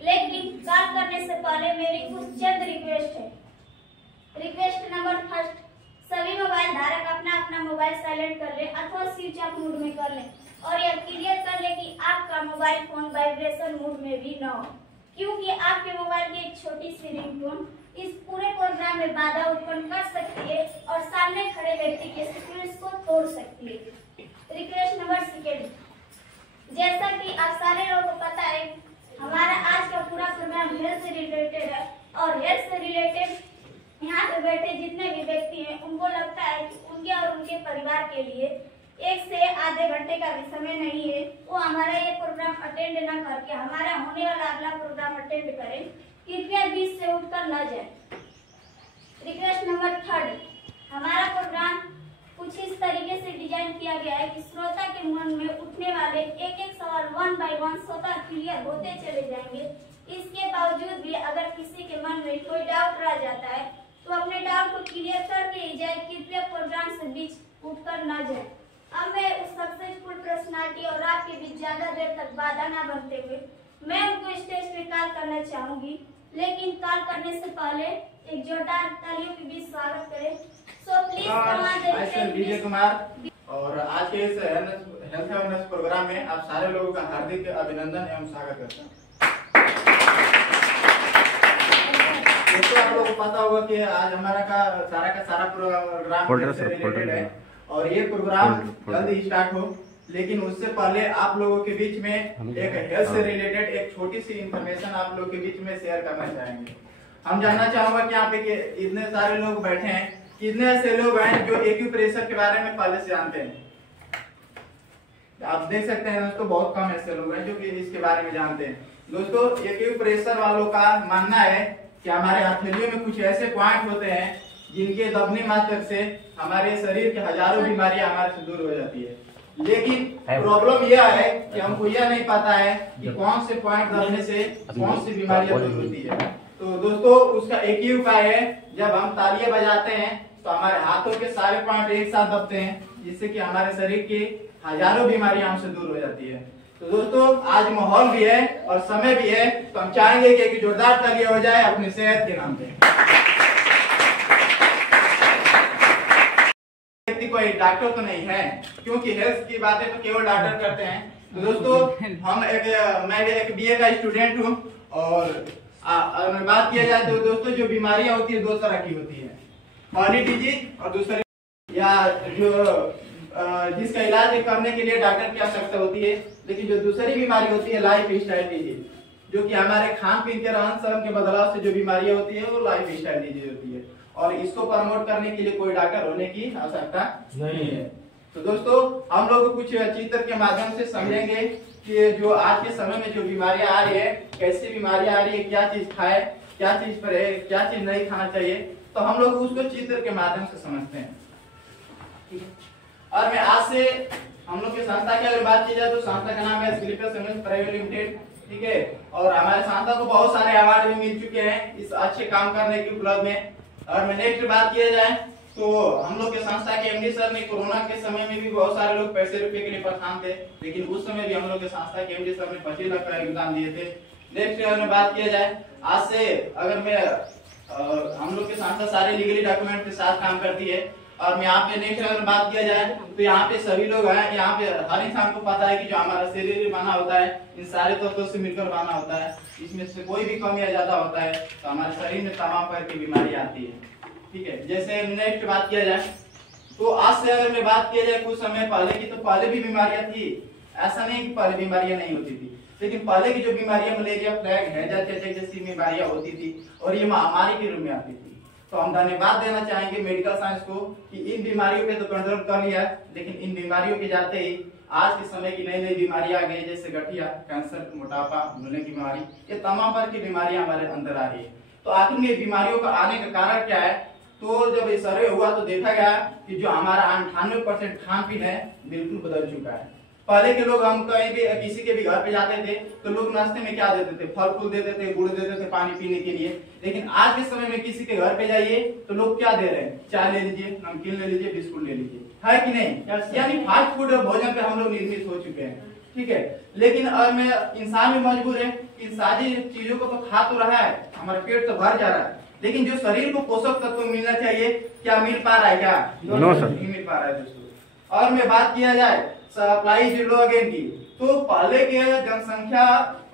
लेकिन कॉल करने से पहले मेरी कुछ चंद रिक्वेस्ट है। रिक्वेस्ट नंबर फर्स्ट, सभी मोबाइल धारक अपना अपना मोबाइल साइलेंट कर ले अथवा स्विच ऑफ मोड में कर ले और यह क्लियर कर ले कि आपका मोबाइल फोन वाइब्रेशन मोड में भी न हो, क्योंकि आपके मोबाइल की एक छोटी सी रिंगटोन इस पूरे प्रोग्राम में बाधा उत्पन्न कर सकती है और सामने खड़े व्यक्ति के सिक्योरिटी को तोड़ सकती है। रिक्वेस्ट नंबर सेकेंड, जैसा कि आप सारे लोगों को पता है, हमारा आज का पूरा प्रोग्राम हेल्थ से रिलेटेड है और हेल्थ से रिलेटेड यहाँ पे बैठे जितने भी व्यक्ति हैं उनको लगता है कि उनके और उनके परिवार के लिए 1 से आधे घंटे का भी समय नहीं है, वो हमारा ये प्रोग्राम अटेंड न करके हमारा होने वाला अगला प्रोग्राम अटेंड करें। कृपया बीच से उठकर न जाए। रिक्वेस्ट नंबर थर्ड, हमारा प्रोग्राम कुछ इस तरीके से डिजाइन किया गया है कि श्रोता के मन में उठने वाले एक एक सवाल 1 बाय 1 स्वतः क्लियर होते चले जाएंगे। इसके बावजूद भी अगर किसी के मन में कोई डाउट रह जाता है तो अपने डाउट को क्लियर करके ही जाए। कृपया प्रोग्राम से बीच उठकर न जाए। अब मैं उस सक्सेसफुल पर्सनालिटी और आपके बीच ज्यादा देर तक बाधा न बनते हुए मैं उनको स्टेज पे कॉल करना चाहूंगी, लेकिन कॉल करने से पहले एक जोरदार तालियों के बीच स्वागत करें। सो प्लीज विजय कुमार और आज के इस हेल्थ अवेयरनेस प्रोग्राम में आप सारे लोगों का हार्दिक अभिनंदन एवं स्वागत करता हूँ। तो आप लोगों को पता होगा कि आज हमारा का सारा प्रोग्राम रिलेटेड है और ये प्रोग्राम जल्द ही स्टार्ट हो, लेकिन उससे पहले आप लोगों के बीच में एक हेल्थ से रिलेटेड एक छोटी सी इंफॉर्मेशन आप लोगों के बीच में शेयर करना चाहेंगे। हम जानना चाहूंगा कि यहाँ पे इतने सारे लोग बैठे हैं, कितने ऐसे लोग हैं जो एक्यूप्रेशर के बारे में पहले से जानते हैं। आप देख सकते हैं दोस्तों, बहुत कम ऐसे लोग हैं जो कि इसके बारे में जानते हैं। दोस्तों, एक्यूप्रेशर वालों का मानना है कि हमारे हथेलियों में कुछ ऐसे पॉइंट होते हैं जिनके दबने मात्र से हमारे शरीर के हजारों बीमारियां हमारे से दूर हो जाती है। लेकिन प्रॉब्लम यह है कि हमको यह नहीं पता है कि कौन से पॉइंट दबने से कौन सी बीमारियां दूर होती है। तो दोस्तों, उसका एक ही उपाय है, जब हम तालियां बजाते हैं तो हमारे हाथों के सारे पॉइंट एक साथ दबते हैं, जिससे कि हमारे शरीर की हजारों बीमारियां हमसे दूर हो जाती है। तो दोस्तों, आज माहौल भी है और समय भी है, तो हम चाहेंगे कि एक जोरदार तालियां हो जाए अपनी सेहत के नाम पे। व्यक्ति कोई डॉक्टर तो नहीं है, क्योंकि हेल्थ की बातें तो केवल डॉक्टर करते हैं। तो दोस्तों, मैं एक बीए का स्टूडेंट हूँ और अगर बात किया जाए तो दोस्तों, जो बीमारियां होती है 2 तरह की होती है, क्रॉनिक डिजीज और दूसरी या जो जिसका इलाज करने के लिए डॉक्टर की आवश्यकता होती है। लेकिन जो दूसरी बीमारी होती है लाइफ स्टाइल डिजीज, जो कि हमारे खान पीन के रहन सहन के बदलाव से जो बीमारियां होती है वो लाइफ स्टाइल डिजीज होती है और इसको प्रमोट करने के लिए कोई डॉक्टर होने की आवश्यकता नहीं है। तो दोस्तों, हम लोग कुछ चित्र के माध्यम से समझेंगे कि जो आज के समय में जो बीमारियां आ रही है, कैसी बीमारियां आ रही है, क्या चीज खाए, क्या चीज पर है, क्या चीज नहीं खाना चाहिए, तो हम लोग उसको चित्र के माध्यम से समझते हैं। और मैं आज से हम लोग की संस्था की अगर बात की जाए तो संस्था का नाम है स्लीपर सीमेंट प्राइवेट लिमिटेड, ठीक है। और हमारे संस्था को बहुत सारे अवार्ड भी मिल चुके हैं इस अच्छे काम करने के उपलब्ध में। और मैं नेक्स्ट बात किया जाए तो हम लोग के संस्था के एमडी सर ने कोरोना के समय में भी बहुत सारे लोग पैसे रुपए के लिए परेशान थे, लेकिन उस समय भी हम लोग के संस्था के एमडी सर ने 25 लाख का योगदान दिए थे। नेक्स्ट अगर बात किया जाए, आज से अगर मैं हम लोग के संस्था सारे लीगली डॉक्यूमेंट के साथ काम करती है। और मैं यहाँ पे नेक्स्ट अगर बात किया जाए तो यहाँ पे सभी लोग हैं, यहाँ पे हर इंसान को पता है कि जो हमारा शरीर बना होता है इन सारे तत्वों से मिलकर बना होता है। इसमें से कोई भी कमी या ज्यादा होता है तो हमारे शरीर में तमाम प्रकार की बीमारी आती है, ठीक है। जैसे नेक्स्ट बात किया जाए तो आज से अगर मैं बात किया जाए कुछ समय पहले की, तो पहले भी बीमारियां थी, ऐसा नहीं कि पहले बीमारियां नहीं होती थी, लेकिन पहले की जो बीमारियां मलेरिया, प्लेग, हैजा, चेचक जैसी बीमारियां होती थी और ये महामारी के रूप में आती थी। तो हम धन्यवाद देना चाहेंगे मेडिकल साइंस को कि इन बीमारियों पे तो कंट्रोल कर लिया, लेकिन इन बीमारियों के जाते ही आज के समय की नई नई बीमारियां आ गई, जैसे गठिया, कैंसर, मोटापा, भूलने की बीमारी, ये तमाम प्रकार की बीमारियां हमारे अंदर आ रही है। तो आखिर में बीमारियों का आने का कारण क्या है? तो जब ये सर्वे हुआ तो देखा गया कि जो हमारा 98% खान पीन है बिल्कुल बदल चुका है। पहले के लोग, हम कहीं भी किसी के भी घर पे जाते थे तो लोग नाश्ते में क्या देते थे? फल फूल देते थे, गुड़ देते थे पानी पीने के लिए। लेकिन आज के समय में किसी के घर पे जाइए तो लोग क्या दे रहे हैं? चाय ले लीजिए, नमकीन ले लीजिए, बिस्कुट ले लीजिए, है कि नहीं? यानी फास्ट फूड और भोजन पे हम लोग निर्मित हो चुके हैं। ठीक है। लेकिन और में इंसान भी मजबूर है, इन सारी चीजों को तो खा तो रहा है, हमारा पेट तो भर जा रहा है, लेकिन जो शरीर को पोषक तत्व मिलना चाहिए क्या मिल पा रहा है? क्या नो सर, नहीं मिल पा रहा है दोस्तों। और में बात किया जाए सप्लाई जीरो अगेन की, तो पहले के जनसंख्या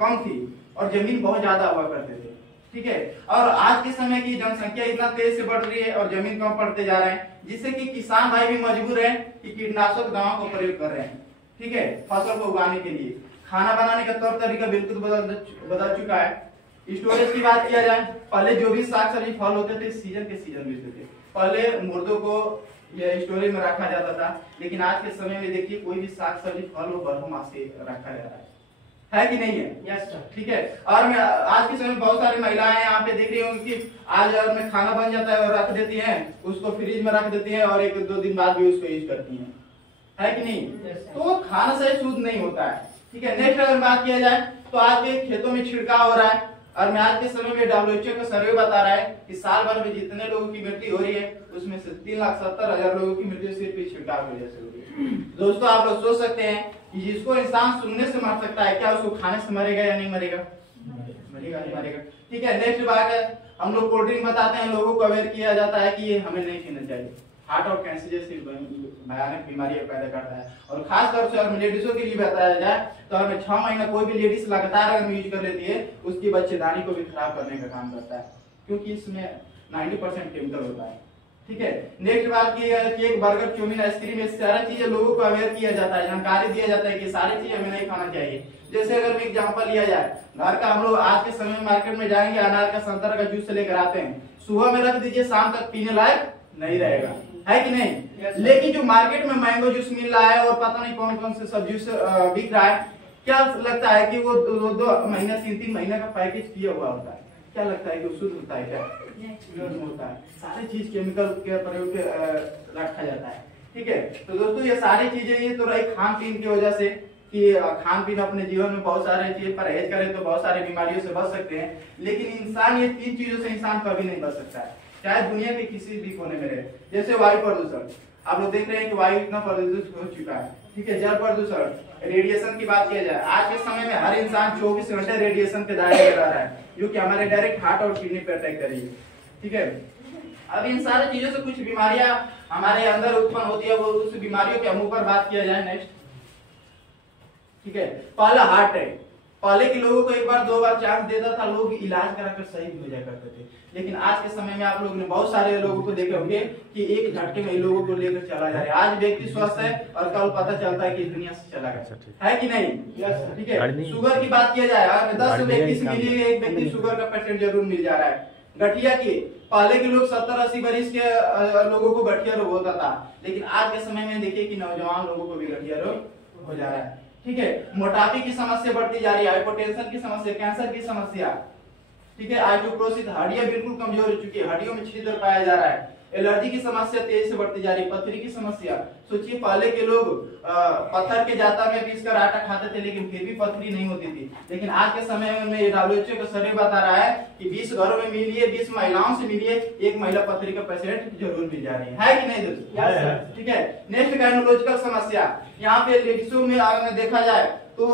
कम थी और जमीन बहुत ज्यादा हुआ करते थे, ठीक है। और आज के समय की जनसंख्या इतना तेज से बढ़ रही है और जमीन कम पड़ते जा रहे हैं, जिससे कि किसान भाई भी मजबूर है कि कीटनाशक दवाओं का प्रयोग कर रहे हैं, ठीक है, फसल को उगाने के लिए। खाना बनाने का तौर तरीका बिल्कुल बदल चुका है। स्टोरेज की बात किया जाए, पहले जो भी साग सब्जी फल होते थे सीजन के सीजन मिलते थे, पहले मुर्दों को ये स्टोरेज में रखा जाता था, लेकिन आज के समय में देखिए कोई भी साग सब्जी फल हो बरसों मास से रखा जा रहा है कि नहीं है? Yes sir. ठीक है। और मैं आज के समय में बहुत सारी महिलाएं यहाँ पे देख रही होंगी कि आज में खाना बन जाता है और रख देती हैं, उसको फ्रिज में रख देती हैं और 1-2 दिन बाद भी उसको यूज करती हैं, है कि नहीं? तो खाना सही शुद्ध नहीं होता है, ठीक है। नेक्स्ट अगर बात किया जाए तो आज के खेतों में छिड़काव हो रहा है, और मैं आज के समय में WHO का सर्वे बता रहा है कि साल भर में जितने लोगों की मृत्यु हो रही है उसमें से 3,70,000 लोगों की मृत्यु सिर्फ छिड़काव की वजह से हो रही है। दोस्तों आप लोग सोच सकते हैं कि जिसको इंसान सुनने से मर सकता है, क्या उसको खाने से मरेगा या नहीं मरेगा? मरेगा, नहीं मरेगा, ठीक है। नेक्स्ट बात है, हम लोग कोल्ड ड्रिंक बताते हैं, लोगों को अवेयर किया जाता है कि ये हमें नहीं पीना चाहिए, हार्ट और कैंसर जैसी भयानक बीमारियां पैदा करता है। और खास तौर से अगर लेडीजों के लिए बताया जाए तो हमें 6 महीना कोई भी लेडीज लगातार अगर यूज कर लेती है, उसकी बच्चेदानी को भी खराब करने का काम करता है, क्योंकि इसमें 90% केमिकल होता है, ठीक है। नेक्स्ट बात की है केक, बर्गर, चाउमीन, आइसक्रीम, ये सारी चीजें लोगों को अवेयर किया जाता है, जानकारी दिया जाता है कि सारी चीजें हमें नहीं खाना चाहिए। जैसे अगर मैं एग्जांपल लिया जाए, घर का हम लोग आज के समय में मार्केट में जाएंगे, अनार का, संतरा का जूस लेकर आते हैं, सुबह में रख दीजिए, शाम तक पीने लायक नहीं रहेगा, है कि नहीं? yes, लेकिन जो मार्केट में मैंगो जूस मिल रहा है और पता नहीं कौन कौन से सब जूस बिक रहा है, क्या लगता है कि वो 2 महीना 3 महीना का पैकेज किया हुआ होता है? क्या लगता है कि वो शुद्ध होता है? क्या होता है? सारी चीज केमिकल के प्रयोग के रखा जाता है, ठीक है। तो दोस्तों ये सारी चीजें ये तो रही खान पीन की वजह से कि खान पीन अपने जीवन में बहुत सारे चीज परहेज करें तो बहुत सारी बीमारियों से बच सकते हैं, लेकिन इंसान ये 3 चीजों से इंसान कभी नहीं बच सकता है, चाहे दुनिया के किसी भी कोने में रहे। जैसे वायु प्रदूषण, आप लोग देख रहे हैं कि वायु इतना प्रदूषित हो चुका है, ठीक है। जल प्रदूषण, रेडिएशन की बात किया जाए, आज के समय में हर इंसान 24 घंटे रेडिएशन के दायरे में रह रहा है, जो कि हमारे डायरेक्ट हार्ट और किडनी पे अटैक करेगी, ठीक है। अब इन सारी चीजों से कुछ बीमारियां हमारे अंदर उत्पन्न होती है, वो उस बीमारियों के मुंह पर बात किया जाए नेक्स्ट, ठीक है। पहला हार्ट अटैक, पहले के लोगों को 1 बार 2 बार चांस देता था, लोग इलाज कराकर सही भी हो जाया करते थे, लेकिन आज के समय में आप लोगों ने बहुत सारे लोगों को देखे होंगे कि एक झटके में लोगों को लेकर चला जा रहा है। आज व्यक्ति स्वस्थ है और कल पता चलता है कि दुनिया से चला गया, है कि नहीं? ठीक है। शुगर की बात किया जाए, अगर 10 व्यक्ति से मिलिए, एक व्यक्ति शुगर का पेशेंट जरूर मिल जा रहा है। गठिया की, पहले के लोग 70-80 वर्ष के लोगों को गठिया रोग होता था, लेकिन आज के समय में देखिए कि नौजवान लोगों को भी गठिया रोग हो जा रहा है, ठीक है। मोटापे की समस्या बढ़ती जा रही है, हाइपोटेंशन की समस्या, कैंसर की समस्या, ठीक है। ऑस्टियोपोरोसिस, हड्डियां बिल्कुल कमजोर हो चुकी है, हड्डियों में छिद्र पाया जा रहा है। एलर्जी की समस्या तेजी से बढ़ती जा रही है, पथरी की समस्या। सोचिए पहले के लोग पत्थर के जाता में पीस कर आटा खाते थे, लेकिन फिर भी पथरी नहीं होती थी, लेकिन आज के समय में WHO का सर्वे बता रहा है कि 20 घरों में मिलिए, 20 महिलाओं से मिलिए, 1 महिला पथरी का पेशेंट जरूर मिल जा रही है कि नहीं दोस्तों? ठीक है। नेक्स्ट गायनोलॉजिकल समस्या, यहाँ पे लेडीजों में अगर देखा जाए तो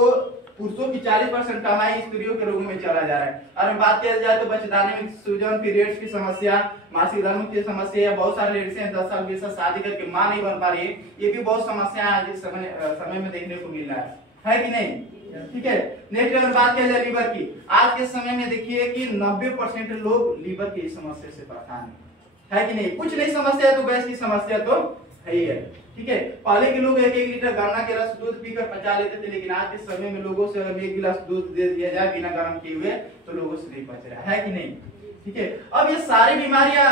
पुरुषों की 40% कमाई स्त्रियों के रोगों में चला जा रहा है। और बात किया जाए तो बच्चेदानी में सूजन, पीरियड्स की समस्या, मासिक धर्म की समस्या, बहुत सारे लेडीज 10 साल 20 साल शादी करके मां नहीं बन पा रही है, ये भी बहुत समस्या आज के समय में देखने को मिल रहा है कि नहीं? ठीक है। नेक्स्ट अगर बात किया जाए लीवर की, आज के समय में देखिए कि 90% लोग लीवर की समस्या से परेशान है कि नहीं? कुछ नहीं समस्या है तो गैस की समस्या तो है ही है, ठीक है। पहले के लोग 1-1 लीटर गन्ना के रस दूध पीकर पचा लेते थे, लेकिन आज के समय में लोगों से अगर 1 गिलास दूध दे दिया जाए बिना गर्म किए हुए तो लोगों से नहीं पच रहा है कि नहीं? ठीक है। अब ये सारी बीमारियां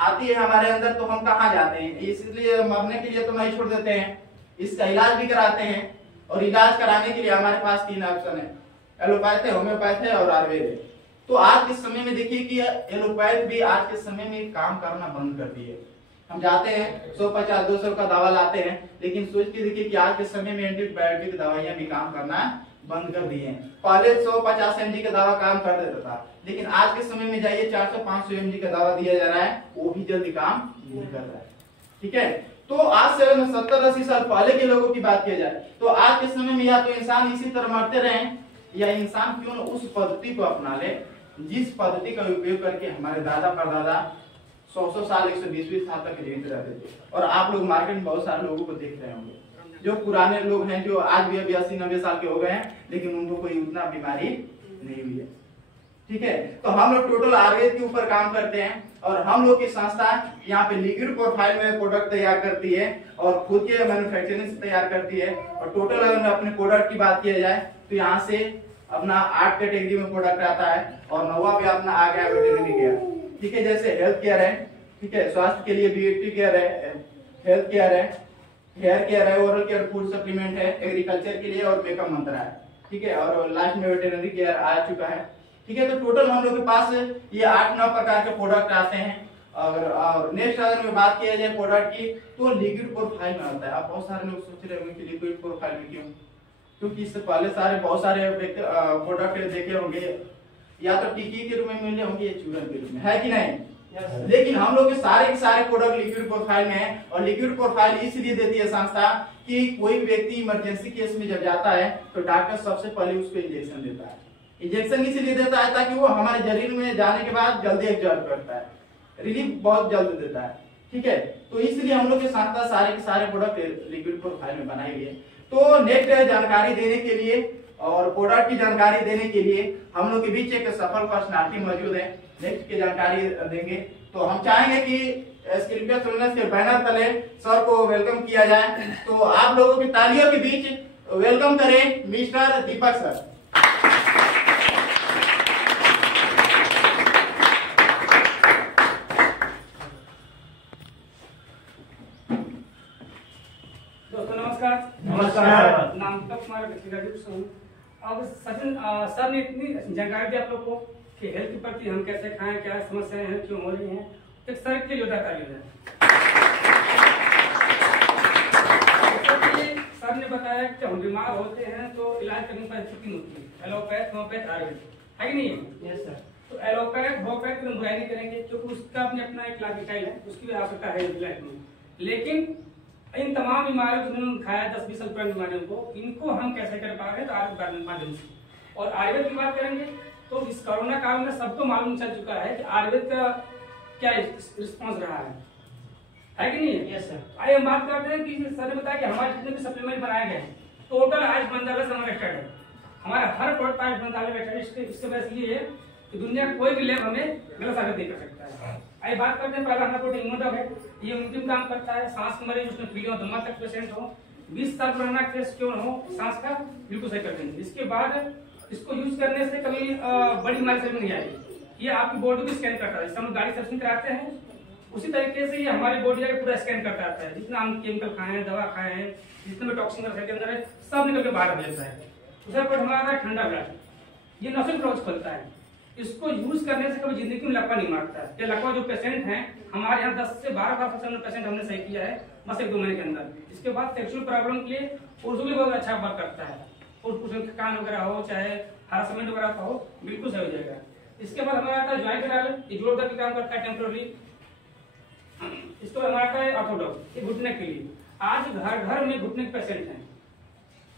आती है हमारे अंदर तो हम कहाँ जाते हैं? इसलिए मरने के लिए तो नहीं छोड़ देते हैं, इसका इलाज भी कराते हैं। और इलाज कराने के लिए हमारे पास 3 ऑप्शन है, एलोपैथ है, होम्योपैथ है और आयुर्वेद है। तो आज के समय में देखिए कि एलोपैथ भी आज के समय में काम करना बंद कर दी है। हम जाते हैं 150-200 का दवा लाते हैं, लेकिन सोच के देखिए कि आज के समय में एंटीबायोटिक दवाइयां भी काम करना बंद कर दी हैं। पहले 150 mg का दवा काम कर देता था, लेकिन आज के समय में जाइए 400-500 mg का दवा दिया जा रहा है, वो भी जल्दी काम नहीं कर रहा है, ठीक है। तो आज से 70-80 साल पहले के लोगों की बात की जाए तो आज के समय में या तो इंसान इसी तरह मरते रहे या इंसान क्यों न उस पद्धति को अपना ले जिस पद्धति का उपयोग करके हमारे दादा परदादा 100 साल 120 साल तक जीवित रहते थे। और आप लोग मार्केट में बहुत सारे लोगों को देख रहे होंगे जो पुराने लोग हैं जो आज भी अभी 80-90 साल के हो गए हैं लेकिन उनको कोई उतना बीमारी नहीं हुई है। ठीक है, तो हम लोग टोटल आयुर्वेद के ऊपर काम करते हैं और हम लोग की संस्था यहाँ पे लिक्विड प्रोफाइल में प्रोडक्ट तैयार करती है और खुद के मैन्युफैक्चरिंग से तैयार करती है। और टोटल अगर अपने प्रोडक्ट की बात किया जाए तो यहाँ से अपना 8 कैटेगरी में प्रोडक्ट आता है और 9वां भी अपना आ गया वेटरनरी केयर। ठीक है, जैसे हेल्थ केयर है, ठीक है, स्वास्थ्य के लिए ब्यूटी केयर है, हेल्थ केयर है, हेयर केयर है, ओरल केयर, फूड सप्लीमेंट है, एग्रीकल्चर के लिए और मेकअप मंत्रा है। ठीक है, और लास्ट में वेटरनरी केयर आ चुका है। ठीक है, तो टोटल हम लोग के पास ये 8-9 प्रकार के प्रोडक्ट आते हैं। और नेक्स्ट अगर मैं बात किया जाए प्रोडक्ट की तो लिक्विड प्रोफाइल में आता है। आप बहुत सारे लोग सोच रहे होंगे कि लिक्विड प्रोफाइल में क्यों, क्योंकि इससे पहले बहुत सारे प्रोडक्ट देखे होंगे या तो टिक्की के रूप में मिले होंगे या चूरन के रूप में, है कि नहीं? लेकिन हम लोग के सारे प्रोडक्ट लिक्विड प्रोफाइल में है। और लिक्विड प्रोफाइल इसलिए देती है संस्था कि कोई व्यक्ति इमरजेंसी केस में जब जाता है तो डॉक्टर सबसे पहले उसको इंजेक्शन देता है। इंजेक्शन इसलिए देता है ताकि वो हमारे शरीर में जाने के बाद जल्दी एब्जॉर्ब करता है, रिलीफ बहुत जल्द देता है। ठीक है, तो इसलिए हम लोग के संस्था सारे प्रोडक्ट लिक्विड प्रोफाइल में बनाई हुई है। तो नेक्स्ट जानकारी देने के लिए और प्रोडक्ट की जानकारी देने के लिए हम लोग के बीच एक सफल पर्सनालिटी मौजूद है। नेक्स्ट की जानकारी देंगे तो हम चाहेंगे कि स्क्रिप्चर चैनल्स के बैनर तले सर को वेलकम किया जाए। तो आप लोगों की तालियों के बीच वेलकम करें मिस्टर दीपक सर। नमस्कार, नाम दीपक कुमार हूँ। अब सचिन सर ने इतनी जानकारी दी आप लोग को कि हेल्थ के प्रति हम कैसे खाएं, क्या समस्याएं हैं, क्यों हो रही हैं, एक सर के लिए ताली है। सर ने बताया कि हम बीमार होते हैं तो इलाज करने पर छुट्टी होती है, एलोपैथ, होम्योपैथ, आयुर्वेद, है कि नहीं है? Yes sir. तो एलोपैथ होम्योपैथ की हम बुराई नहीं करेंगे क्योंकि उसका अपना एक लाइफ स्टाइल है, उसकी भी आवश्यकता है लाइफ में। लेकिन इन तमाम बीमारियों को जिन्होंने खाया 10-20 साल पुरानी बीमारियों को, इनको हम कैसे कर पा रहे हैं तो आयुर्वेद के माध्यम से। और आयुर्वेद की बात करेंगे तो इस कोरोना काल में सबको मालूम चल चुका है कि आयुर्वेद का क्या रिस्पॉन्स रहा है कि नहीं? Yes sir. आइए हम बात करते हैं कि सर ने बताया कि हमारे जितने भी सप्लीमेंट बनाए गए टोटल आज मंत्रालय से हमारा स्टार्ट है। हमारा हर प्रोडक्ट आज मंत्रालय में इसके वजह से ये है कि दुनिया कोई भी लैब हमें गलत साबित नहीं कर सकता है। आइए बात करते हैं, पहला हमारा प्रोडक्ट इम्यूनोडॉग है। ये इम्यूनिटी काम करता है, सांस के मरीज उसमें पीलिया दमा तक पेशेंट हो, 20 साल पुराना केस क्यों हो, सांस का बिल्कुल सही कर देंगे। इसके बाद इसको यूज करने से कभी बड़ी बीमारी शरीर में नहीं आएगी। ये आपकी बॉडी को स्कैन करता है, जैसे हम गाड़ी सर्विसिंग कराते हैं उसी तरीके से ये हमारी बॉडी का पूरा स्कैन करता रहता है। जितना हम केमिकल खाए हैं, दवा खाए हैं, जितने भी टॉक्सिन के अंदर है, सब निकल के बाहर हो जाता है। दूसरा पॉइंट हमारा है ठंडा ब्लड, ये नसों ब्लॉक खोलता है। इसको यूज करने से कभी जिंदगी में लकवा नहीं मारता है। ये लकवा जो पेशेंट हैं हमारे यहाँ 10 से 12% पेशेंट हमने सही किया है बस 1-2 महीने के अंदर। इसके बाद सेक्सुअल प्रॉब्लम के लिए उर्दू भी बहुत अच्छा वर्क करता है, और थकान वगैरह हो चाहे हरासमेंट वगैरह का हो, बिल्कुल सही हो जाएगा। इसके बाद हमारा आता है ज्वाइंट कराल, ये जोड़ का काम करता है टेम्पोररी। इसके बाद हमारा आता है ऑर्थोडॉक्स, ये घुटने के लिए। आज घर घर में घुटने के पेशेंट हैं।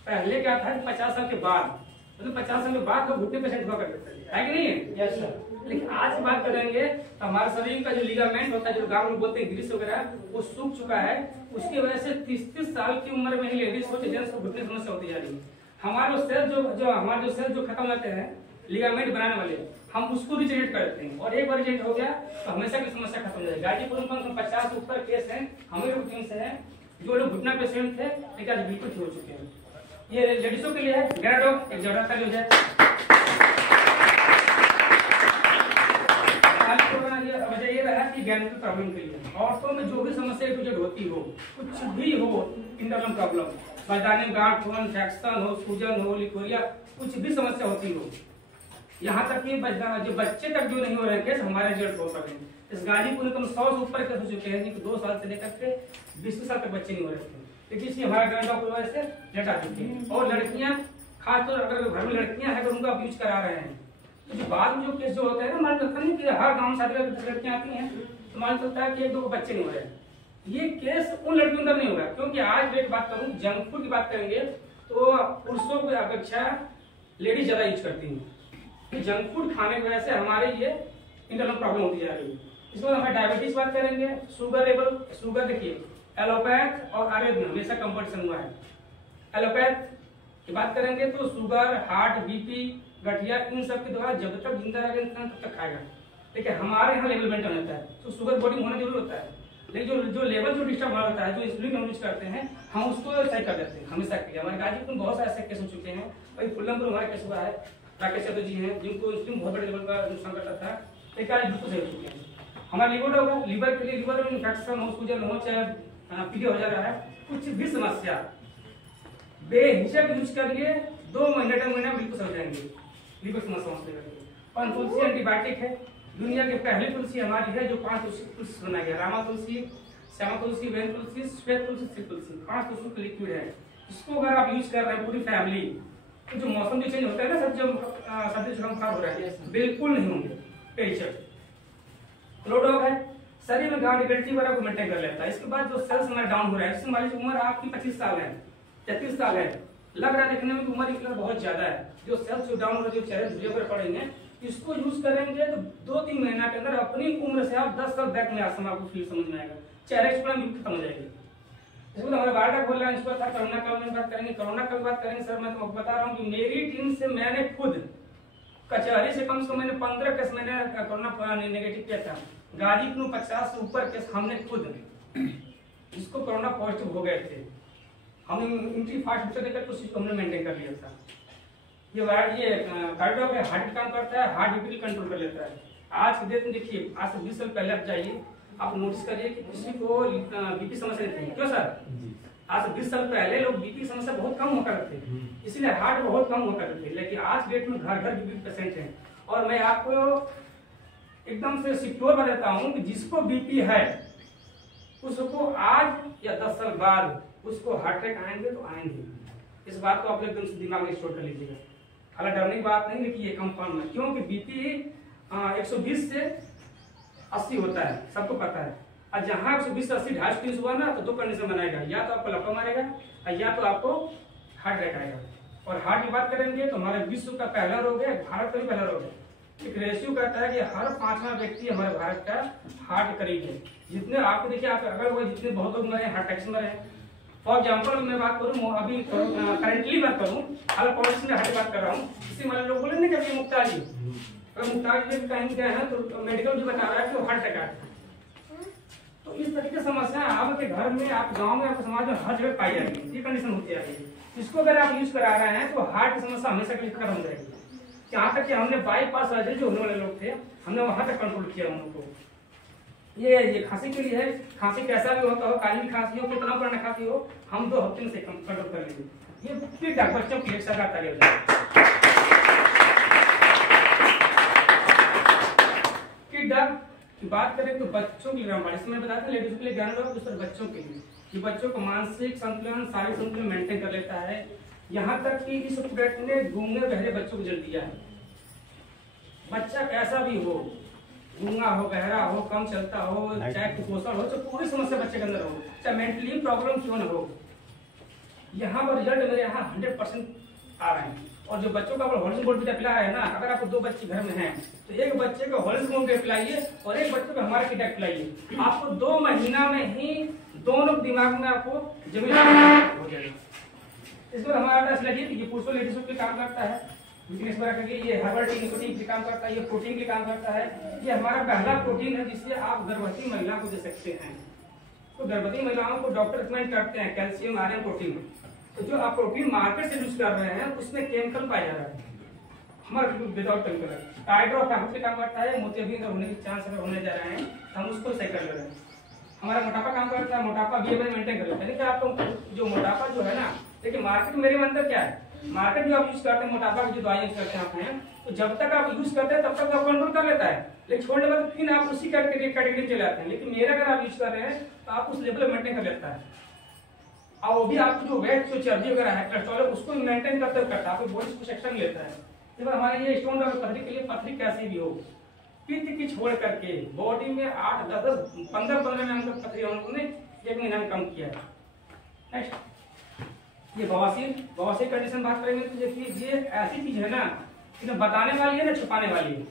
पहले क्या था 50 साल के बाद, मतलब 50 साल के बाद तो घुटने पेशेंट हुआ करते थे, है कि नहीं है? Yes sir. लेकिन आज बात करेंगे तो हमारे शरीर का जो लिगामेंट होता है, जो गांव में बोलते हैं ग्रीस वगैरह, वो सूख चुका है। उसकी वजह से 30-30 साल की उम्र में ही लेडीज हो जेंट्स को घुटने समस्या होती जा रही है। हमारे सेल हमारे सेल जो खत्म होते हैं लिगामेंट बनाने वाले, हम उसको रिजेनेरेट करते हैं और एक बार रिजेनेरेट हो गया तो हमेशा की समस्या खत्म हो जाएगी। गाजीपुर में 50 से ऊपर केस हैं हमारे टीम से हैं जो लोग घुटना पेशेंट थे लेकिन आज बिल्कुल हो चुके हैं। ये लेडीजों के लिए है गैराडॉग, एक जबरदस्त यूज है। वजह ये रहा कि गैनिकल प्रॉब्लम के लिए औरतों में जो भी समस्या होती हो, कुछ भी हो, इंटरनल प्रॉब्लम, बजाने में गांठ हो, इन्फेक्शन हो, सूजन हो, लिकोरिया, कुछ भी समस्या होती हो, यहाँ तक कि जो बच्चे तक जो नहीं हो रहे केस हमारे रिजल्ट हो सके। इस गाजीपुर में 100 से ऊपर केस हो चुके हैं, 2 साल से लेकर के 20 साल तक बच्चे नहीं हो रहे थे, लेकिन इसलिए हमारा गैराडॉग की वजह से लेट आ चुकी है। और लड़कियां, खासतौर अगर घर में लड़कियां हैं अगर उनका यूज करा रहे हैं तो जो बाद में जो केस जो होते हैं, मान चलता नहीं कि हर गाँव से लड़कियां आती हैं तो मान चलता है कि 1-2 बच्चे नहीं हो रहे हैं। ये केस उन लड़कियों के अंदर नहीं होगा, क्योंकि आज एक बात करूं, जंक फूड की बात करेंगे तो पुरुषों की अपेक्षा लेडीज ज्यादा यूज करती हैं। जंक फूड खाने की वजह से हमारे ये इंटरनल प्रॉब्लम होती जा रही है। इसके बाद हमें डायबिटीज बात करेंगे, शुगर लेवल, शुगर देखिए एलोपैथ और आयुर्वेद में हमेशा कंपटीशन हुआ है। एलोपैथ की बात करेंगे तो शुगर, हार्ट, बीपी, गठिया, इन सब के द्वारा जब तक जिंदा रहेगा इंसान तब तक खाएगा। देखिए हमारे यहाँ लेवल मेंटेन होता है, तो शुगर बॉडी में होना जरूरी होता है, लेकिन जो लेवल जो डिस्टर्ब हो होता है, जो इंसुलिन हम यूज करते हैं, हम उसको सही कर देते हैं हमेशा के लिए। हमारे गाजीपुर में बहुत सारे ऐसे केस हो चुके हैं। वही फुल्लमपुर हमारे केस हुआ है, राकेश यादव जी हैं जिनको इंसुलिन बहुत बड़े लेवल का नुकसान करता था, एक आज बिल्कुल सही हो चुके हैं। हमारा लिवर होगा, लिवर के लिए लिवर में इन्फेक्शन हो, सूजन हो, चाहे पीलिया हो जा रहा है, कुछ भी समस्या बेहिचक यूज करिए, 2 महीने 2 महीने में बिल्कुल सही हो जाएंगे लिवर समस्या से। और तुलसी एंटीबायोटिक है, दुनिया की पहली तुलसी हमारी है जो 5 तुलसी बनाई गया, रामा तुलसी, श्यामा तुलसी, वैन तुलसी, श्वेत तुलसी, श्री तुलसी, 5 तुलसी का लिक्विड है। इसको अगर आप यूज कर रहे हैं पूरी फैमिली, तो जो मौसम भी चेंज होता है ना, सब जो सर्दी जुकाम खराब हो रहा है बिल्कुल नहीं होंगे बेहिचक। लोडोग है, शरीर में गांठ गठिया वगैरह को मेंटेन कर लेता है। इसके बाद जो सेल्स हमारे डाउन हो रहा है, जिससे हमारी उम्र आपकी 25 साल है, 33 साल है, लग रहा है देखने में उम्र की बहुत ज्यादा है, जो सेल्स जो डाउन हो रहे, जो चेहरे धुरिया पर पड़ेंगे, इसको यूज करेंगे तो 2-3 महीना के अंदर अपनी उम्र से आप 10 साल बैक में आसम आपको फील समझ में आएगा, चेहरे की प्रॉब्लम खत्म हो जाएगी। इसको हमारे बारह बोल रहा है, इस पर था कोरोना काल में बात करेंगे। कोरोना काल बात करेंगे सर, मैं तो बता रहा हूँ कि मेरी टीम से मैंने खुद कचहरी से कम मैंने 15 केस मैंने कोरोना नेगेटिव किया था। गाजीपुर 50 से ऊपर केस हमने खुद जिसको कोरोना पॉजिटिव हो गए थे, हम इंट्री फास्ट देकर उस चीज को हमने मेंटेन कर लिया था। ये कार्डियो है, हार्ट काम करता है, हार्ट बीपी कंट्रोल कर लेता है। आज के डेट में देखिए, आज से 20 साल पहले आप जाइए, आप नोटिस करिए कि किसी को बीपी समस्या नहीं थी, क्यों सर? आज से 20 साल पहले लोग बीपी समस्या बहुत कम होकर थे, इसलिए हार्ट बहुत कम होकर थे, लेकिन आज डेट में घर घर बीपी पेशेंट हैं। और मैं आपको एकदम से सिक्योर बताता हूँ कि जिसको बीपी है उसको आज या 10 साल बाद उसको हार्ट अटैक आएंगे तो आएंगे। इस बात को आप एकदम से दिमाग में स्टोर कर लीजिएगा। हालांकि डरने की बात नहीं, लेकिन ये कंफर्म है, क्योंकि बीपी 120 से 80 होता है, सबको पता है। और जहां 120 से 80 250 हुआ ना, तो 2 कंडीशन बनाएगा, या तो आपको लपा मारेगा या तो आपको हार्ट अटैक आएगा। और हार्ट की बात करेंगे तो हमारे विश्व का पहला रोग है, भारत का भी पहला रोग है। एक रेशियो कहता है कि हर 5वां व्यक्ति हमारे भारत का हार्ट करीब है। जितने आपको देखिए, आप अगर वो जितने बहुत लोग मरे, हार्ट अटैक से मरे हैं। फॉर एग्जाम्पल मैं बात करूँ, अभी करंटली बात करूँ, हाल पॉलिसी में हार्ट बात कर रहा हूँ, इससे हमारे लोग बोले ना कि मुक्ता जी, अगर मुक्ता जी कहीं गए हैं तो मेडिकल जो बता रहा है कि वो हार्ट अटैक। तो इस तरह की समस्या आपके घर में, आप गांव में, आपके समाज में हर जगह पाई जाएगी, ये कंडीशन होती है। इसको अगर आप यूज करा रहे हैं तो हार्ट की समस्या हमेशा के लिए खत्म हो जाएगी। यहाँ तक कि हमने बाईपास सर्जरी जो होने वाले लोग थे, हमने वहां तक कंट्रोल किया उन लोगों को। ये खांसी के लिए है, खांसी कैसा भी होता हो, काली खांसी हो, कितना पुराना खांसी हो, हम 2 हफ्ते से कंट्रोल कर लेंगे। ये फिर बच्चों की एक सरकार तैयार हो जाए। की बात करें तो बच्चों के लिए इसमें बताया था, लेडीज के लिए ज्ञान होगा, दूसरे बच्चों के लिए कि बच्चों को मानसिक संतुलन, शारीरिक संतुलन मेंटेन कर लेता है। यहाँ तक कि इस प्रोडक्ट ने गूंगे बहरे बच्चों को जल दिया है। बच्चा कैसा भी हो, गूंगा हो, बहरा हो, कम चलता हो, चाहे कुपोषण हो, तो पूरी समस्या बच्चे के अंदर हो, चाहे मेंटली प्रॉब्लम क्यों न हो, यहाँ पर रिजल्ट मेरे यहाँ 100% आ रहे हैं। और जो बच्चों का हॉर्लिक्स बोर्ड पिला है ना, अगर आपको 2 बच्चे घर में हैं तो एक बच्चे को हॉर्लिक्स बोर्ड पिलाइए और एक बच्चे को हमारे किटैक पिलाइए, आपको 2 महीना में ही दोनों दिमाग में आपको जमीन हो जाएगा। इसमें हमारा ऐसा लगे कि ये पुरुषों लेडीजों के काम करता है, इस बार करके ये हर्बल टी निकोटीन के काम करता है, ये प्रोटीन के काम करता है। ये हमारा पहला प्रोटीन है जिससे आप गर्भवती महिला को दे सकते हैं। तो गर्भवती महिलाओं को डॉक्टर रिकमेंड करते हैं कैल्शियम, आयरन, प्रोटीन। तो जो आप प्रोटीन मार्केट से यूज कर रहे हैं उसमें केमिकल पाया जा रहा है, हमारा विदाउट केमिकल। हाइड्रोफैक्ट के काम करता है, मोतियाबिंद होने के चांस अगर होने जा रहे हैं तो हम उसको सही कर ले रहे हैं। हमारा मोटापा काम करता है, मोटापा BMI मेंटेन कर लेता है। लेकिन आपको जो मोटापा जो है ना, देखिए मार्केट मेरे अंदर क्या है, मार्केट जो आप यूज करते हैं मोटापा की जो दवाई यूज करते हैं आपने, तो जब तक आप यूज करते हैं तब तक आप कंट्रोल कर लेता है, लेकिन छोड़ने के बाद फिर आप उसी कैटेगरी चले आते हैं। लेकिन मेरा अगर आप यूज कर रहे हैं तो आप उस लेवल मेंटेन कर लेता है, और वो भी आपको जो वेट, जो चर्बी वगैरह है, कोलेस्ट्रॉल, उसको मेंटेन करते हुए करता है, आपको बॉडी कुछ एक्शन लेता है। जब हमारे ये स्टोन पथरी के लिए, पथरी कैसी भी हो, पित्त की छोड़ करके बॉडी में 8, 10, 15 में हमको पथरी हमने 1 महीना में कम किया है। नेक्स्ट, ये बवासीर कंडीशन बात करेंगे तो देखिए ये ऐसी चीज है ना कि ना बताने वाली है ना छुपाने वाली है।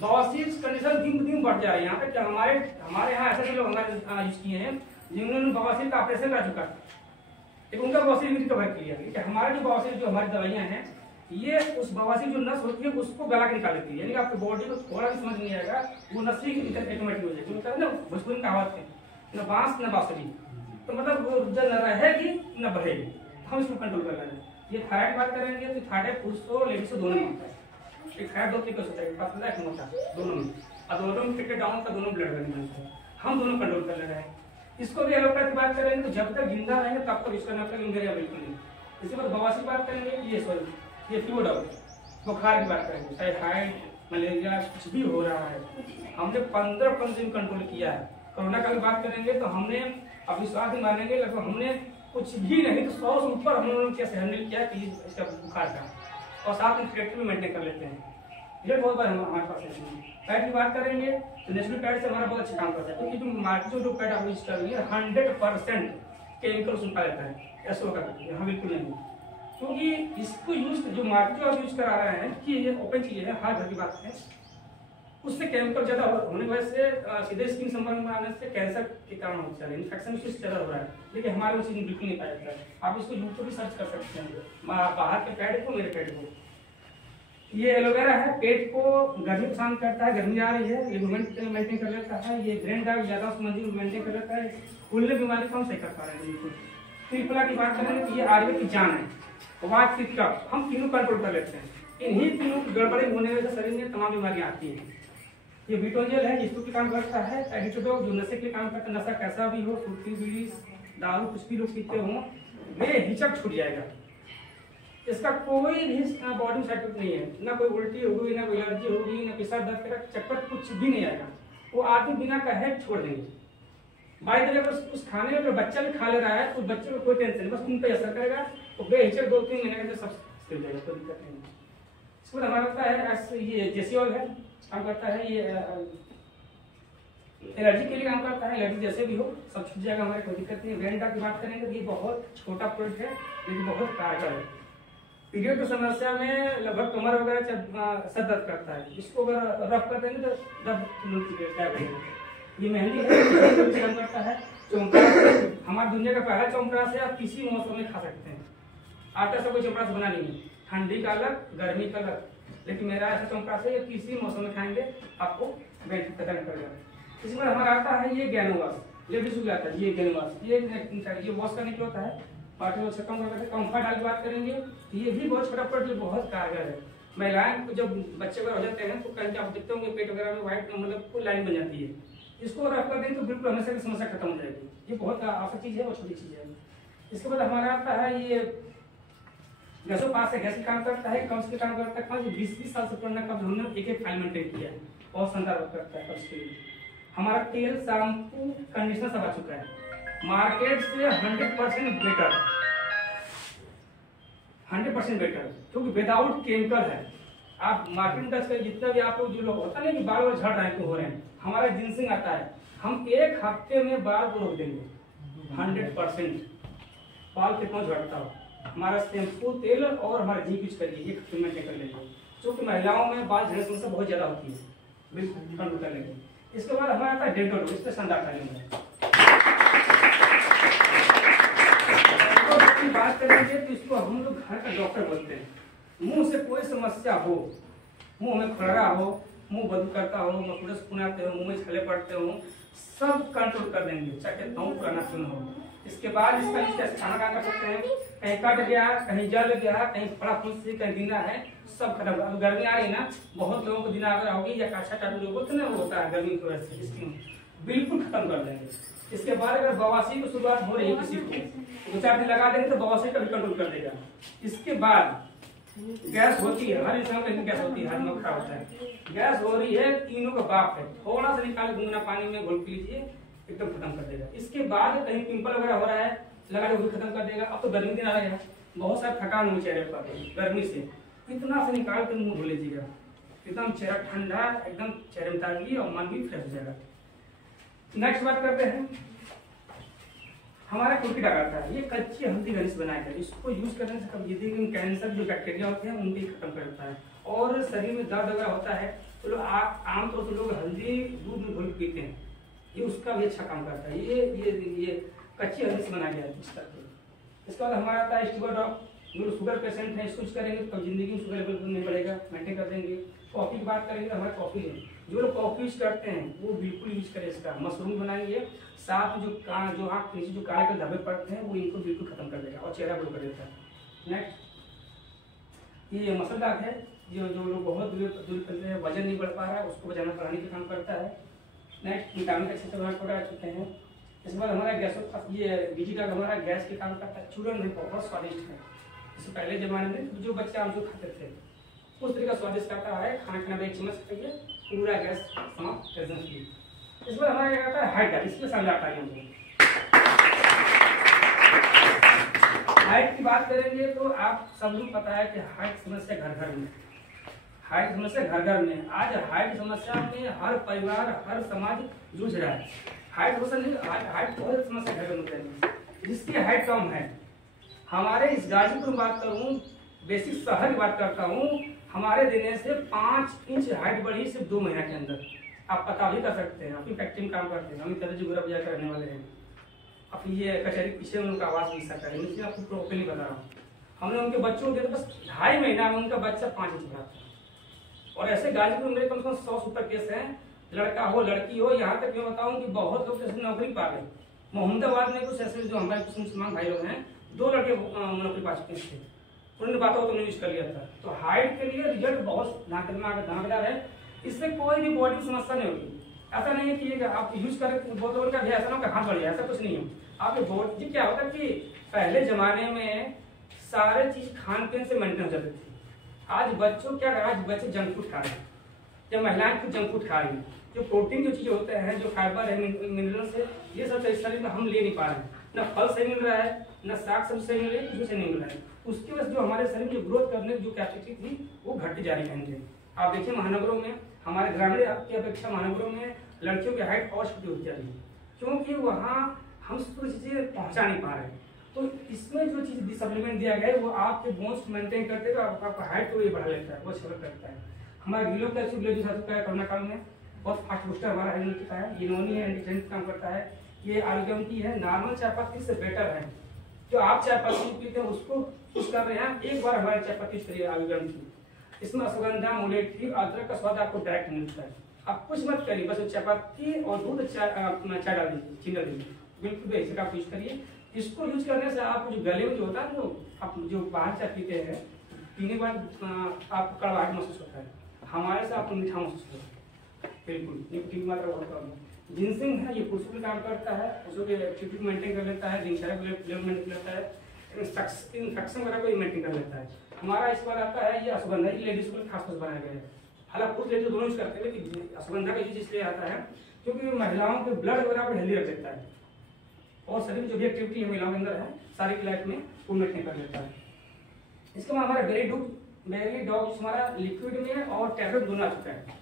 बवासीर कंडीशन दिन ब दिन बढ़ जा रही है। यहाँ पे क्या हमारे यहाँ ऐसे लोग हमारे यूज किए हैं जिन्होंने बवासीर का ऑपरेशन कर चुका है, लेकिन उनका बवासीर भी रिकवर किया। लेकिन हमारे जो बवासीर जो हमारी दवाइयाँ हैं ये उस बवासीर जो नस होती है उसको गला के निकाल देती है, यानी कि आपकी बॉडी को थोड़ा भी समझ नहीं आएगा, वो नस ही ऑटोमेटिक हो जाएगी। मतलब ना भोजपुरी कहावत है, न बांस न बांसुरी, तो मतलब वो न रहेगी न बहेगी। हम इसको कंट्रोल कर रहे हैं। ये थायराइड बात करेंगे तो थायराइड पुरुष को लेडीज को दोनों में होता है। थायराइड 2 तरीके से होता है, पतला एक मोटा, दोनों में, और दोनों में टिकट डाउन का दोनों ब्लड बनी बनता है। हम दोनों कंट्रोल कर रहे हैं। इसको भी एलोपैथी बात करेंगे तो जब तक जिंदा रहेंगे तब तक इसका मतलब इंजरिया बिल्कुल नहीं। इसके बाद बवासीर बात करेंगे, ये फीवर बुखार की बात करेंगे, टाइफाइड मलेरिया कुछ भी हो रहा है हमने 15 दिन कंट्रोल किया है। कोरोना का भी बात करेंगे तो हमने अब विश्वास नहीं मानेंगे, लगभग हमने कुछ भी नहीं तो 100 से ऊपर हम लोगों ने कैसे हैंडल किया कि इसका बुखार का, और साथ में ट्रीटमेंट भी मेंटेन कर लेते हैं। ये बहुत बार हमारे पास है। पैड की बात करेंगे तो नेचुरल पैड से हमारा बहुत अच्छा काम करता है, क्योंकि जो मार्केट जो पैड आप यूज कर रही है 100% केमिकल उसमें पाया जाता है, ऐसा होगा यहाँ बिल्कुल नहीं। क्योंकि इसको यूज जो मार्केट जो आप यूज करा रहे हैं कि ये ओपन चीज है, हर घर की बात है, उससे केमिकल ज्यादा होने की वजह से सीधे स्किन संपर्क में आने से कैंसर के कारण होता है, इन्फेक्शन उससे ज्यादा हो रहा है। लेकिन हमारे में चीज बिल्कुल नहीं पाया जाता है। आप इसको यूट्यूब भी सर्च कर सकते हैं, बाहर के पैड को, मेरे पैड को। ये एलोवेरा है, पेट को गर्मी पसंद करता है, गर्मी आ रही है, ये मूवमेंट मेंटेन कर लेता है। ये ब्रेन डार्क ज्यादा मंजिल मेंटेन कर लेता है, खुलने बीमारी को हम सही कर पा रहे हैं बिल्कुल। त्रिफला की बात करेंगे तो ये आयुर्वेद की जान है, वात पित्त कफ हम तीनों कंट्रोल कर लेते हैं। इन्हीं तीनों की गड़बड़ी होने से शरीर में तमाम बीमारियां आती हैं। ये बीटोजेल है, जिसको भी काम करता है, एडिटोडोक जो नशे के लिए काम करता है, नशा कैसा भी हो, सुर्ती बीड़ी दारू कुछ भी लोग पीते हो, बेहिचक छूट जाएगा। इसका कोई भी बॉडी साइड इफेक्ट नहीं है, ना कोई उल्टी होगी, ना कोई एलर्जी होगी, ना कोई सर दर्द का चक्कर कुछ भी नहीं आएगा। वो आदमी बिना कहे छोड़ देंगे। बाई द वे अगर उस खाने में बच्चा भी खा ले रहा है तो बच्चे को कोई टेंशन नहीं, बस उन पर असर करेगा तो बेहिचक 2-3 महीने के अंदर सब सही हो जाएगा, कोई दिक्कत नहीं। इसके बाद हमारा होता है ये जेसी ऑयल है, काम करता है, ये एलर्जी के लिए काम करता है, एलर्जी जैसे भी हो सब छूट जाएगा, हमारे कोई दिक्कत नहीं है। वेंडा की बात करेंगे तो ये बहुत छोटा प्रोडक्ट है लेकिन बहुत कारगर है। पीरियड की समस्या में लगभग कमर वगैरह सर दर्द करता है, इसको अगर रफ कर देंगे तो दर्द गायब हो जाएगा। ये मेहंदी है, काम करता है। चौंपरास हमारी दुनिया का पहला चौंपरास है, आप किसी मौसम में खा सकते हैं। आटा से कोई चौंपरास बना नहीं है, ठंडी का अलग गर्मी का अलग, लेकिन मेरा ऐसा चौंपरास है किसी मौसम में खाएंगे आपको बेनिफिट खत्म करेगा। इसमें हमारा आता है ये गैनोवाश, लेडीज को आता है ये गैनोवाश, ये वॉश करने के होता है, पार्टी में कम करते हैं। कम्फर्ट डाल की बात करेंगे ये भी बहुत छोटा प्रोडक्ट बहुत कारगर है। महिलाएं को जब बच्चे वगैरह हो जाते हैं तो कहीं आप देखते होंगे पेट वगैरह में व्हाइट मतलब कोई लाइन बन जाती है, इसको अगर आप कर देंगे तो बिल्कुल हमेशा की समस्या खत्म हो जाएगी। ये बहुत आवश्यक चीज है और छोटी चीज है। इसके बाद हमारा आता है ये गैसों पास है, गैस का काम करता है, कब्ज के काम करता है। 20-20 साल से पुराना कब्ज हमने एक फाइल मेंटेन किया है, बहुत शानदार वर्क करता है कब्ज के लिए। हमारा तेल शैम्पू कंडीशनर सब आ चुका है, मार्केट से 100% बेटर, 100% बेटर, क्योंकि विदाउट केमिकल है। आप मार्केट में टच करें जितना भी आप लोग जो लोग होता नहीं कि बाल और झड़ रहे हैं हो रहे हैं, हमारा जिनसिंग आता है, हम 1 हफ्ते में बाल को रोक देंगे 100%। बाल कितना झड़ता हो, हमारा शैम्पू तेल और हमारा घी यूज करिए, ये ट्रीटमेंट कर लेंगे। क्योंकि महिलाओं में बाल झड़ने की समस्या बहुत ज्यादा होती है, बिल्कुल कंट्रोल कर लेंगे। इसके बाद हमारा आता है डेंटल, इस पर शानदार खाएंगे। बात करेंगे तो इसको हम लोग घर का डॉक्टर बोलते हैं। मुंह से कोई समस्या हो, मुंह में खड़रा हो, मुंह बदबू करता हो, मकुड़स पुनाते हो, मुंह में छले पड़ते हो, सब कंट्रोल कर देंगे, चाहे गाँव पुराना क्यों हो। इसके बाद इसका यूज खाना खा कर सकते हैं, कहीं कट गया, कहीं जल गया, कहीं फड़ा फूंसी, कहीं दीना है, सब खत्म। अब गर्मी आ रही है ना, बहुत लोगों को दीना अगर होगी या काछा टाटू जो बोलते हैं ना वो होता है गर्मी की वजह से, स्किन बिल्कुल खत्म कर देंगे। इसके बाद अगर बवासीर की शुरुआत हो रही है किसी को 2-4 दिन लगा देंगे तो बवासीर का भी कंट्रोल कर देगा। इसके बाद गैस होती है, हर इंसान को गैस होती है, हर में खड़ा होता है, गैस हो रही है, तीनों का बाप है, थोड़ा सा निकाल गुनगुना पानी में घोल पी लीजिए, एकदम खत्म कर देगा। इसके बाद कहीं पिंपल वगैरह हो रहा है लगा दे, वो भी खत्म कर देगा। अब तो गर्मी दिन आ रहा है, बहुत सारा थकान हो चेहरे पर गर्मी से, इतना से निकाल कर मुंह धो लीजिएगा, एकदम चेहरा ठंडा, एकदम चेहरे में ताजगी और मन भी फ्रेश हो जाएगा। नेक्स्ट बात करते हैं हमारा कुर्की करता है, ये कच्ची हल्दी गरीस बनाया है, इसको यूज करने से कब्जियत के कैंसर जो बैक्टीरिया होते हैं उनको खत्म कर देता है। और शरीर में दर्द वगैरह होता है तो लोग आमतौर से लोग हल्दी दूध में घोल पीते हैं, ये उसका भी अच्छा काम करता है। ये कच्ची हल्दी से बनाया गया है इस तरह। इसके बाद हमारा आता है स्टीवर ड्रॉप, जो शुगर पेशेंट है इसको यूज करेंगे तो जिंदगी में शुगर लेवल नहीं बढ़ेगा, मेंटेन कर देंगे। कॉफी की बात करेंगे तो हमारा कॉफी है, जो लोग कॉफी यूज करते हैं वो बिल्कुल यूज करें इसका। मशरूम बनाएंगे, साथ में जो आँख नीचे जो काले धब्बे पड़ते हैं वो इनको बिल्कुल खत्म कर देगा और चेहरा ग्लो कर देता है। नेक्स्ट ये मसल दाग है, जो लोग बहुत दूर करते हैं, वजन नहीं बढ़ पा रहा है, उसको वजन बढ़ाने का काम करता है। नेक्स्ट विटामिन का अच्छे से बना चुके हैं। इसके बाद हमारा ये डिजिटल हमारा गैस के काम करता है। चूरन भी बहुत स्वादिष्ट है, इससे पहले जमाने में जो बच्चे आम जो खाते थे उस तरीका स्वादिष्ट करता है। खाना एक चम्मच खाइए पूरा गैस समाप्त कर देंगे। इस बार हमारा क्या करता है हाइट, इसमें समझाता है। हाइट की बात करेंगे तो आप सब लोग पता है कि हाइट समस्या घर घर में, हाइट समस्या घर घर में। आज हाइट समस्या में हर परिवार हर समाज जूझ रहा है। हाइट बहुत समस्या घर में, जिसकी हाइट कम है। हमारे इस गाजीपुर में बात करूँ, बेसिक शहर की बात करता हूँ, हमारे देने से 5 इंच हाइट बढ़ी सिर्फ 2 महीने के अंदर। आप पता भी कर सकते हैं, अपनी फैक्ट्री में काम करते हैं, हम कलेजी गुरा बजा कर रहने वाले हैं। अब ये कचहरी पीछे उनका आवाज़ भी सकता है, लेकिन आपको ओपनली बता रहा हूँ। हमने उनके बच्चों के बस 2.5 महीना में उनका बच्चा 5 इंच बढ़ा था। और ऐसे गाजीपुर में कम से कम 100 से ऊपर केस हैं, लड़का हो लड़की हो। यहाँ तक मैं बताऊँ कि बहुत लोग ऐसे नौकरी पा गए। मोहम्मदाबाद में कुछ ऐसे जो हमारे कुछ मुसलमान भाई लोग हैं, 2 लड़के नौकरी पा चुके थे, उन्होंने बातों को यूज कर लिया था। तो हाइट के लिए रिजल्ट बहुत दांतदार है, इससे कोई भी बॉडी समस्या नहीं होगी। ऐसा नहीं है कि आप यूज करें बहुत लोगों का भी ऐसा ना हाथ बढ़ जाए, ऐसा कुछ नहीं है। आपके बॉडी क्या होता है कि पहले जमाने में सारे चीज खान पीन से मेंटेन हो जाती थी। आज बच्चों क्या कर, आज बच्चे जंक फूड खा रहे हैं, जब महिलाएं खुद जंक फूड खा रही हैं। जो प्रोटीन जो चीजें होते हैं, जो फाइबर है, मिनरल्स है, ये सब इस शरीर में हम ले नहीं पा रहे हैं। न फल सही मिल रहा है, न साग सब्जी सही मिल रही है, कुछ से नहीं मिल रहा है। उसकी वजह से जो हमारे शरीर में ग्रोथ करने की जो कैपेसिटी थी वो घटती जा रही है। आप देखिए महानगरों में, हमारे ग्रामीण की अपेक्षा महानगरों में लड़कियों की हाइट और छोटी होती जा रही है, क्योंकि वहाँ हम पूरी चीजें पहुँचा नहीं पा रहे हैं। तो इसमें जो चीज सप्लीमेंट दिया गया है वो आपके बोन्स मेंटेन करते हुए आपका हाइट को ये बढ़ा लेता है, वो अच्छा करता है। हमारा गिलो कैल्शियम जो चुका है कोरोना काल में, बहुत फास्ट बूस्टर हमारा हेल्थ का है। ये नोनी है, एंटी काम करता है। ये आलूगम की है, नॉर्मल चाय पत्ती से बेटर है। जो आप चाय पत्ती पीते हैं उसको यूज कर रहे हैं, एक बार हमारे चाय पत्ती करिए आलूगम की। इसमें अश्वगंधा, मुलेठी, अदरक का स्वाद आपको डायरेक्ट मिलता है। आप कुछ मत करिए, बस चाय पत्ती और दूध चाय डाल दीजिए, चीनी डाल दीजिए, बिल्कुल बेसिक आप यूज करिए। इसको यूज करने से आपको जो गले में जो होता है, जो आप जो बाहर चाय पीते हैं, पीने के बाद आपको कड़वाहट महसूस होता है, हमारे से आपको मीठा महसूस होता है, बिल्कुल निकोटीन मात्रा बहुत कम है। जिनसिंग है, ये पुरुषों के काम करता है, पुरुषों के एक्टिविटी मेंटेन कर लेता है, दिनचर्या को मेंटेन कर लेता है, इन्फेक्शन वगैरह को मेंटेन कर लेता है। हमारा इस बार आता है ये अश्वगंधा, लेडीज को खासतौर से बनाया गया है। हालांकि पुरुष लेडीज दोनों यूज करते हैं, लेकिन अश्वगंधा का यूज इसलिए आता है क्योंकि महिलाओं के ब्लड वगैरह को हेल्दी रख देता है और शरीर में जो भी एक्टिविटी है महिलाओं के अंदर है सारी की लाइफ में वो मेंटेन कर लेता है। इसके बाद हमारा बेरी डॉग हमारा लिक्विड में और टैबलेट दोनों आ चुका है।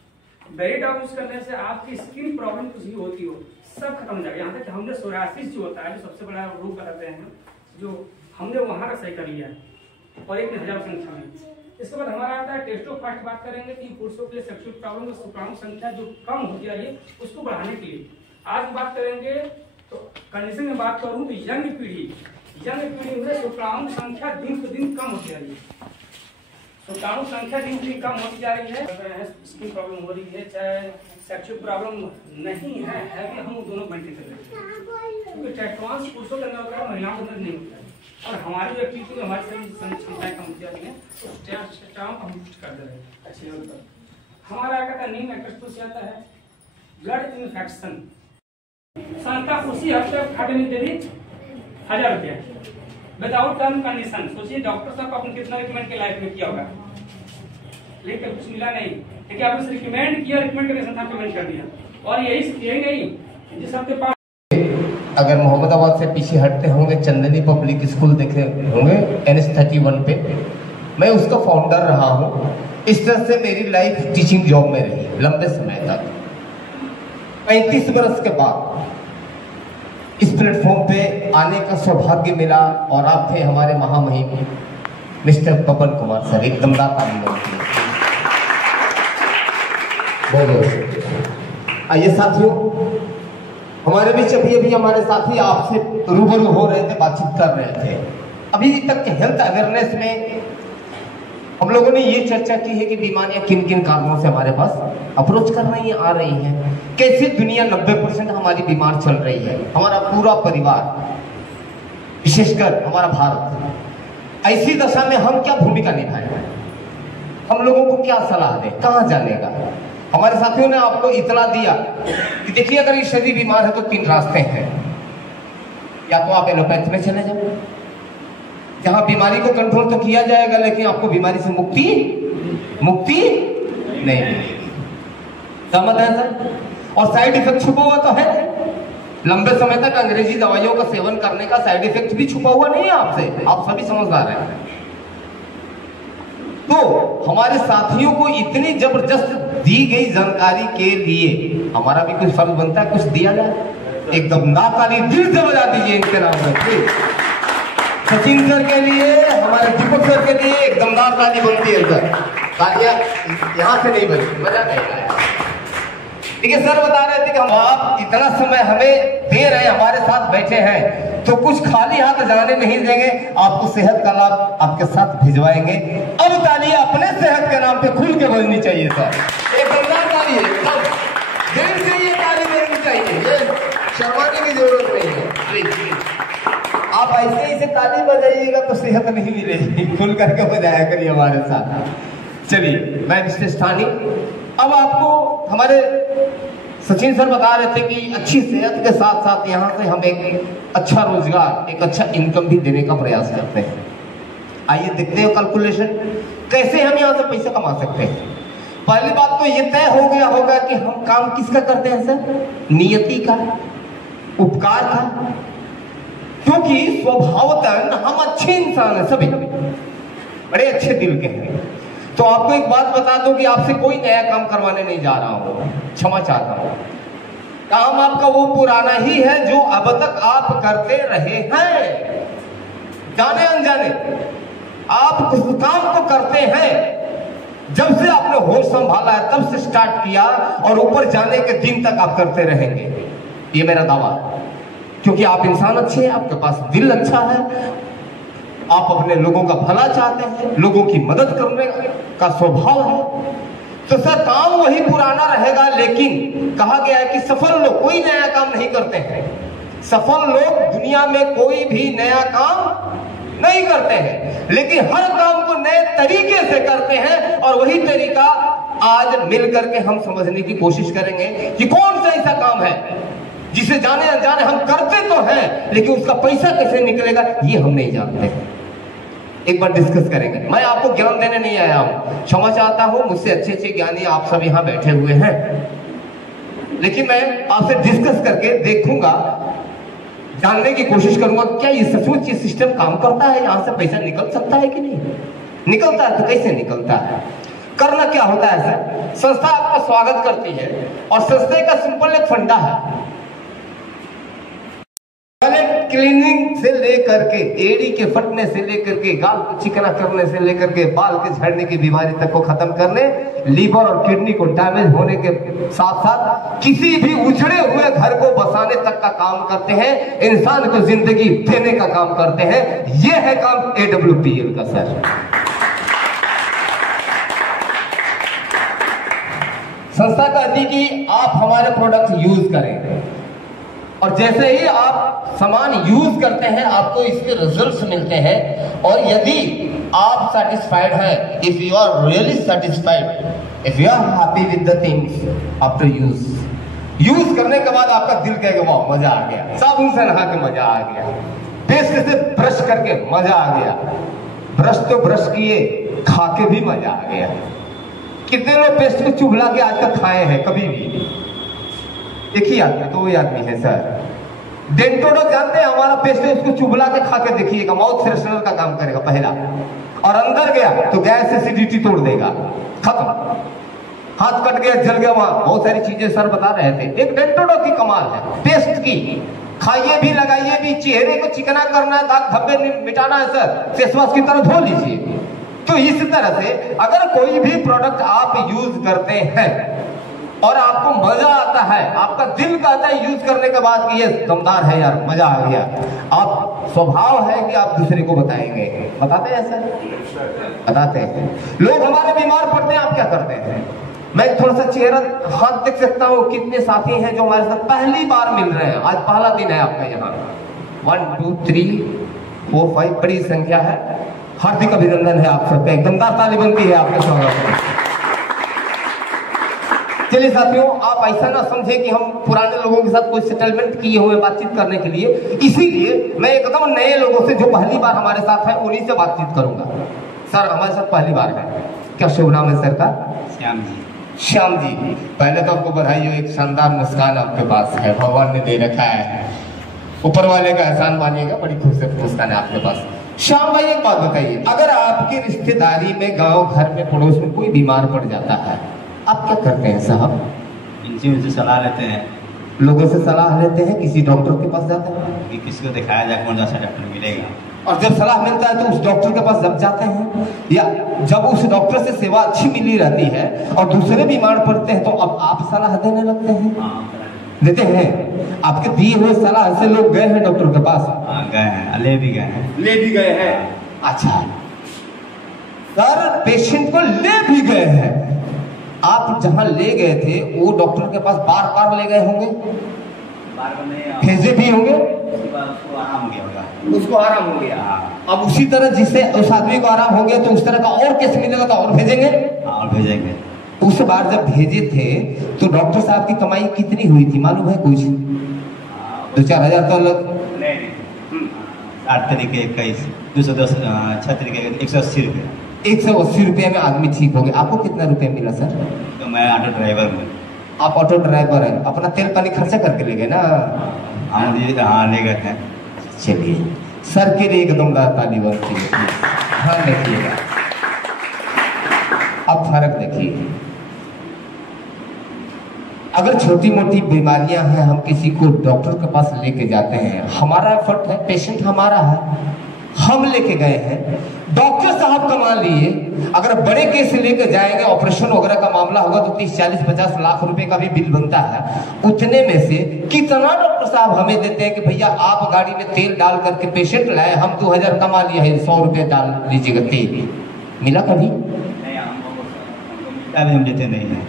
बेरी डॉग यूज करने से आपकी स्किन प्रॉब्लम कुछ भी होती हो सब खत्म हो जाएगा। यहाँ तक हमने सोरासिस जो होता है, जो सबसे बड़ा रोग बताते हैं, जो हमने वहां का सही कर लिया है और 1,000 संख्या में। इसके बाद हमारा आता है टेस्टो फास्ट। बात करेंगे कि पुरुषों के लिए सेक्सुअल प्रॉब्लम शुक्राणु संख्या जो कम होती जा रही है उसको बढ़ाने के लिए आज बात करेंगे। तो कंडीशन में बात करूं तो यंग पीढ़ी में शुक्राणु संख्या दिन पे दिन कम होती जा रही है। शुक्राणु संख्या दिन पे दिन कम होती जा रही है, स्किन प्रॉब्लम हो रही है, चाहे सेक्सुअल प्रॉब्लम नहीं है भी हम दोनों मेंटेन कर रहे हैं, क्योंकि टेस्टोस्टेरोन पुरुषों के अंदर होता है, महिलाओं के अंदर नहीं होता है। और हमारी जो एक्टिविटी हमारे शरीर क्षमताएं कम होती जाती है तो टेस्टोस्टेरोन हम बूस्ट कर दे रहे हैं अच्छे लेवल पर। हमारा क्या नीम एक्सप्रेस से आता है ब्लड इन्फेक्शन। संस्था उसी हफ्ते खाते में दे दी 1,000 रुपया विदाउट टर्म कंडीशन। सोचिए डॉक्टर साहब आपने कितना रिकमेंड के लाइफ में किया होगा, लेकिन कुछ मिला नहीं, लेकिन आपने रिकमेंड किया, रिकमेंड करके संस्था पेमेंट कर दिया। और यही नहीं जिस आपके पास अगर मोहम्मदाबाद से पीछे हटते होंगे चंदनी पब्लिक स्कूल देखे होंगे NS31 पे, मैं उसका फाउंडर रहा हूँ। इस तरह से मेरी लाइफ टीचिंग जॉब में रही लंबे समय तक। 35 वर्ष के बाद इस प्लेटफॉर्म पे आने का सौभाग्य मिला और आप थे हमारे महामहिम मिस्टर पवन कुमार सर। एकदम बहुत आइए साथियों, हमारे बीच अभी हमारे साथी आपसे रूबरू हो रहे थे, बातचीत कर रहे थे। अभी तक के हेल्थ अवेयरनेस में हम लोगों ने ये चर्चा की है कि बीमारियां किन किन कारणों से हमारे पास अप्रोच कर रही हैं, आ रही हैं, कैसे दुनिया 90% हमारी बीमार चल रही है, हमारा पूरा परिवार, विशेषकर हमारा भारत। ऐसी दशा में हम क्या भूमिका निभाएं, हम लोगों को क्या सलाह दें, कहां जाने का। हमारे साथियों ने आपको इतला दिया कि देखिए अगर ये शरीर बीमार है तो 3 रास्ते हैं। या तो आप एलोपैथ में चले जाओ, जहां बीमारी को कंट्रोल तो किया जाएगा लेकिन आपको बीमारी से मुक्ति नहीं मिलेगी। समझ है सर? और साइड इफेक्ट छुपा हुआ तो है। लंबे समय तक अंग्रेजी दवाइयों का सेवन करने का साइड इफेक्ट भी छुपा हुआ नहीं है आपसे, आप सभी समझदार हैं। तो हमारे साथियों को इतनी जबरदस्त दी गई जानकारी के लिए हमारा भी कुछ फर्ज बनता है, कुछ दिया जाए। एकदम नाताली दिल से बजा दीजिए इनके नाम पर। सचिन सर के लिए, हमारे दीपक सर के लिए एक दमदार ताली बनती है सर। तालियां यहाँ से नहीं बनी, मजा नहीं आया। देखिए सर बता रहे थे कि हम आप इतना समय हमें दे रहे हैं, हमारे साथ बैठे हैं, तो कुछ खाली हाथ जाने नहीं देंगे, आपको सेहत का लाभ आपके साथ भिजवाएंगे। अब तालियां अपने सेहत के नाम पे खुल के बजनी चाहिए सर। एक दमदार ताली है, दिल से ये ताली बजनी चाहिए, शर्माने की जरूरत नहीं है। प्लीज आप ऐसे ही से ताली बजाइएगा तो सेहत नहीं मिलेगी, खुल करके बजाया करिए हमारे साथ। चलिए मैं मिस्टर स्थानी, अब आपको हमारे सचिन सर बता रहे थे कि अच्छी सेहत के साथ साथ यहाँ से हम एक अच्छा रोजगार, एक अच्छा इनकम भी देने का प्रयास करते हैं। आइए देखते हैं कैलकुलेशन कैसे हम यहाँ से पैसा कमा सकते हैं। पहली बात तो ये तय हो गया होगा कि हम काम किसका करते हैं सर? नियति का, उपकार का। क्योंकि स्वभावतः हम अच्छे इंसान हैं, सभी बड़े अच्छे दिल के हैं। तो आपको एक बात बता दूं कि आपसे कोई नया काम करवाने नहीं जा रहा हूं, क्षमा चाहता हूं। काम आपका वो पुराना ही है जो अब तक आप करते रहे हैं, जाने अनजाने आप उस काम को करते हैं। जब से आपने होश संभाला है तब से स्टार्ट किया और ऊपर जाने के दिन तक आप करते रहेंगे, ये मेरा दावा है। क्योंकि आप इंसान अच्छे हैं, आपके पास दिल अच्छा है, आप अपने लोगों का भला चाहते हैं, लोगों की मदद करने का स्वभाव है। तो सर काम वही पुराना रहेगा, लेकिन कहा गया है कि सफल लोग कोई नया काम नहीं करते हैं। सफल लोग दुनिया में कोई भी नया काम नहीं करते हैं, लेकिन हर काम को नए तरीके से करते हैं। और वही तरीका आज मिल करके हम समझने की कोशिश करेंगे कि कौन सा ऐसा काम है जिसे जाने अनजाने हम करते तो हैं, लेकिन उसका पैसा कैसे निकलेगा ये हम नहीं जानते। एक बार डिस्कस करेंगे। मैं आपको ज्ञान देने नहीं आया हूं, क्षमा चाहता हूं, मुझसे अच्छे अच्छे ज्ञानी आप सब यहां बैठे हुए हैं, लेकिन मैं आपसे डिस्कस करके देखूंगा, जानने की कोशिश करूंगा क्या ये सचमुच ये सिस्टम काम करता है, यहां से पैसा निकल सकता है कि नहीं निकलता है, तो कैसे निकलता है, करना क्या होता है सर। संस्था आपका स्वागत करती है और संस्था का सिंपल एक फंडा है। क्लीनिंग से लेकर के, एड़ी के फटने से लेकर के, गाल को चिकना करने से लेकर के, बाल के झड़ने की बीमारी तक को खत्म करने, लीवर और किडनी को डैमेज होने के साथ साथ किसी भी उजड़े हुए घर को बसाने तक का काम करते हैं, इंसान को जिंदगी देने का काम करते हैं। यह है काम AWPL का सर। संस्था कहती कि आप हमारे प्रोडक्ट यूज करें और जैसे ही आप सामान यूज करते हैं आपको इसके रिजल्ट्स मिलते हैं। और यदि आप सेटिस्फाइड हैं, if you are really satisfied, if you are happy with the things after use करने के बाद आपका दिल कहेगा वाह मजा आ गया, साबुन से नहा के मजा आ गया, पेस्ट से ब्रश करके मजा आ गया, ब्रश तो ब्रश किए, खा के भी मजा आ गया। कितने लोग पेस्ट को चुभला के आज तक खाए हैं कभी भी? एक ही आदमी, दो ही आदमी है सर। डेंटोडो जानते हैं हमारा पेस्ट है, उसको चुभला के खा के देखिएगा, माउथ फ्रेशनर का काम करेगा पहला, और अंदर गया तो गैस एसिडिटी तोड़ देगा, खत्म। हाथ कट गया, जल गया, वहां बहुत सारी चीजें सर बता रहे थे। एक डेंटोडो की कमाल है पेस्ट की, खाइए भी, लगाइए भी, चेहरे को चिकना करना है, दाग धब्बे मिटाना है सर, फेस वॉश की तरह धो लीजिए। तो इस तरह से अगर कोई भी प्रोडक्ट आप यूज करते हैं और आपको मजा आता है, आपका दिल कहता है यूज करने के बाद कि ये दमदार है यार, मजा आ गया, आप स्वभाव है कि आप दूसरे को बताएंगे। बताते हैं सर? बताते हैं। लोग हमारे बीमार पड़ते हैं, आप क्या करते हैं? मैं थोड़ा सा चेहरा हाथ देख सकता हूँ, कितने साथी हैं जो हमारे साथ पहली बार मिल रहे हैं, आज पहला दिन है आपका यहाँ। 1 2 3 4 5 बड़ी संख्या है। हार्दिक अभिनंदन है आप सबका, एकदम ताली बनती है आपके स्वागत में। चलिए साथियों, आप ऐसा ना समझे कि हम पुराने लोगों के साथ कोई सेटलमेंट किए हुए बातचीत करने के लिए, इसीलिए मैं एकदम नए लोगों से जो पहली बार हमारे साथ है उन्हीं से बातचीत करूंगा। सर हमारे साथ पहली बार है, क्या शुभ नाम है सर का? श्याम जी। श्याम जी, पहले तो आपको बधाई हो, एक शानदार मुस्कान आपके पास है, भगवान ने दे रखा है, ऊपर वाले का एहसान मानिएगा, बड़ी खूबसूरत मुस्कान है आपके पास। श्याम भाई एक बात बताइए, अगर आपकी रिश्तेदारी में, गांव घर में, पड़ोस में कोई बीमार पड़ जाता है, आप क्या करते हैं साहब? इनसे उनसे सलाह लेते हैं, लोगों से सलाह लेते हैं, किसी डॉक्टर के पास जाते हैं कि किसी को दिखाया जाए, कौन सा डॉक्टर मिलेगा, और जब सलाह मिलता है तो उस डॉक्टर के पास जब जाते हैं, या जब उस डॉक्टर से सेवा अच्छी मिली रहती है और दूसरे बीमार पड़ते हैं तो अब आप सलाह देने लगते हैं? देते हैं। आपके दिए हुए सलाह से लोग गए हैं डॉक्टर के पास? गए हैं, ले भी गए हैं। ले भी गए हैं? अच्छा सर, पेशेंट को ले भी गए हैं। आप जहां ले गए थे वो डॉक्टर के पास बार बार ले गए होंगे, भेजे भी होंगे, उसको आराम हो गया होगा, उसको आराम हो गया। अब उसी तरह जिससे उस आदमी को आराम हो गया तो उस तरह का और केस मिलेगा तो और भेजेंगे, और भेजेंगे। उस बार जब भेजे थे तो डॉक्टर साहब की कमाई कितनी हुई थी मालूम है? कुछ 2-4 हजार तो अलग? 8 तरीके 21, 210, 6 तरीके 180 रुपये। 180 रुपये में आदमी ठीक हो गया। आपको कितना रुपया मिला सर? तो मैं ऑटो ड्राइवर हूँ। आप ऑटो ड्राइवर हैं, अपना तेल पानी खर्चा करके ले गए ना? हाँ जी, हाँ ले गए थे। चलिए सर के लिए एकदम ताली बनती है। ध्यान रखिएगा, अब फर्क देखिए। अगर छोटी मोटी बीमारियां हैं, हम किसी को डॉक्टर के पास लेके जाते हैं, हमारा एफर्ट है, पेशेंट हमारा है, हम लेके गए हैं, डॉक्टर साहब कमा लिए। अगर बड़े केस लेके जाएंगे, ऑपरेशन वगैरह का मामला होगा तो 30, 40, 50 लाख रुपए का भी बिल बनता है। उतने में से कितना डॉक्टर साहब हमें देते हैं कि भैया आप गाड़ी में तेल डाल करके पेशेंट लाए, हम 2000 कमा लिए हैं, 100 रुपए डाल लीजिएगा तेल। मिला कभी? हम देते नहीं है।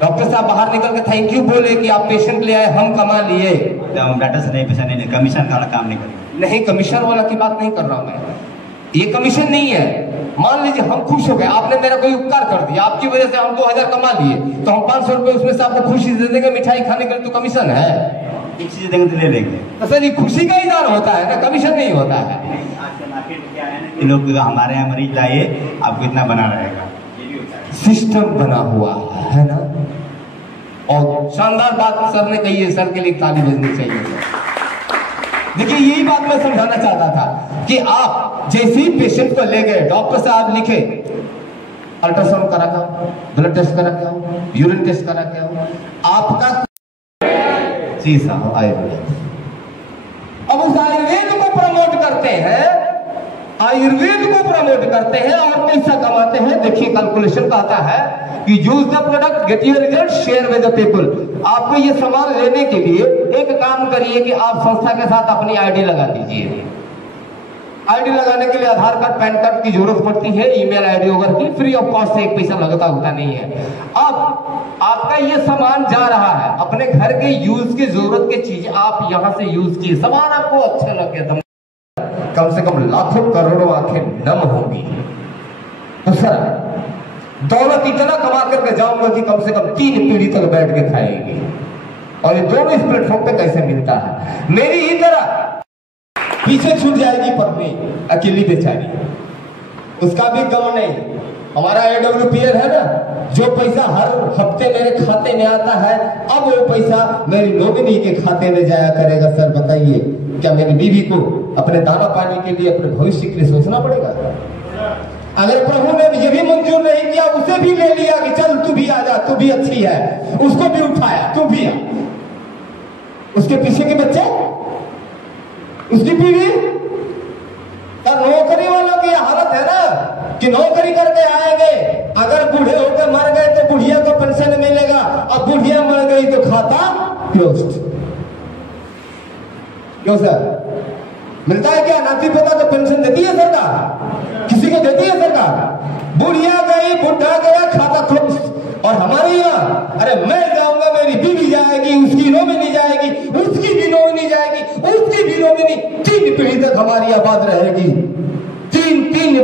डॉक्टर साहब बाहर निकल के थैंक यू बोले कि आप पेशेंट ले आए, हम कमा लिए। तो हम डाटा से नहीं, पैसा नहीं, कमीशन वाला काम नहीं करेंगे। नहीं, कमीशन वाला की बात नहीं कर रहा हूं मैं, ये कमीशन नहीं है। मान लीजिए हम खुश हो गए, आपने मेरा कोई उपकार कर दिया, आपकी वजह से हम 2000 कमा लिए, तो हम 500 रुपए उसमें से आपको खुशी दे देंगे, मिठाई खाने के लिए, तो कमीशन है। एक चीज देंगे तो ले लेंगे। तो सर ये खुशी का ही दान होता है ना, कमीशन नहीं होता है। आजकल मार्केट में क्या है ना कि लोग हमारे यहाँ मरीज लाइए, आपको इतना बना रहेगा, सिस्टम बना हुआ है ना। और शानदार बात सर ने कही है, सर के लिए ताली बजनी चाहिए। देखिए यही बात मैं समझाना चाहता था कि आप जैसे ही पेशेंट को ले गए, डॉक्टर साहब लिखे अल्ट्रासाउंड करा के आओ, ब्लड टेस्ट करा के आओ, यूरिन टेस्ट करा के आओ, आपका जी साहब आयुर्वेद। अब उस आयुर्वेद को प्रमोट करते हैं, आयुर्वेद को प्रमोट करते हैं और पैसा कमाते हैं। देखिए कैलकुलेशन कहता है कि use the product, get your result, share with the people. आपको ये सामान लेने के लिए एक काम करिए कि आप संस्था के साथ अपनी आईडी लगा दीजिए। आईडी लगाने के लिए आधार कार्ड, पैन कार्ड की जरूरत पड़ती है, ईमेल आईडी वगैरह की, फ्री ऑफ कॉस्ट से, एक पैसा लगता होता नहीं है। अब आपका ये सामान जा रहा है, अपने घर के यूज की जरूरत की चीज आप यहाँ से यूज किए, सामान आपको अच्छा लग गया, कम से कम लाखों करोड़ों आंखें नम होंगी। दूसरा, दौलत इतना कमा करके जाऊंगा कि कम से कम 3 पीढ़ी तक बैठ के खाएगी। और ये दोनों इस प्लेटफॉर्म पे कैसे मिलता है? मेरी ही तरह पीछे छूट जाएगी पत्नी अकेली बेचारी, उसका भी गम नहीं। हमारा AWPL है ना, जो पैसा हर हफ्ते मेरे खाते में आता है, अब वो पैसा मेरी नॉमिनी के खाते में जाया करेगा। सर बताइए, क्या मेरी बीवी को अपने दाना पानी के लिए, अपने भविष्य के लिए सोचना पड़ेगा? अगर प्रभु ने ये भी मंजूर नहीं किया, उसे भी ले लिया कि चल तू भी आ जा, तू भी अच्छी है, उसको भी उठाया, तू भी आ। उसके पीछे के बच्चे, उसकी बीवी। तो नौकरी वालों की हालत है ना कि नौकरी करके आएंगे, अगर बूढ़े होकर मर गए तो बुढ़िया को पेंशन मिलेगा, और बुढ़िया मर गई तो खाता क्लोज्ड। क्यों सर, मिलता है क्या? नाती पोता को पेंशन देती है सरकार? किसी को देती है सरकार? बुढ़िया गई, बुढ़ा गया, खाता क्लोज्ड। और हमारे यहाँ, अरे मैं जाऊंगा, मेरी बीवी जाएगी, उसकी नॉमिनी जाएगी, उसकी भी नॉमिनी जाएगी, उसकी भी नॉमिनी, 3 पीढ़ी तक हमारी आबाद रहेगी। 3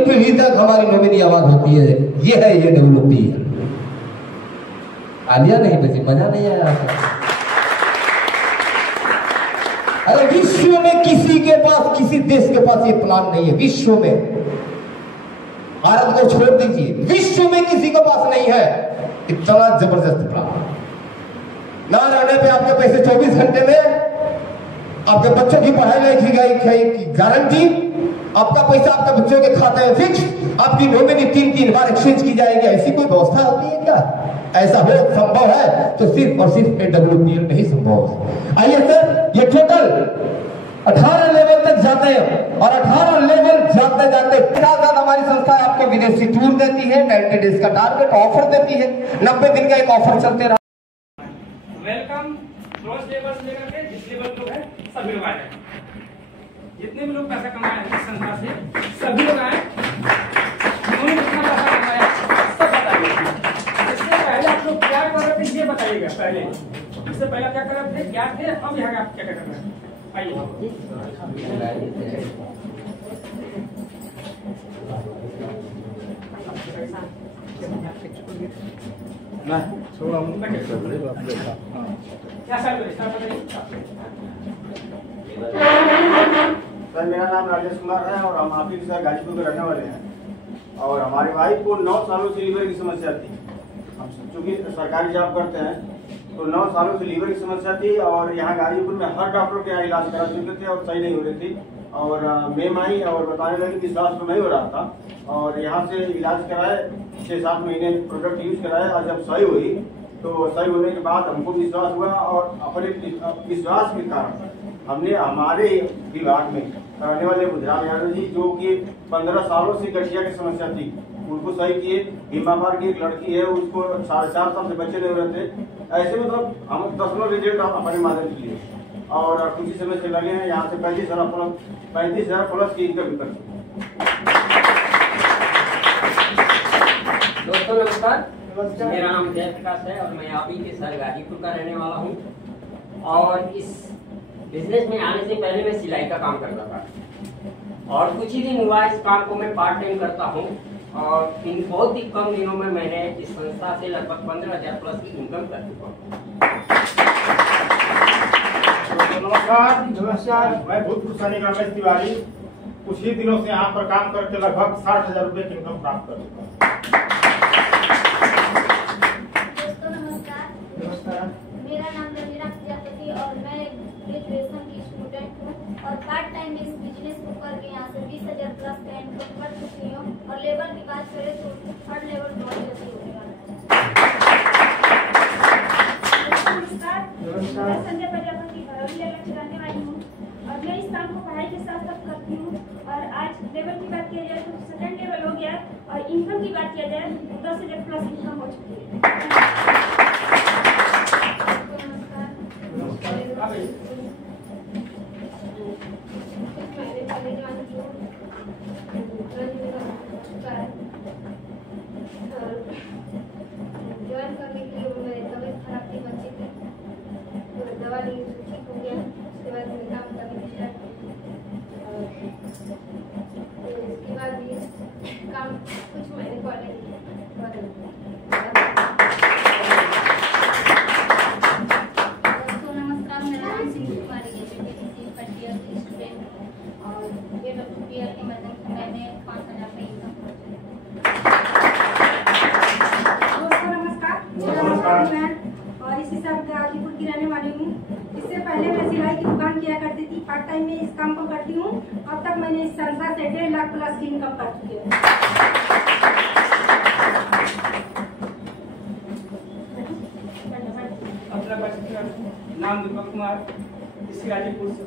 पीढ़ी तक हमारी नॉमिनी आबाद होती है। ये है, ये डेवलपी है। आलिया नहीं बची, मजा नहीं आया आपका? अरे विश्व में किसी के पास, किसी देश के पास ये प्लान नहीं है। विश्व में, भारत को छोड़ दीजिए, विश्व में किसी के पास नहीं है इतना जबरदस्त प्लान। ना रहने पे आपके पैसे 24 घंटे में, आपके बच्चों की पढ़ाई लिखाई की गारंटी, आपका पैसा आपके बच्चों के खाते में फिक्स, आपकी नॉमिनी 3 बार एक्सचेंज की जाएगी। ऐसी कोई व्यवस्था होती है क्या? ऐसा हो संभव है तो सिर्फ और सिर्फ AWPL नहीं संभव है। आइए सर, ये टोटल 18 लेवल तक जाते हैं, और 18 लेवल जाते जाते साथ साथ हमारी संस्था आपको विदेशी टूर देती है, 90 डेज का टारगेट ऑफर देती है, 90 दिन का एक ऑफर चलते रहा। वेलकम। क्लोज लेवल से लेकर के जिस लेवल लोग हैं सभी लोग आए, जितने भी लोग पैसा कमाए हैं इस संस्था से, सभी लोग आए। उन्होंने कितना पैसा कमाया सब बताइए। इससे पहले आप लोग क्या कर रहे थे ये बताइएगा। पहले, इससे पहले क्या कर रहे थे, क्या थे, अब यहाँ आप क्या कर रहे हैं? आइए। क्या सर बताइए। सर मेरा नाम राजेश कुमार है और हम आप ही के साथ गाजीपुर के रहने वाले हैं। और हमारी वाइफ को 9 सालों से लीवर की समस्या थी। हम चूँकि सरकारी जॉब करते हैं तो 9 सालों से लीवर की समस्या थी, और यहाँ गाजीपुर में हर डॉक्टर के यहाँ इलाज करा चुके थे और सही नहीं हो रही थी। और मैम आई और बताने लगी कि इलाज तो नहीं हो रहा था, और यहाँ से इलाज कराए, 6-7 महीने प्रोडक्ट यूज कराए, और जब सही हुई तो सही होने के बाद हमको विश्वास हुआ, और अपने विश्वास के कारण हमने हमारे विभाग में रहने वाले बुधराम यादव जी, जो कि 15 सालों से गठिया की समस्या थी, उनको सही किए। भीमापार की एक लड़की है, उसको 4.5 साल से बच्चे नहीं हो रहे थे। ऐसे मतलब हम 10 रिजल्ट अपने माध्यम से लिए, और कुछ ही समय से लगे हैं। यहाँ से 35,000 प्लस की इनकम कर। दोस्तों नमस्कार, मेरा नाम जयप्रकाश है और मैं आप ही के सर गाजीपुर का रहने वाला हूँ। और इस बिजनेस में आने से पहले मैं सिलाई का काम करता था, और कुछ ही दिन हुआ इस काम को मैं पार्ट टाइम करता हूँ, और इन बहुत ही कम दिनों में मैंने इस संस्था से लगभग 15,000 प्लस की इनकम कर चुका हूँ। नमस्कार, मैं भूतपूर्व सैनिक रमेश तिवारी कुछ ही दिनों से यहाँ पर काम करके लगभग 60,000 रुपए की इनकम प्राप्त कर चुका हूँ। दोस्तों नमस्कार, मेरा नाम रमीरा प्रजापति और मैं ग्रेजुएशन की स्टूडेंट हूँ, और पार्ट टाइम इस बिजनेस को करके यहाँ से 20,000 प्लस का इनकम कर चुकी हूँ। और लेवल की बात करें तो 3rd लेवल बहुत जल्दी होने वाला है। नमस्कार, मैं संजय प्रजापति भरौली लेवल की रहने वाली हूँ, और मैं इस काम को पढ़ाई के साथ साथ करती हूँ। और आज लेवल की बात किया जाए तो 2nd लेवल हो गया, और इनकम की बात किया जाए तो 10,000 प्लस इनकम हो चुकी है। ज्वाइन करने के लिए मेरी तबीयत खराब थी, बच्चे की तो दवा ली, ठीक हो गया। उसके बाद मैं काम करने स्टार्ट किया, और इसके बाद भी काम कुछ महीने पहले नमस्कार, मेरा नाम सिंह कुमारी है, फर्स्ट ईयर की स्टूडेंट, और AWPL के माध्यम से मैंने 5,000 रुपये इनकम कर और इसी साल गाजीपुर की रहने वाली हूँ। इससे पहले मैं सिलाई की दुकान किया करती थी, पार्ट टाइम में इस काम को करती हूँ। अब तक मैंने इस संस्था से 1.5 लाख प्लस की इनकम कर चुकी है। अपना नाम दीपक कुमार, इसी गाजीपुर से।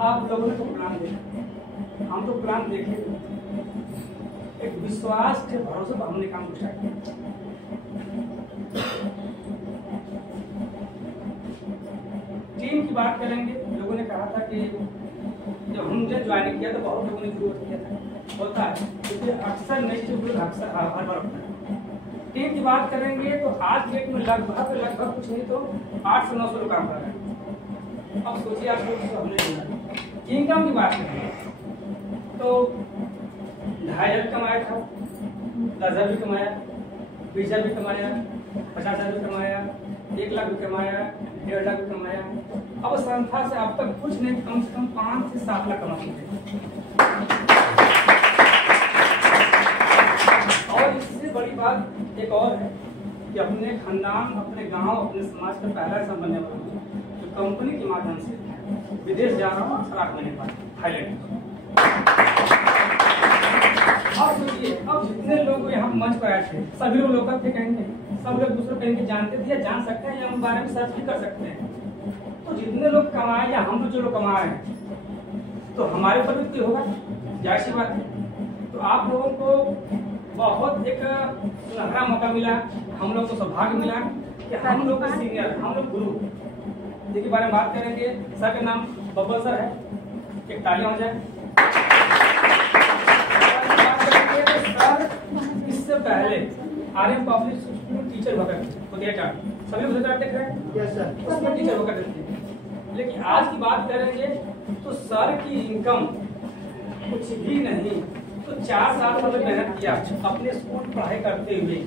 आप लोगों ने तो प्लान देखा, हम तो प्लान देखे नहीं। एक विश्वास के भरोसे पर हमने काम स्टार्ट किया। टीम की बात करेंगे, लोगों ने कहा था कि जब हमने ज्वाइन किया तो बहुत लोगों ने विरोध किया था, होता है क्योंकि अक्सर नई चीजों को अक्सर हर बार होता है। टीम की बात करेंगे तो आज डेट में लगभग कुछ नहीं तो 800 से 900 लोग काम कर रहे हैं। अब सोचिए आप लोग हमने इनकम की बात करेंगे तो 2,500 कमाया था, 10,000 भी कमाया, 20,000 भी कमाया, 50,000 भी कमाया, 1 लाख भी कमाया, 1.5 लाख भी कमाया। अब संस्था से अब तक कुछ नहीं, कम से कम 5 से 7 लाख कमा चुके। और इससे बड़ी बात एक और है कि अपने खानदान, अपने गांव, अपने समाज का पहला ऐसा बनने वाला हूँ जो कंपनी के माध्यम से विदेश जा रहा हूँ 7 महीने बाद थाईलैंड। अब सोचिए, अब जितने लोग यहाँ मंच पर आए थे सभी लोग लोकल थे कहेंगे, सब लोग दूसरे कहेंगे जानते थे या जान सकते हैं या उन बारे में सर्च भी कर सकते हैं। तो जितने लोग कमाए या हम लोग जो लोग कमा रहे हैं तो हमारे ऊपर भी होगा, जाहिर सी बात है। तो आप लोगों को बहुत एक सुनहरा मौका मिला, हम लोग को सौभाग्य मिला कि हम लोग के सीनियर, हम लोग गुरु जिनके बारे में बात करेंगे। सर का नाम बब्बल सर है, एक तालियां हो जाए। इससे पहले आर्यन पब्लिक स्कूल टीचर हुआ करते थे, सभी लोग देख रहे हैं, यस सर, उसमें टीचर हुआ करते थे। लेकिन आज की बात करेंगे तो सर की इनकम कुछ भी नहीं, तो 4 साल हमने मेहनत किया अपने स्कूल पढ़ाई करते हुए।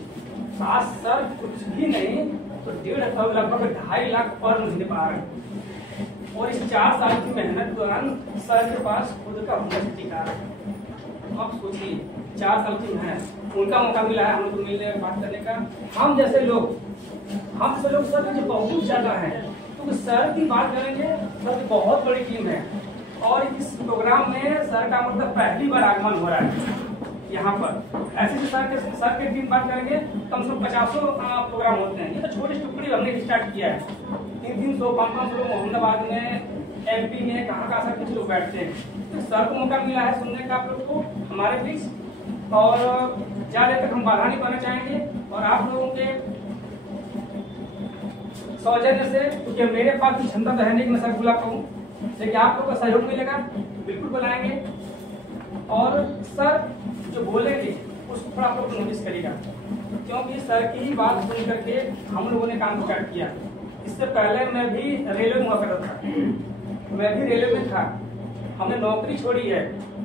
आज सर कुछ भी नहीं तो 1.5 लगभग 2.5 लाख पर महीने पा रहे हैं। और इस 4 साल की मेहनत दौरान सर के पास खुद का हुनर टिका है। अब सोचिए 4 साल की मेहनत, उनका मौका मिला है हम लोग को मिलने बात करने का। हम जैसे लोग सर जो बहुत ज्यादा है, तो सर की बात करेंगे, सर की बहुत बड़ी टीम है। और इस प्रोग्राम में सर का मतलब पहली बार आगमन हो रहा है यहाँ पर। ऐसे सर के टीम बात करेंगे कम से कम 50 प्रोग्राम होते हैं। ये तो छोटी टुकड़ी हमने स्टार्ट किया है। 300 500 लोग मोहम्मदाबाद में, MP में, कहाँ सर कुछ लोग बैठते हैं। तो सर को मौका मिला है सुनने का आप लोग को हमारे बीच। और ज्यादा तक हम बाधा नहीं करना चाहेंगे और आप लोगों के सौजन्य से, क्योंकि मेरे पास की क्षमता तो है नहीं कि मैं सर बुला पाऊँ, लेकिन आप लोगों का सहयोग मिलेगा, बिल्कुल बुलाएंगे। और सर जो बोलेंगे उसको थोड़ा आप लोग नोटिस करिएगा, क्योंकि सर की ही बात सुन करके हम लोगों ने काम स्टार्ट किया। इससे पहले मैं भी रेलवे में हुआ करता था, मैं भी रेलवे में था, हमने नौकरी छोड़ी है,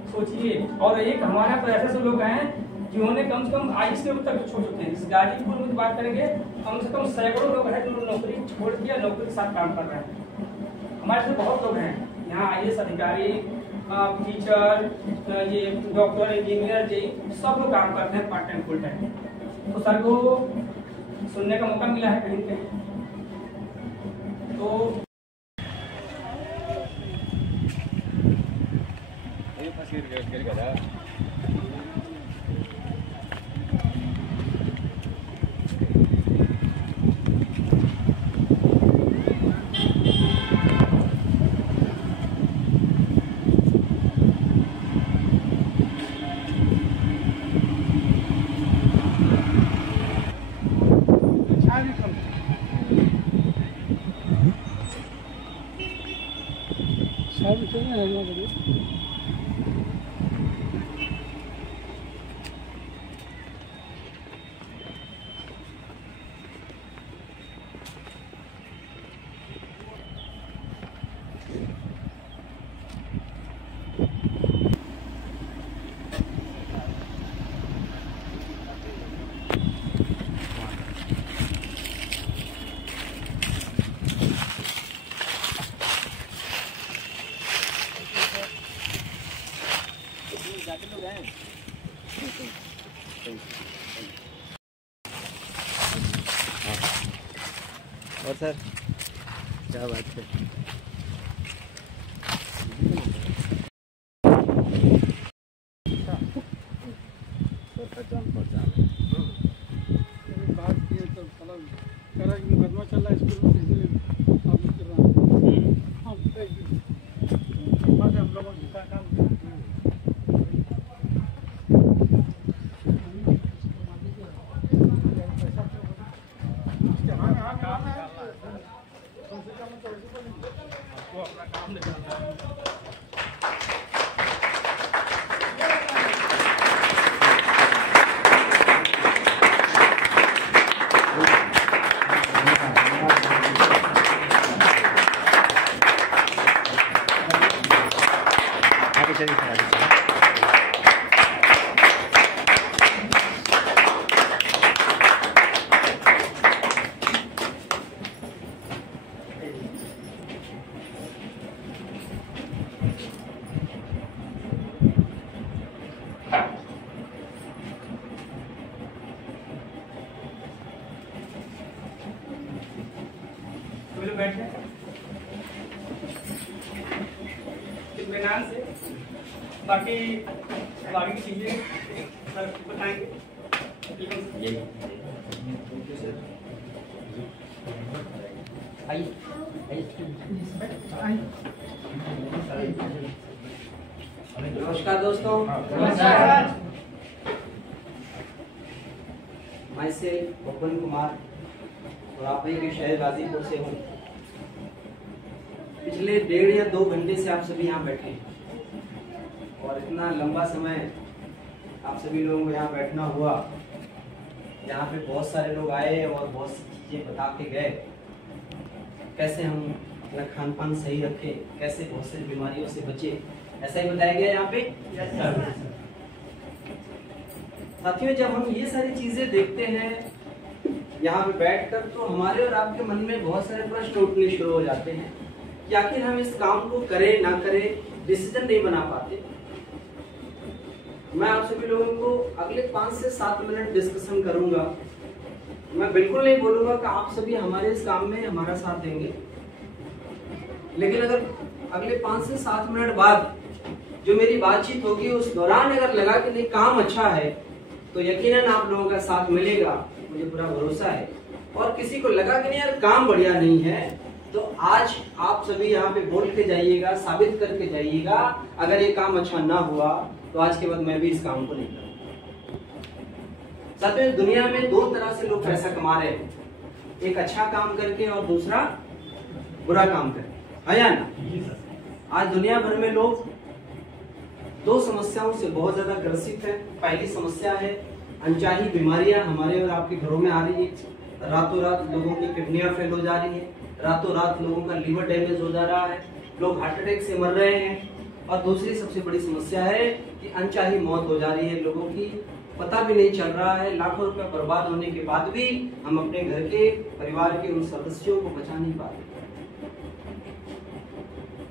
सोचिए। और एक हमारे यहाँ पर ऐसे लोग हैं जिन्होंने कम से कम 22 किलोमीटर तक छोड़ चुके हैं। इस गाजीपुर में बात करेंगे कम से कम सैकड़ों लोग हैं जो नौकरी छोड़ दिया, नौकरी के साथ काम कर रहे हैं। हमारे से बहुत लोग हैं यहाँ, IAS अधिकारी, टीचर, ये डॉक्टर, इंजीनियर जी, सब लोग काम करते हैं पार्ट टाइम फुल टाइम। तो सर को सुनने का मौका मिला है कहीं पे। तो और सर क्या बात है, बात किए तो मुकदमा चल रहा है स्कूल में। बैठे इत्मीनान से। बाकी आगे की चीजें सर बताएंगे। नमस्कार दोस्तों। मैं से पवन कुमार और आप के शहर गाजीपुर से हूँ। पिछले 1.5 या 2 घंटे से आप सभी यहाँ बैठे हैं और इतना लंबा समय आप सभी लोगों को यहाँ बैठना हुआ। यहाँ पे बहुत सारे लोग आए और बहुत सी चीजें बता के गए, कैसे हम अपना खान पान सही रखें, कैसे बहुत सारी बीमारियों से बचे, ऐसा ही बताया गया यहाँ पे। साथियों, जब हम ये सारी चीजें देखते हैं यहाँ पे बैठकर, तो हमारे और आपके मन में बहुत सारे प्रश्न उठने शुरू हो जाते हैं कि आखिर हम इस काम को करें ना करें, डिसीजन नहीं बना पाते। मैं आप सभी लोगों को अगले 5 से 7 मिनट डिस्कशन करूंगा। मैं बिल्कुल नहीं बोलूंगा कि आप सभी हमारे इस काम में हमारा साथ देंगे, लेकिन अगर अगले 5 से 7 मिनट बाद जो मेरी बातचीत होगी उस दौरान अगर लगा कि नहीं काम अच्छा है, तो यकीनन आप लोगों का साथ मिलेगा, मुझे पूरा भरोसा है। और किसी को लगा कि नहीं यार काम बढ़िया नहीं है, तो आज आप सभी यहाँ पे बोल के जाइएगा, साबित करके जाइएगा, अगर ये काम अच्छा ना हुआ तो आज के बाद मैं भी इस काम को नहीं करूँगा। साथियों, दुनिया में 2 तरह से लोग पैसा कमा रहे हैं, एक अच्छा काम करके और दूसरा बुरा काम करके, है या ना? आज दुनिया भर में लोग 2 समस्याओं से बहुत ज्यादा ग्रसित है। पहली समस्या है अनचाही बीमारियां हमारे और आपके घरों में आ रही है। रातों रात लोगों की किडनियां फेल हो जा रही है, रातों रात लोगों का लीवर डैमेज हो जा रहा है, लोग हार्ट अटैक से मर रहे हैं। और दूसरी सबसे बड़ी समस्या है कि अनचाही मौत हो जा रही है लोगों की, पता भी नहीं चल रहा है। लाखों रुपए बर्बाद होने के बाद भी हम अपने घर के परिवार के उन सदस्यों को बचा नहीं पा रहे।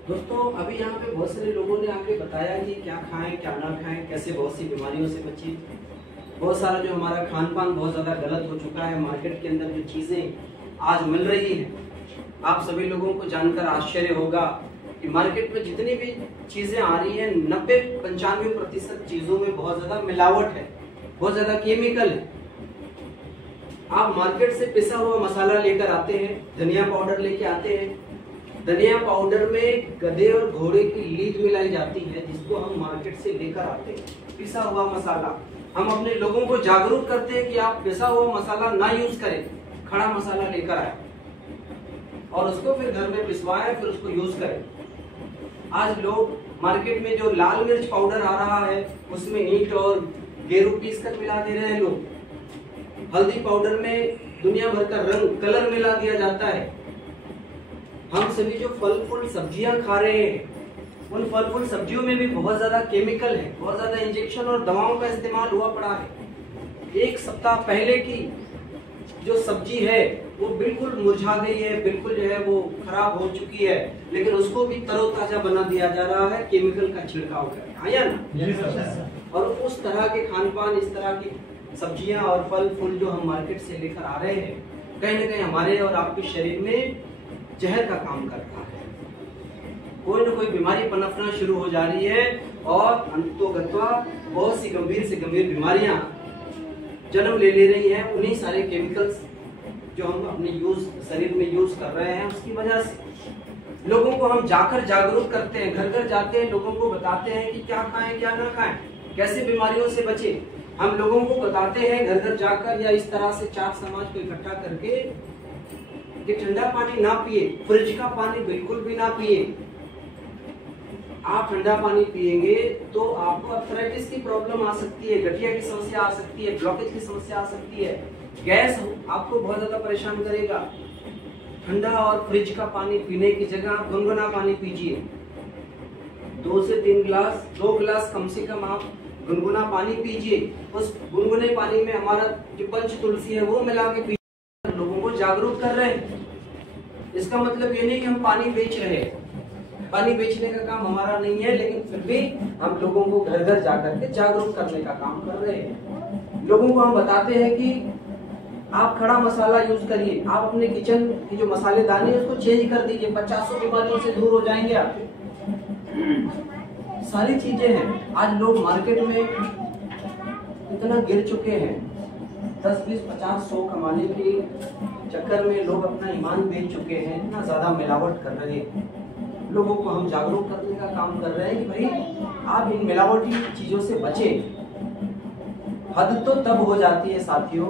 दोस्तों, अभी यहाँ पे बहुत सारे लोगों ने आके बताया कि क्या खाएं क्या ना खाएं, कैसे बहुत सी बीमारियों से बचें। बहुत सारा जो हमारा खान पान बहुत ज्यादा गलत हो चुका है। मार्केट के अंदर जो चीजें आज मिल रही हैं, आप सभी लोगों को जानकर आश्चर्य होगा कि मार्केट में जितनी भी चीजें आ रही हैं 90-95% चीजों में बहुत ज्यादा मिलावट है, बहुत ज्यादा केमिकल है। आप मार्केट से पिसा हुआ मसाला लेकर आते हैं, धनिया पाउडर लेके आते हैं, धनिया पाउडर में गधे और घोड़े की लीद मिलाई जाती है, जिसको हम मार्केट से लेकर आते हैं पिसा हुआ मसाला। हम अपने लोगों को जागरूक करते हैं कि आप पिसा हुआ मसाला ना यूज करें, खड़ा मसाला लेकर आए और उसको फिर घर में पिसवाएं, फिर उसको यूज करें। आज लोग मार्केट में जो लाल मिर्च पाउडर आ रहा है उसमें ईंट और गेरू पीस कर मिला दे रहे हैं लोग। हल्दी पाउडर में दुनिया भर का रंग कलर मिला दिया जाता है। हम सभी जो फल फूल सब्जियां खा रहे हैं, उन फल फूल सब्जियों में भी बहुत ज्यादा केमिकल है, बहुत ज्यादा इंजेक्शन और दवाओं का इस्तेमाल हुआ पड़ा है। 1 सप्ताह पहले की जो सब्जी है वो बिल्कुल मुरझा गई है, बिल्कुल जो है वो खराब हो चुकी है, लेकिन उसको भी तरोताजा बना दिया जा रहा है केमिकल का छिड़काव करके, है ना? और उस तरह के खान पान, इस तरह की सब्जियां और फल फूल जो हम मार्केट से लेकर आ रहे हैं, कहीं ना कहीं हमारे और आपके शरीर में जहर का काम करता है। कोई न कोई बीमारी पनपना शुरू हो जा रही है और अंतोगत्वा बहुत सी गंभीर से गंभीर बीमारियां जन्म ले रही हैं, उन्हीं सारे केमिकल्स जो हम अपने शरीर में यूज कर रहे हैं उसकी वजह से। लोगों को हम जाकर जागरूक करते हैं, घर घर जाते हैं, लोगों को बताते हैं कि क्या खाएं क्या ना खाएं, कैसे बीमारियों से बचे। हम लोगों को बताते हैं घर घर जाकर या इस तरह से 4 समाज को इकट्ठा करके कि ठंडा पानी ना पिए, फ्रिज का पानी बिल्कुल भी ना पिए। आप ठंडा पानी पिएंगे तो आपको अर्थराइटिस की प्रॉब्लम आ सकती है, गठिया की समस्या आ सकती है, ब्लॉकेज की समस्या आ सकती है, गैस आपको बहुत ज्यादा परेशान करेगा। ठंडा और फ्रिज का पानी पीने की जगह आप गुनगुना पानी पीजिए। 2 से 3 गिलास, 2 गिलास कम से कम आप गुनगुना पानी पीजिए। उस गुनगुने पानी में हमारा जो पंच तुलसी है वो मिला के पीजिए। लोगों को जागरूक कर रहे हैं। इसका मतलब ये नहीं कि हम पानी बेच रहे हैं, पानी बेचने का काम हमारा नहीं है, लेकिन फिर भी हम लोगों को घर घर जाकर के जागरूक करने का काम कर रहे हैं। लोगों को हम बताते हैं कि आप खड़ा मसाला यूज करिए, आप अपने किचन की जो मसालेदानी है उसको चेंज कर दीजिए, 50 बीमारियों से दूर हो जाएंगे आप। सारी चीजें हैं। आज लोग मार्केट में इतना गिर चुके हैं, 10, 20, 50, 100 कमाने के चक्कर में लोग अपना ईमान बेच चुके हैं, इतना ज्यादा मिलावट कर रहे हैं। लोगों को हम जागरूक करने का काम कर रहे हैं कि भाई आप इन मिलावटी चीजों से बचें। हद तो तब हो जाती है साथियों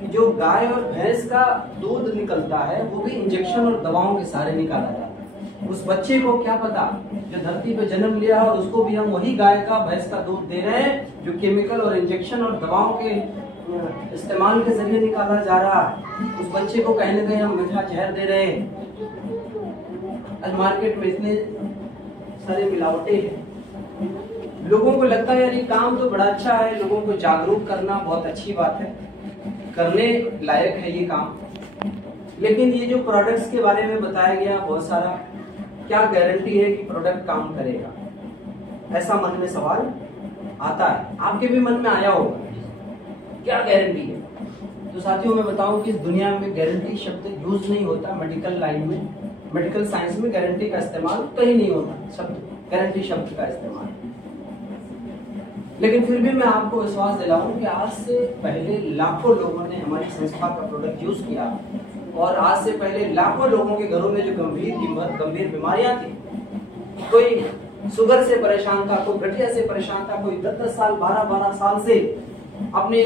कि जो गाय और भैंस का दूध निकलता है वो भी इंजेक्शन और दवाओं के सहारे निकाला जाता है। उस बच्चे को क्या पता जो धरती पे जन्म लिया और उसको भी हम वही गाय का भैंस का दूध दे रहे हैं जो केमिकल और इंजेक्शन और दवाओं के इस्तेमाल के जरिए निकाला जा रहा है। उस बच्चे को कहीं ना कहीं हम मीठा जहर दे रहे हैं। आज मार्केट में इतने सारे मिलावटें हैं, लोगों को लगता है यार ये काम तो बड़ा अच्छा है, लोगों को जागरूक करना बहुत अच्छी बात है, करने लायक है ये काम। लेकिन ये जो प्रोडक्ट्स के बारे में बताया गया बहुत सारा, क्या गारंटी है कि प्रोडक्ट काम करेगा? ऐसा मन में सवाल आता है, आपके भी मन में आया होगा, क्या गारंटी है? तो साथियों मैं बताऊं कि इस दुनिया में गारंटी शब्द यूज नहीं होता। मेडिकल लाइन में, मेडिकल साइंस में गारंटी का इस्तेमाल कहीं नहीं होता, शब्द गारंटी शब्द का इस्तेमाल। लेकिन फिर भी मैं आपको विश्वास दिलाऊं कि आज से पहले लाखों लोगों ने हमारी संस्था का प्रोडक्ट यूज किया और आज से पहले लाखों लोगों के घरों में जो गंभीर बीमारियां थी, कोई शुगर से परेशान था, कोई गठिया से परेशान था, कोई 10-10 साल 12-12 साल से अपने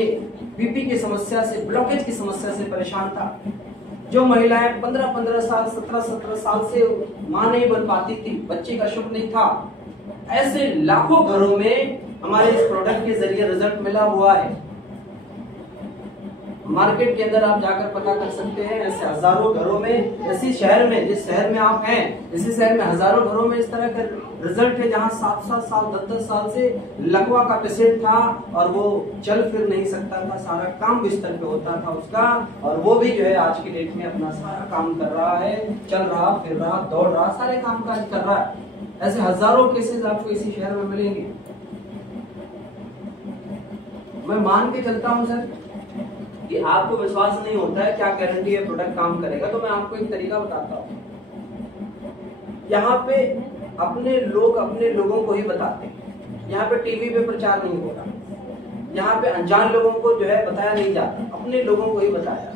बीपी की समस्या से, ब्लॉकेज की समस्या से परेशान था, जो महिलाएं 15-15 साल 17-17 साल से मां नहीं बन पाती थी, बच्चे का सुख नहीं था, ऐसे लाखों घरों में हमारे इस प्रोडक्ट के जरिए रिजल्ट मिला हुआ है। मार्केट के अंदर आप जाकर पता कर सकते हैं, ऐसे हजारों घरों में, इसी शहर में, जिस शहर में आप हैं, इसी शहर में हजारों घरों में इस तरह का रिजल्ट है जहां 7-7 साल 10-10 साल से लकवा का पेशेंट था और वो चल फिर नहीं सकता था, सारा काम बिस्तर पे होता था उसका, और वो भी जो है आज की डेट में अपना सारा काम कर रहा है, चल रहा, फिर रहा, दौड़ रहा, सारे काम काज कर रहा है। ऐसे हजारों केसेस आपको इसी शहर में मिलेंगे। मैं मान के चलता हूं सर कि आपको विश्वास नहीं होता है क्या गारंटी है प्रोडक्ट काम करेगा, तो मैं आपको एक तरीका बताता हूँ। यहाँ पे अपने लोग अपने लोगों को ही बताते हैं, यहाँ पे टीवी पे प्रचार नहीं हो रहा, यहाँ पे अनजान लोगों को जो है बताया नहीं जाता, अपने लोगों को ही बताया।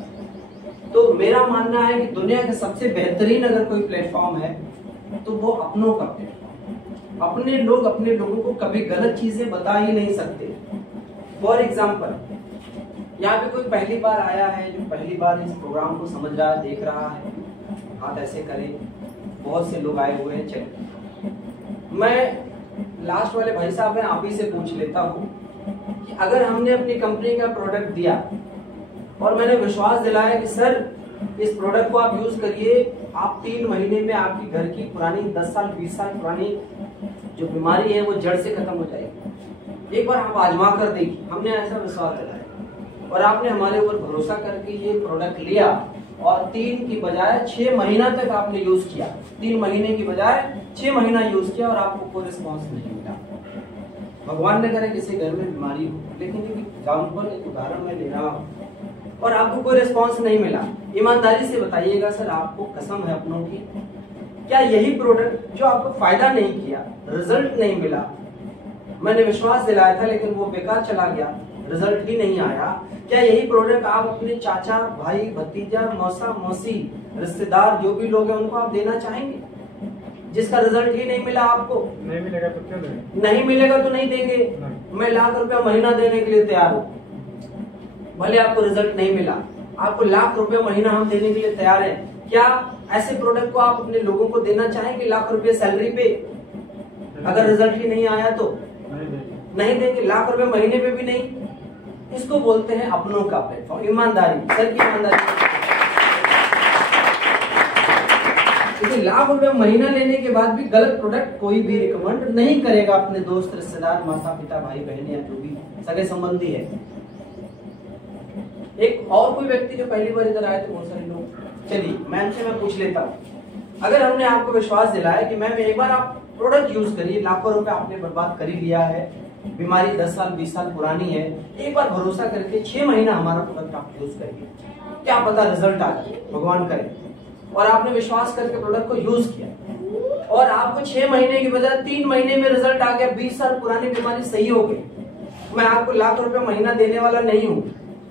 तो मेरा मानना है कि दुनिया का सबसे बेहतरीन अगर कोई प्लेटफॉर्म है तो वो अपनों का प्लेटफॉर्म। अपने लोग अपने लोगों को कभी गलत चीजें बता ही नहीं सकते। फॉर एग्जाम्पल, यहाँ पे कोई पहली बार आया है, जो पहली बार इस प्रोग्राम को समझ रहा है, देख रहा है, हाथ ऐसे करें। बहुत से लोग आए हुए हैं। चलिए मैं लास्ट वाले भाई साहब हैं, आप ही से पूछ लेता हूँ कि अगर हमने अपनी कंपनी का प्रोडक्ट दिया और मैंने विश्वास दिलाया कि सर इस प्रोडक्ट को आप यूज करिए, आप 3 महीने में आपकी घर की पुरानी 10 साल 20 साल पुरानी जो बीमारी है वो जड़ से खत्म हो जाएगी, एक बार आप आजमा कर देखिए। हमने ऐसा विश्वास दिलाया और आपने हमारे ऊपर भरोसा करके ये प्रोडक्ट लिया और 3 की बजाय 6 महीना तक आपने यूज किया, 3 महीने की बजाय 6 महीना यूज किया और आपको कोई रिस्पॉन्स नहीं मिला। भगवान ने करे किसी घर में बीमारी हो, लेकिन एक एग्जाम्पल, एक उदाहरण मैं ले रहा हूँ, और आपको कोई रिस्पॉन्स नहीं मिला, ईमानदारी से बताइएगा सर, आपको कसम है अपनों की, क्या यही प्रोडक्ट जो आपको फायदा नहीं किया, रिजल्ट नहीं मिला, मैंने विश्वास दिलाया था लेकिन वो बेकार चला गया, रिजल्ट ही नहीं आया, क्या यही प्रोडक्ट आप अपने चाचा, भाई, भतीजा, मौसा, मौसी, रिश्तेदार जो भी लोग हैं उनको आप देना चाहेंगे जिसका रिजल्ट ही नहीं मिला? आपको नहीं मिलेगा तो क्यों देंगे? नहीं मिलेगा तो नहीं देंगे। मैं लाख रुपया महीना देने के लिए तैयार हूँ, भले आपको रिजल्ट नहीं मिला, आपको लाख रुपया महीना हम देने के लिए तैयार है। क्या ऐसे प्रोडक्ट को आप अपने लोगों को देना चाहेंगे लाख रुपये सैलरी पे? अगर रिजल्ट ही नहीं आया तो नहीं देंगे, लाख रुपए महीने पे भी नहीं। इसको बोलते हैं अपनों का प्लेटफॉर्म, ईमानदारी, सर की ईमानदारी। लाख रुपए महीना लेने के बाद भी गलत प्रोडक्ट कोई भी रिकमेंड नहीं करेगा अपने दोस्त, रिश्तेदार, माता पिता, भाई बहन या जो भी सगे संबंधी है। एक और कोई व्यक्ति जो पहली बार इधर आए थे, बहुत सारे लोग, चलिए मैम से मैं पूछ लेता हूँ, अगर हमने आपको विश्वास दिलाया कि मैम एक बार आप प्रोडक्ट यूज करिए, लाखों रुपए आपने बर्बाद कर ही लिया है, बीमारी 10 साल 20 साल पुरानी है, एक बार भरोसा करके 6 महीना हमारा प्रोडक्ट आप यूज करिए, क्या पता रिजल्ट आ जाए, भगवान करे। और आपने विश्वास करके प्रोडक्ट को यूज किया और आपको 6 महीने की बजाय 3 महीने में रिजल्ट आ गया, 20 साल पुरानी बीमारी सही हो गई। मैं आपको लाख रुपए महीना देने वाला नहीं हूँ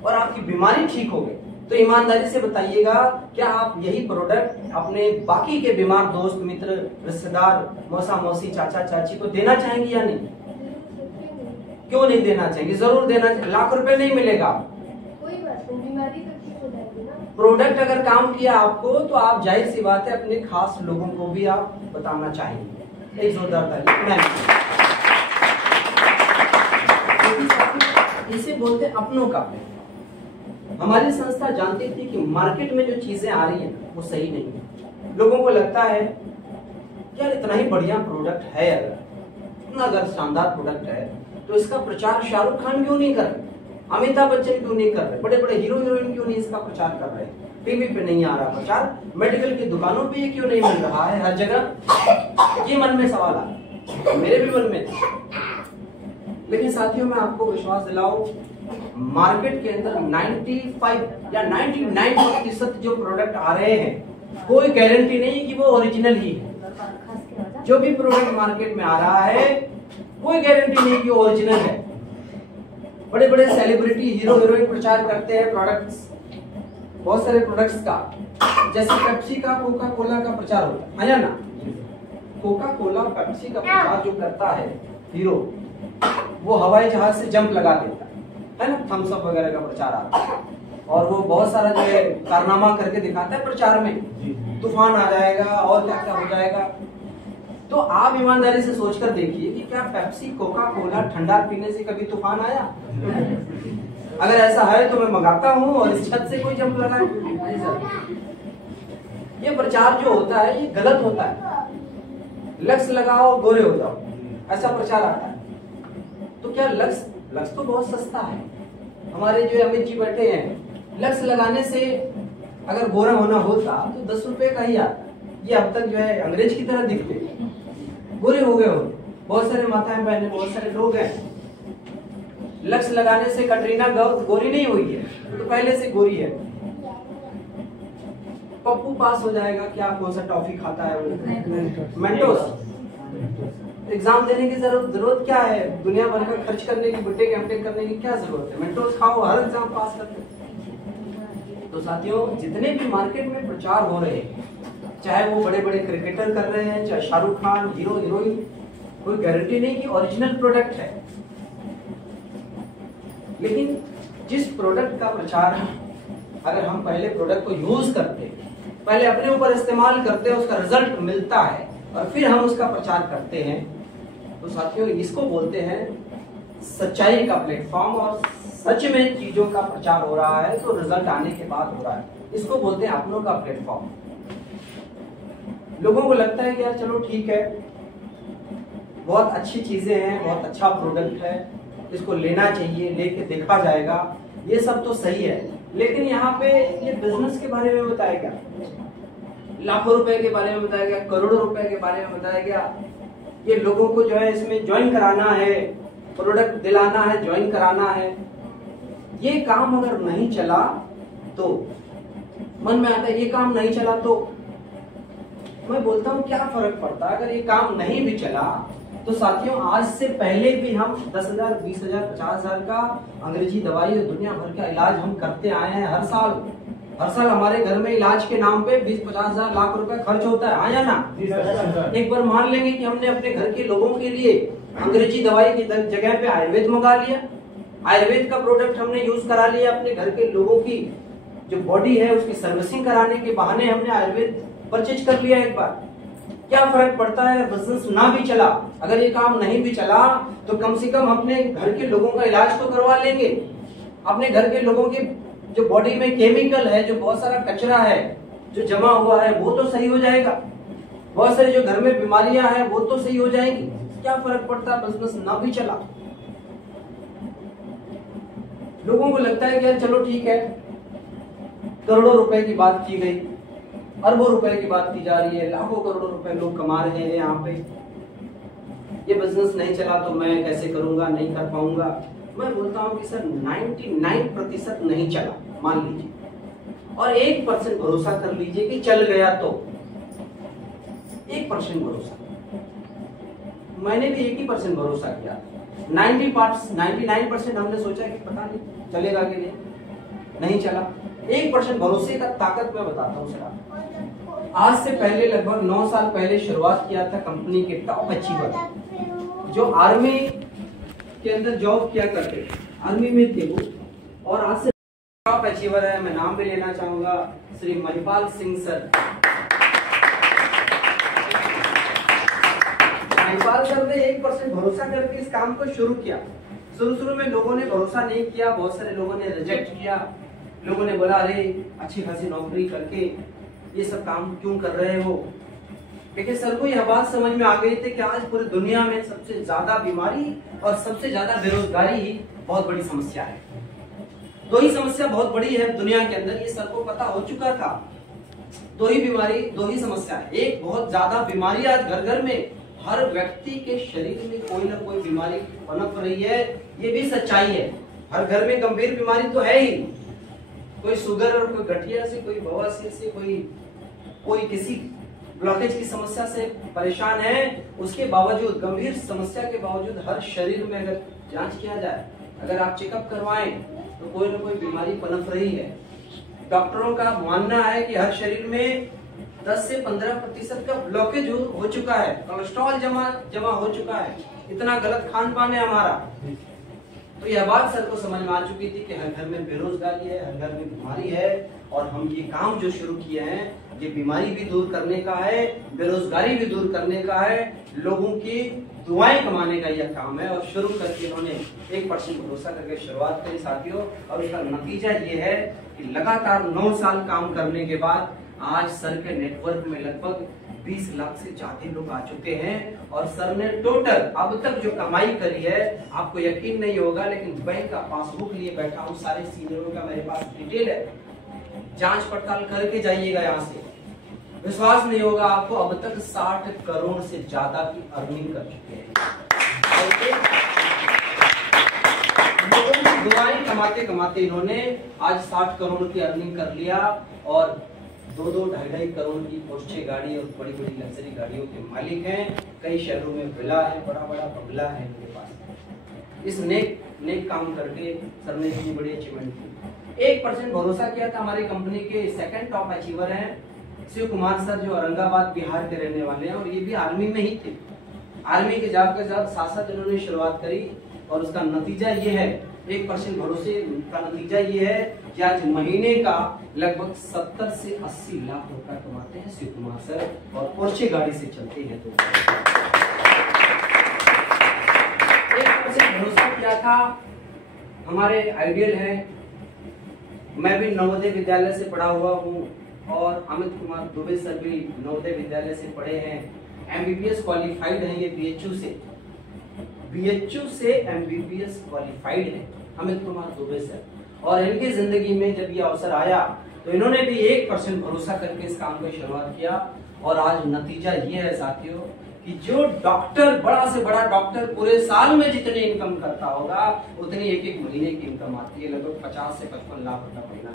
और आपकी बीमारी ठीक हो गई, तो ईमानदारी से बताइएगा, क्या आप यही प्रोडक्ट अपने बाकी के बीमार दोस्त मित्र रिश्तेदार मौसा मौसी चाचा चाची को देना चाहेंगे या नहीं? क्यों नहीं देना चाहेंगे? जरूर देना चाहिए। लाख रुपए नहीं मिलेगा, कोई बात नहीं, बीमारी तो ठीक हो जाएगी ना। प्रोडक्ट अगर काम किया आपको तो आप जाहिर सी बात है अपने खास लोगों को भी आप बताना चाहेंगे। एक जोरदार ताली। इसे बोलते हैं अपनों का। हमारी संस्था जानती थी कि मार्केट में जो चीजें आ रही है वो सही नहीं है। लोगों को लगता है यार इतना ही बढ़िया प्रोडक्ट है, इतना अगर शानदार प्रोडक्ट है तो इसका प्रचार शाहरुख खान क्यों नहीं कर रहे, अमिताभ बच्चन क्यों नहीं कर रहे, बड़े बड़े हीरो हीरोइन क्यों नहीं इसका प्रचार कर रहे, टीवी पे नहीं आ रहा प्रचार, मेडिकल की दुकानों पे ये क्यों नहीं मिल रहा है हर जगह। ये मन में सवाल आया, मेरे भी मन में था। लेकिन साथियों मैं आपको विश्वास दिलाऊं, मार्केट के अंदर 95 या 99% जो प्रोडक्ट आ रहे हैं कोई गारंटी नहीं कि वो ओरिजिनल ही है। जो भी प्रोडक्ट मार्केट में आ रहा है कोई गारंटी नहीं कि वो ओरिजिनल है। बड़े बड़े सेलिब्रिटी हीरो हीरोइन प्रचार करते हैं प्रोडक्ट्स, बहुत सारे प्रोडक्ट्स का, जैसे पेप्सी का कोका कोला का प्रचार होता है ना। कोका कोला पेप्सी का प्रचार जो करता है हीरो, वो हवाई जहाज से जंप लगा देता है ना, थम्स अप वगैरह का प्रचार आता है और वो बहुत सारा जो है कारनामा करके दिखाता है प्रचार में, तूफान आ जाएगा और क्या क्या हो जाएगा। तो आप ईमानदारी से सोचकर देखिए कि क्या पेप्सी कोका कोला ठंडा पीने से कभी तूफान आया? अगर ऐसा है तो मैं मंगाता हूँ और इस छत से कोई जंप लगाए। ये प्रचार जो होता है ये गलत होता है। लक्स लगाओ गोरे हो जाओ, ऐसा प्रचार आता है। तो क्या लक्स तो बहुत सस्ता है। हमारे जो अमित जी बैठे हैं, लक्स लगाने से अगर गोरा होना होता तो 10 रुपए का ही आता। ये अब तक जो है अंग्रेज की तरह दिखते, गोरे हो गए हो। बहुत सारे माताएं बहने, बहुत सारे लोग हैं, लक्स लगाने से कटरीना गोरी नहीं हुई है, तो पहले से गोरी है। पप्पू पास हो जाएगा, क्या कौन सा टॉफी खाता है वो, मेंटोस। एग्जाम देने की जरूरत क्या है, दुनिया भर का खर्च करने की, बुट्टे कैंपेन करने की क्या जरूरत है? मेंटोस खाओ, हर एग्जाम पास करते। तो साथियों, जितने भी मार्केट में प्रचार हो रहे हैं, चाहे वो बड़े बड़े क्रिकेटर कर रहे हैं, चाहे शाहरुख खान, हीरो हीरोइन, कोई गारंटी नहीं कि ओरिजिनल प्रोडक्ट है। लेकिन जिस प्रोडक्ट का प्रचार अगर हम पहले प्रोडक्ट को यूज करते हैं, पहले अपने ऊपर इस्तेमाल करते हैं, उसका रिजल्ट मिलता है और फिर हम उसका प्रचार करते हैं, तो साथियों इसको बोलते हैं सच्चाई का प्लेटफॉर्म। और सच में चीजों का प्रचार हो रहा है तो रिजल्ट आने के बाद हो रहा है, इसको बोलते हैं अपनों का प्लेटफॉर्म। लोगों को लगता है कि यार चलो ठीक है, बहुत अच्छी चीजें हैं, बहुत अच्छा प्रोडक्ट है, इसको लेना चाहिए, लेके देखा जाएगा, ये सब तो सही है। लेकिन यहाँ पे ये बिजनेस के बारे में बताया गया, लाखों रुपए के बारे में बताया गया, करोड़ों रुपए के बारे में बताया गया। ये लोगों को जो है इसमें ज्वाइन कराना है, प्रोडक्ट दिलाना है, ज्वाइन कराना है। ये काम अगर नहीं चला तो मन में आता है, ये काम नहीं चला तो मैं बोलता हूँ क्या फर्क पड़ता है अगर ये काम नहीं भी चला तो साथियों, आज से पहले भी हम 10,000, 20,000, 50,000 का अंग्रेजी दवाई और दुनिया भर का इलाज हम करते आए हैं। हर साल हमारे घर में इलाज के नाम पे 20-50,000 लाख रुपए खर्च होता है, हाँ या ना? एक बार मान लेंगे कि हमने अपने घर के लोगों के लिए अंग्रेजी दवाई की जगह पे आयुर्वेद मंगा लिया, आयुर्वेद का प्रोडक्ट हमने यूज करा लिया, अपने घर के लोगों की जो बॉडी है उसकी सर्विसिंग कराने के बहाने हमने आयुर्वेद परचेज कर लिया एक बार। क्या फर्क पड़ता है बिजनेस ना भी चला? अगर ये काम नहीं भी चला तो कम से कम अपने घर के लोगों का इलाज तो करवा लेंगे। अपने घर के लोगों की जो बॉडी में केमिकल है, जो बहुत सारा कचरा है जो जमा हुआ है, वो तो सही हो जाएगा। बहुत सारी जो घर में बीमारियां हैं वो तो सही हो जाएंगी। क्या फर्क पड़ता है बिजनेस ना भी चला? लोगों को लगता है कि यार चलो ठीक है, करोड़ों रुपए की बात की गई, अरबों रुपए की बात की जा रही है, लाखों करोड़ों रुपए लोग कमा रहे हैं यहाँ पे। ये बिजनेस नहीं चला तो मैं कैसे करूंगा, नहीं कर पाऊंगा। मैं बोलता हूँ कि सर 99% नहीं चला मान लीजिए, और 1% भरोसा कर लीजिए कि चल गया तो 1% भरोसा। मैंने भी 1% भरोसा किया, 99% हमने सोचा कि पता नहीं चलेगा कि नहीं चला। 1% भरोसे का ताकत मैं बताता हूँ सर आपको। आज से पहले लगभग 9 साल पहले शुरुआत किया था कंपनी के टॉप अचीवर जो आर्मी के अंदर जॉब किया करते, आर्मी में थे वो, और आज से टॉप अचीवर है। मैं नाम भी लेना चाहूंगा, श्री महिपाल सिंह सर। महिपाल सर ने 1% भरोसा करके इस काम को शुरू किया। शुरू में लोगों ने भरोसा नहीं किया, बहुत सारे लोगों ने रिजेक्ट किया। लोगों ने बोला अरे अच्छी खासी नौकरी करके ये सब काम क्यों कर रहे हो। लेकिन सर को यह बात समझ में आ गई थी कि आज पूरी दुनिया में सबसे ज्यादा बीमारी और सबसे ज्यादा बेरोजगारी ही बहुत बड़ी समस्या है। दो ही समस्या बहुत बड़ी है दुनिया के अंदर, ये सर को पता हो चुका था। दो ही बीमारी, दो ही समस्या है। एक बहुत ज्यादा बीमारी आज घर घर में, हर व्यक्ति के शरीर में कोई ना कोई बीमारी पनप रही है, ये भी सच्चाई है। हर घर में गंभीर बीमारी तो है ही, कोई शुगर और कोई गठिया से, कोई बवासीर से, कोई किसी ब्लॉकेज की समस्या से परेशान है। उसके बावजूद, गंभीर समस्या के बावजूद हर शरीर में अगर जांच किया जाए, अगर आप चेकअप करवाएं तो कोई ना कोई बीमारी पनप रही है। डॉक्टरों का मानना है कि हर शरीर में 10 से 15% का ब्लॉकेज हो चुका है, कोलेस्ट्रॉल जमा हो चुका है। इतना गलत खान पान है हमारा। तो यह बात सर को समझ में आ चुकी थी कि हर घर में बेरोजगारी है, हर घर में बीमारी है, और हम ये काम जो शुरू किए हैं ये बीमारी भी दूर करने का है, बेरोजगारी भी दूर करने का है, लोगों की दुआएं कमाने का यह काम है। और शुरू करके इन्होंने 1% भरोसा करके शुरुआत करी साथियों, और उसका नतीजा ये है कि लगातार 9 साल काम करने के बाद आज सर के नेटवर्क में लगभग 20 लाख से ज्यादा लोग आ चुके हैं। और सर ने टोटल अब तक जो कमाई करी है, आपको यकीन नहीं होगा, लेकिन बैंक का पासबुक लिए बैठा हूँ, सारे सीनियरों का मेरे पास डिटेल है, जांच पड़ताल करके जाइएगा यहाँ से। विश्वास नहीं होगा आपको, अब तक 60 करोड़ से ज्यादा की अर्निंग कर चुके हैं। दुआएं कमाते कमाते इन्होंने आज 60 करोड़ की अर्निंग कर लिया, और 2-2, 2.5 करोड़ की पोर्शे गाड़ी और बड़ी बड़ी लग्जरी गाड़ियों के मालिक हैं। कई शहरों में विला है, बड़ा बड़ा बंगला है इनके पास। इस नेक काम करके सर ने इतनी बड़ी अचीवमेंट की। 1% भरोसा किया था। हमारी कंपनी के सेकंड टॉप अचीवर हैं शिव कुमार सर, जो औरंगाबाद बिहार के रहने वाले हैं, और ये भी आर्मी में ही थे। आर्मी के जॉब के साथ इन्होंने शुरुआत करी, और उसका नतीजा ये है, 1% भरोसे का नतीजा ये है कि आज महीने का लगभग 70 से 80 लाख रुपए कमाते हैं शिव कुमार सर, और पोर्शे गाड़ी से चलते हैं। तो 1% भरोसा किया था। हमारे आइडियल है, मैं भी नवोदय विद्यालय से पढ़ा हुआ हूँ, और अमित कुमार दुबे सर भी नवोदय विद्यालय से पढ़े हैं, MBBS क्वालिफाइड हैं। ये BHU से MBBS क्वालिफाइड है अमित कुमार दुबे सर। और इनकी जिंदगी में जब ये अवसर आया तो इन्होंने भी 1% भरोसा करके इस काम की शुरुआत किया, और आज नतीजा ये है साथियों कि जो डॉक्टर, बड़ा से बड़ा डॉक्टर पूरे साल में जितनी इनकम करता होगा, उतनी एक महीने की इनकम आती है, लगभग 50 से 55 लाख रुपए महीना।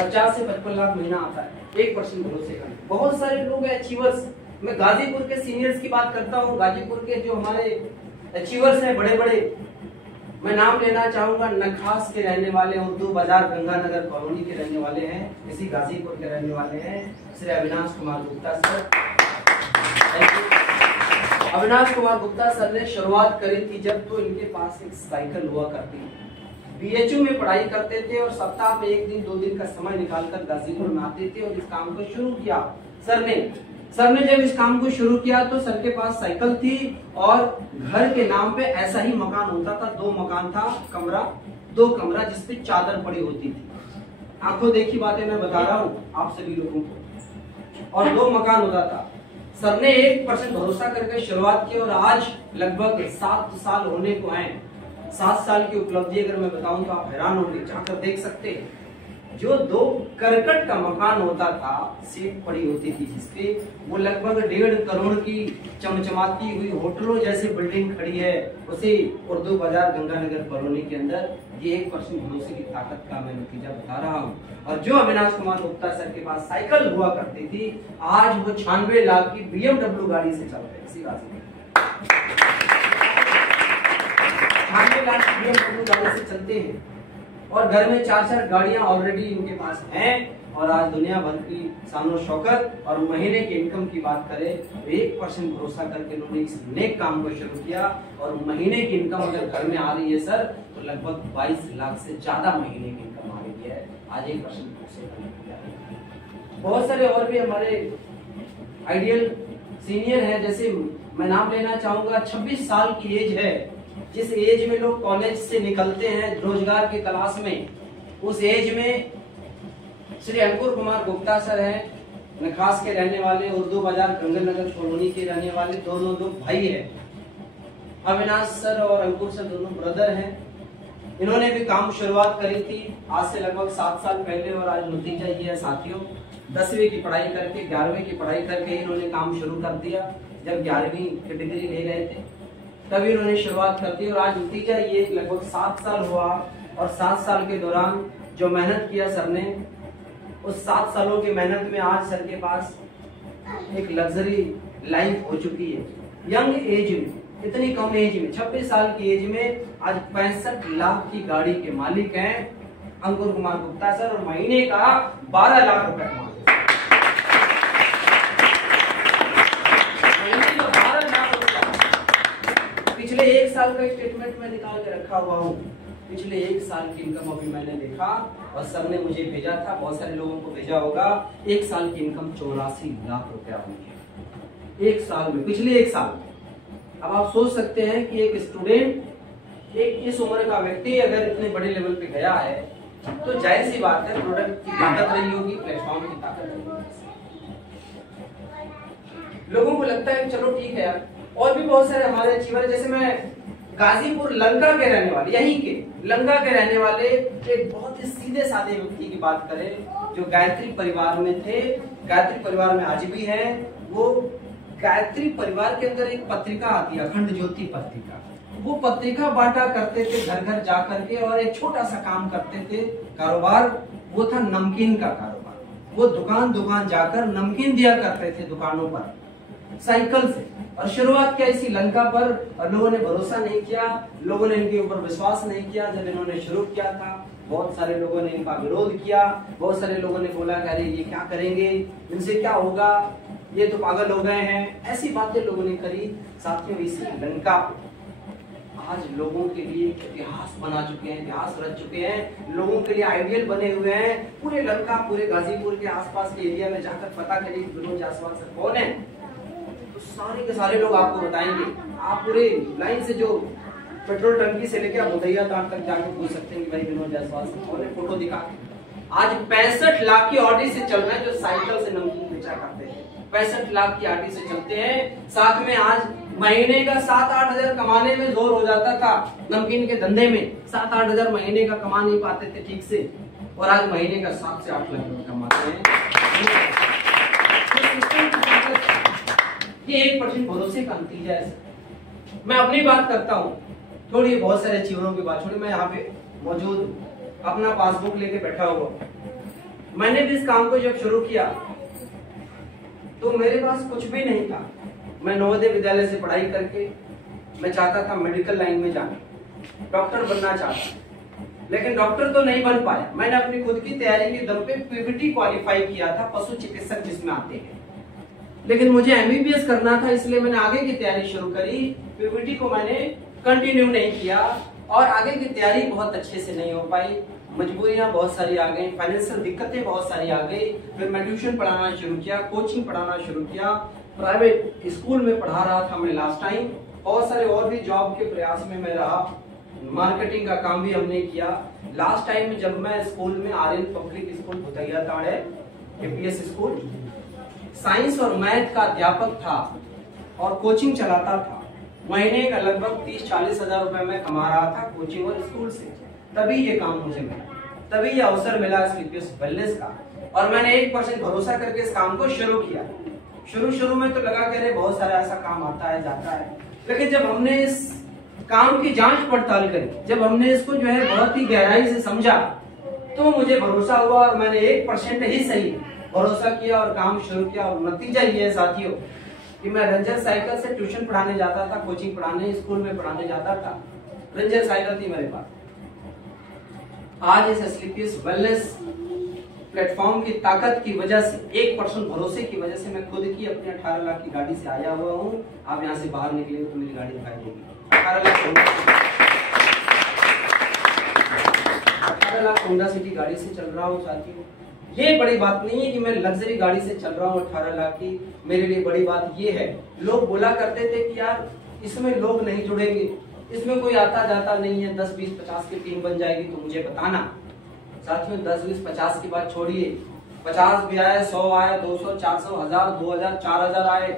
50 से 55 लाख महीना आता है 1% भरोसे का। बहुत सारे लोग हैं अचीवर्स। मैं गाजीपुर के सीनियर्स की बात करता हूँ, गाजीपुर के जो हमारे अचीवर्स हैं बड़े बड़े, मैं नाम लेना चाहूंगा, नखास के रहने वाले, उर्दू बाजार गंगानगर कॉलोनी के रहने वाले हैं, इसी गाजीपुर के रहने वाले हैं, श्री अविनाश कुमार गुप्ता सर। अविनाश कुमार गुप्ता सर ने शुरुआत करी थी जब तो इनके पास एक साइकिल हुआ करती थी। BHU में पढ़ाई करते थे, और सप्ताह में 1 दिन 2 दिन का समय निकालकर गाजीपुर में आते थे, और इस काम को शुरू किया सर ने जब इस काम को शुरू किया तो सर के पास साइकिल थी, और घर के नाम पे ऐसा ही मकान होता था, 2 मकान था, 2 कमरा जिसपे चादर पड़ी होती थी। आंखों देखी बातें मैं बता रहा हूँ आप सभी लोगों को, और 2 मकान होता था। सर ने 1% भरोसा करके शुरुआत की, और आज लगभग 7 साल होने को हैं। 7 साल की उपलब्धि अगर मैं बताऊं तो आप हैरान होंगे, जाकर देख सकते हैं। जो 2 करकट का मकान होता था, सीट पड़ी होती थी जिसपे, वो लगभग 1.5 करोड़ की चमचमाती हुई होटलों जैसी बिल्डिंग खड़ी है उसी उर्दू बाजार गंगानगर कॉलोनी के अंदर। ये 1% भरोसे की ताकत का मैं नतीजा बता रहा हूँ। और जो अविनाश कुमार गुप्ता सर के पास साइकिल हुआ करती थी, आज वो 96 लाख की BMW गाड़ी से चलते हैं। इसी बात से 96 लाख की BMW गाड़ी से चलते हैं और घर में 4-4 गाड़ियां ऑलरेडी इनके पास हैं। और आज दुनिया भर की शान और शौकत और महीने की इनकम की बात करें तो 1% भरोसा करके उन्होंने इस नेक काम को शुरू किया और महीने की इनकम अगर घर में आ रही है सर, तो लगभग 22 लाख से ज्यादा महीने की इनकम आ रही है। आज 1% भरोसे। बहुत सारे और भी हमारे आइडियल सीनियर हैं, जैसे मैं नाम लेना चाहूंगा, 26 साल की एज है, जिस एज में लोग कॉलेज से निकलते हैं रोजगार की तलाश में, उस एज में श्री अंकुर कुमार गुप्ता सर हैं, नखास के रहने वाले, उर्दू बाजार गंगानगर कॉलोनी के रहने वाले, दोनों लोग भाई हैं। अविनाश सर और अंकुर सर दोनों ब्रदर हैं। इन्होंने भी काम शुरुआत करी थी आज से लगभग 7 साल पहले और आज नतीजा ये है साथियों, 10वीं की पढ़ाई करके 11वीं की पढ़ाई करके इन्होंने काम शुरू कर दिया। जब 11वीं की डिग्री ले रहे थे तभी इन्होंने शुरुआत कर दी और आज नतीजा ये लगभग 7 साल हुआ। और 7 साल के दौरान जो मेहनत किया सर ने, उस 7 सालों की मेहनत में आज सर के पास एक लग्जरी लाइफ हो चुकी है। यंग एज में, इतनी कम एज में, 26 साल की एज में आज 65 लाख की गाड़ी के मालिक हैं अंकुर कुमार गुप्ता सर और महीने का 12 लाख रुपए कमाते हैं। पिछले 1 साल का स्टेटमेंट में निकाल के रखा हुआ हूँ। पिछले 1 साल की इनकम अभी मैंने देखा और सर ने मुझे भेजा था, बहुत सारे लोगों को भेजा होगा। 1 साल की इनकम 84 लाख रुपया हुई है 1 साल में, पिछले 1 साल में। अब आप सोच सकते हैं कि एक स्टूडेंट, एक इस उम्र का व्यक्ति अगर इतने बड़े लेवल पे गया है तो जाहिर सी बात है प्रोडक्ट की ताकत रही होगी, प्लेटफॉर्म की ताकत रही होगी। लोगों को लगता है चलो ठीक है यार, और भी बहुत सारे हमारे अचीवर, जैसे मैं गाजीपुर लंका के रहने वाले, यहीं के लंका के रहने वाले एक बहुत ही सीधे साधे व्यक्ति की बात करें जो गायत्री परिवार में थे, गायत्री परिवार में आज भी है। वो गायत्री परिवार के अंदर एक पत्रिका आती है, अखंड ज्योति पत्रिका, वो पत्रिका बांटा करते थे घर घर जा करके और एक छोटा सा काम करते थे, कारोबार, वो था नमकीन का कारोबार। वो दुकान दुकान जाकर नमकीन दिया करते थे दुकानों पर साइकिल से। और शुरुआत किया इसी लंका पर और लोगों ने भरोसा नहीं किया, लोगों ने इनके ऊपर विश्वास नहीं किया। जब इन्होंने शुरू किया था बहुत सारे लोगों ने इनका विरोध किया, बहुत सारे लोगों ने बोला कि अरे ये क्या करेंगे, इनसे क्या होगा, ये तो पागल हो गए हैं, ऐसी बातें लोगों ने करी। साथियों इसी लंका आज लोगों के लिए इतिहास बना चुके हैं, इतिहास रच चुके हैं, लोगों के लिए आइडियल बने हुए हैं। पूरे लंका, पूरे गाजीपुर के आसपास के एरिया में जाकर पता करिए विनोद जायसवाल सर कौन है, तो सारे के सारे लोग आपको बताएंगे। आप पूरे लाइन से जो पेट्रोल टंकी से लेकर मुदैया तक जाकर पूछ सकते हैं कि भाई विनोद जायसवाल सर कौन है, फोटो दिखा। आज 65 लाख की ऑडी से चल रहे हैं, जो साइकिल से नमकीन बेचा करते हैं 65 लाख की ऑडी से चलते हैं। साथ में आज महीने का 7-8 हजार कमाने में जोर हो जाता था, नमकीन के धंधे में 7-8 हजार महीने का कमा नहीं पाते थे ठीक से, और आज महीने का 7 से 8 लाख रुपए कमाते हैं। ये 1% भरोसे का नतीजा है। मैं अपनी बात करता हूँ, थोड़ी बहुत सारे अचीवरों की बात छोड़ी, मैं यहाँ पे मौजूद अपना पासबुक लेके बैठा हुआ। मैंने भी इस काम को जब शुरू किया तो मेरे पास कुछ भी नहीं था। मैं नवोदय विद्यालय से पढ़ाई करके मैं चाहता था मेडिकल लाइन में जाना, डॉक्टर बनना चाहता, लेकिन डॉक्टर तो नहीं बन पाया। मैंने अपनी खुद की तैयारी के दम पे पीबीटी क्वालिफाई किया था, पशु चिकित्सक जिसमें आते हैं, लेकिन मुझे एमबीबीएस करना था, इसलिए मैंने आगे की तैयारी शुरू करी। पीबीटी को मैंने कंटिन्यू नहीं किया और आगे की तैयारी बहुत अच्छे से नहीं हो पाई, मजबूरियां बहुत सारी आ गई, फाइनेंशियल दिक्कतें बहुत सारी आ गई। फिर मैं ट्यूशन पढ़ाना शुरू किया, कोचिंग पढ़ाना शुरू किया, प्राइवेट स्कूल में पढ़ा रहा था मैं लास्ट टाइम। बहुत सारे और भी जॉब के प्रयास में मैं रहा, मार्केटिंग का काम भी हमने किया। लास्ट टाइम जब मैं स्कूल में आर्यन पब्लिक स्कूल भुतैया ताड़े एपीएस स्कूल साइंस और मैथ का अध्यापक था और कोचिंग चलाता था, महीने का लगभग 30-40 हजार रुपए मैं कमा रहा था कोचिंग और स्कूल से, तभी ये काम मुझे मिला। तभी ये अवसर मिला स्लीपियस वेलनेस का, और मैंने 1% भरोसा करके इस काम को शुरू किया। शुरू में तो लगा कि बहुत सारा ऐसा काम आता है जाता है, लेकिन जब हमने इस काम की जांच पड़ताल करी, जब हमने इसको जो है बहुत ही गहराई से समझा, तो मुझे भरोसा हुआ और मैंने 1% ही सही भरोसा किया और काम शुरू किया। और नतीजा ये है साथियों कि मैं रेंजर साइकिल से ट्यूशन पढ़ाने जाता था, कोचिंग पढ़ाने, स्कूल में पढ़ाने जाता था, रेंजर साइकिल थी मेरे पास। आज इस स्लीपियस वेलनेस प्लेटफॉर्म की ताकत की वजह से, 1% भरोसे की वजह से मैं खुद की अपनी 18 लाख की गाड़ी से आया हुआ हूँ। आप यहाँ से बाहर निकले तो मेरी गाड़ी दिखाई देगी। 18 लाख होंडा सिटी गाड़ी से चल रहा हूँ साथियों। ये बड़ी बात नहीं है कि मैं लग्जरी गाड़ी से चल रहा हूँ 18 लाख की। मेरे लिए बड़ी बात ये है, लोग बोला करते थे कि यार इसमें लोग नहीं जुड़ेंगे, इसमें कोई आता जाता नहीं है, 10, 20, 50 की टीम बन जाएगी। तो मुझे बताना साथियों, 10, 20, 50 की बात छोड़िए, 50 भी आए, 100 आए, 200, 400, 1000, 2000, 4000 आए,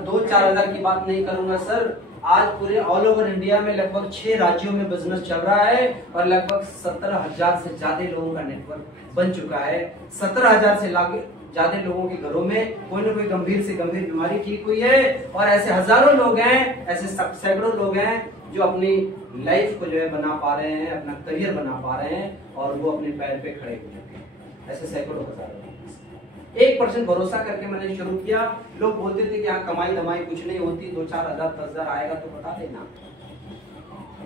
2-4000 की बात नहीं करूंगा सर। आज पूरे ऑल ओवर इंडिया में लगभग 6 राज्यों में बिजनेस चल रहा है और लगभग 17,000 से ज्यादा लोगों का नेटवर्क बन चुका है। 17,000 से ज्यादा लोगों के घरों में कोई ना कोई गंभीर से गंभीर बीमारी ठीक हुई है, और ऐसे हजारों लोग हैं, ऐसे सैकड़ों लोग हैं जो अपनी लाइफ को जो है बना पा रहे हैं, अपना करियर बना पा रहे हैं और वो अपने पैर पे खड़े हो चुके हैं। ऐसे सैकड़ों हजारों। 1% भरोसा करके मैंने शुरू किया। लोग बोलते थे कि यहाँ कमाई दमाई कुछ नहीं होती, 2-4 हजार 10 हजार आएगा तो बता देना।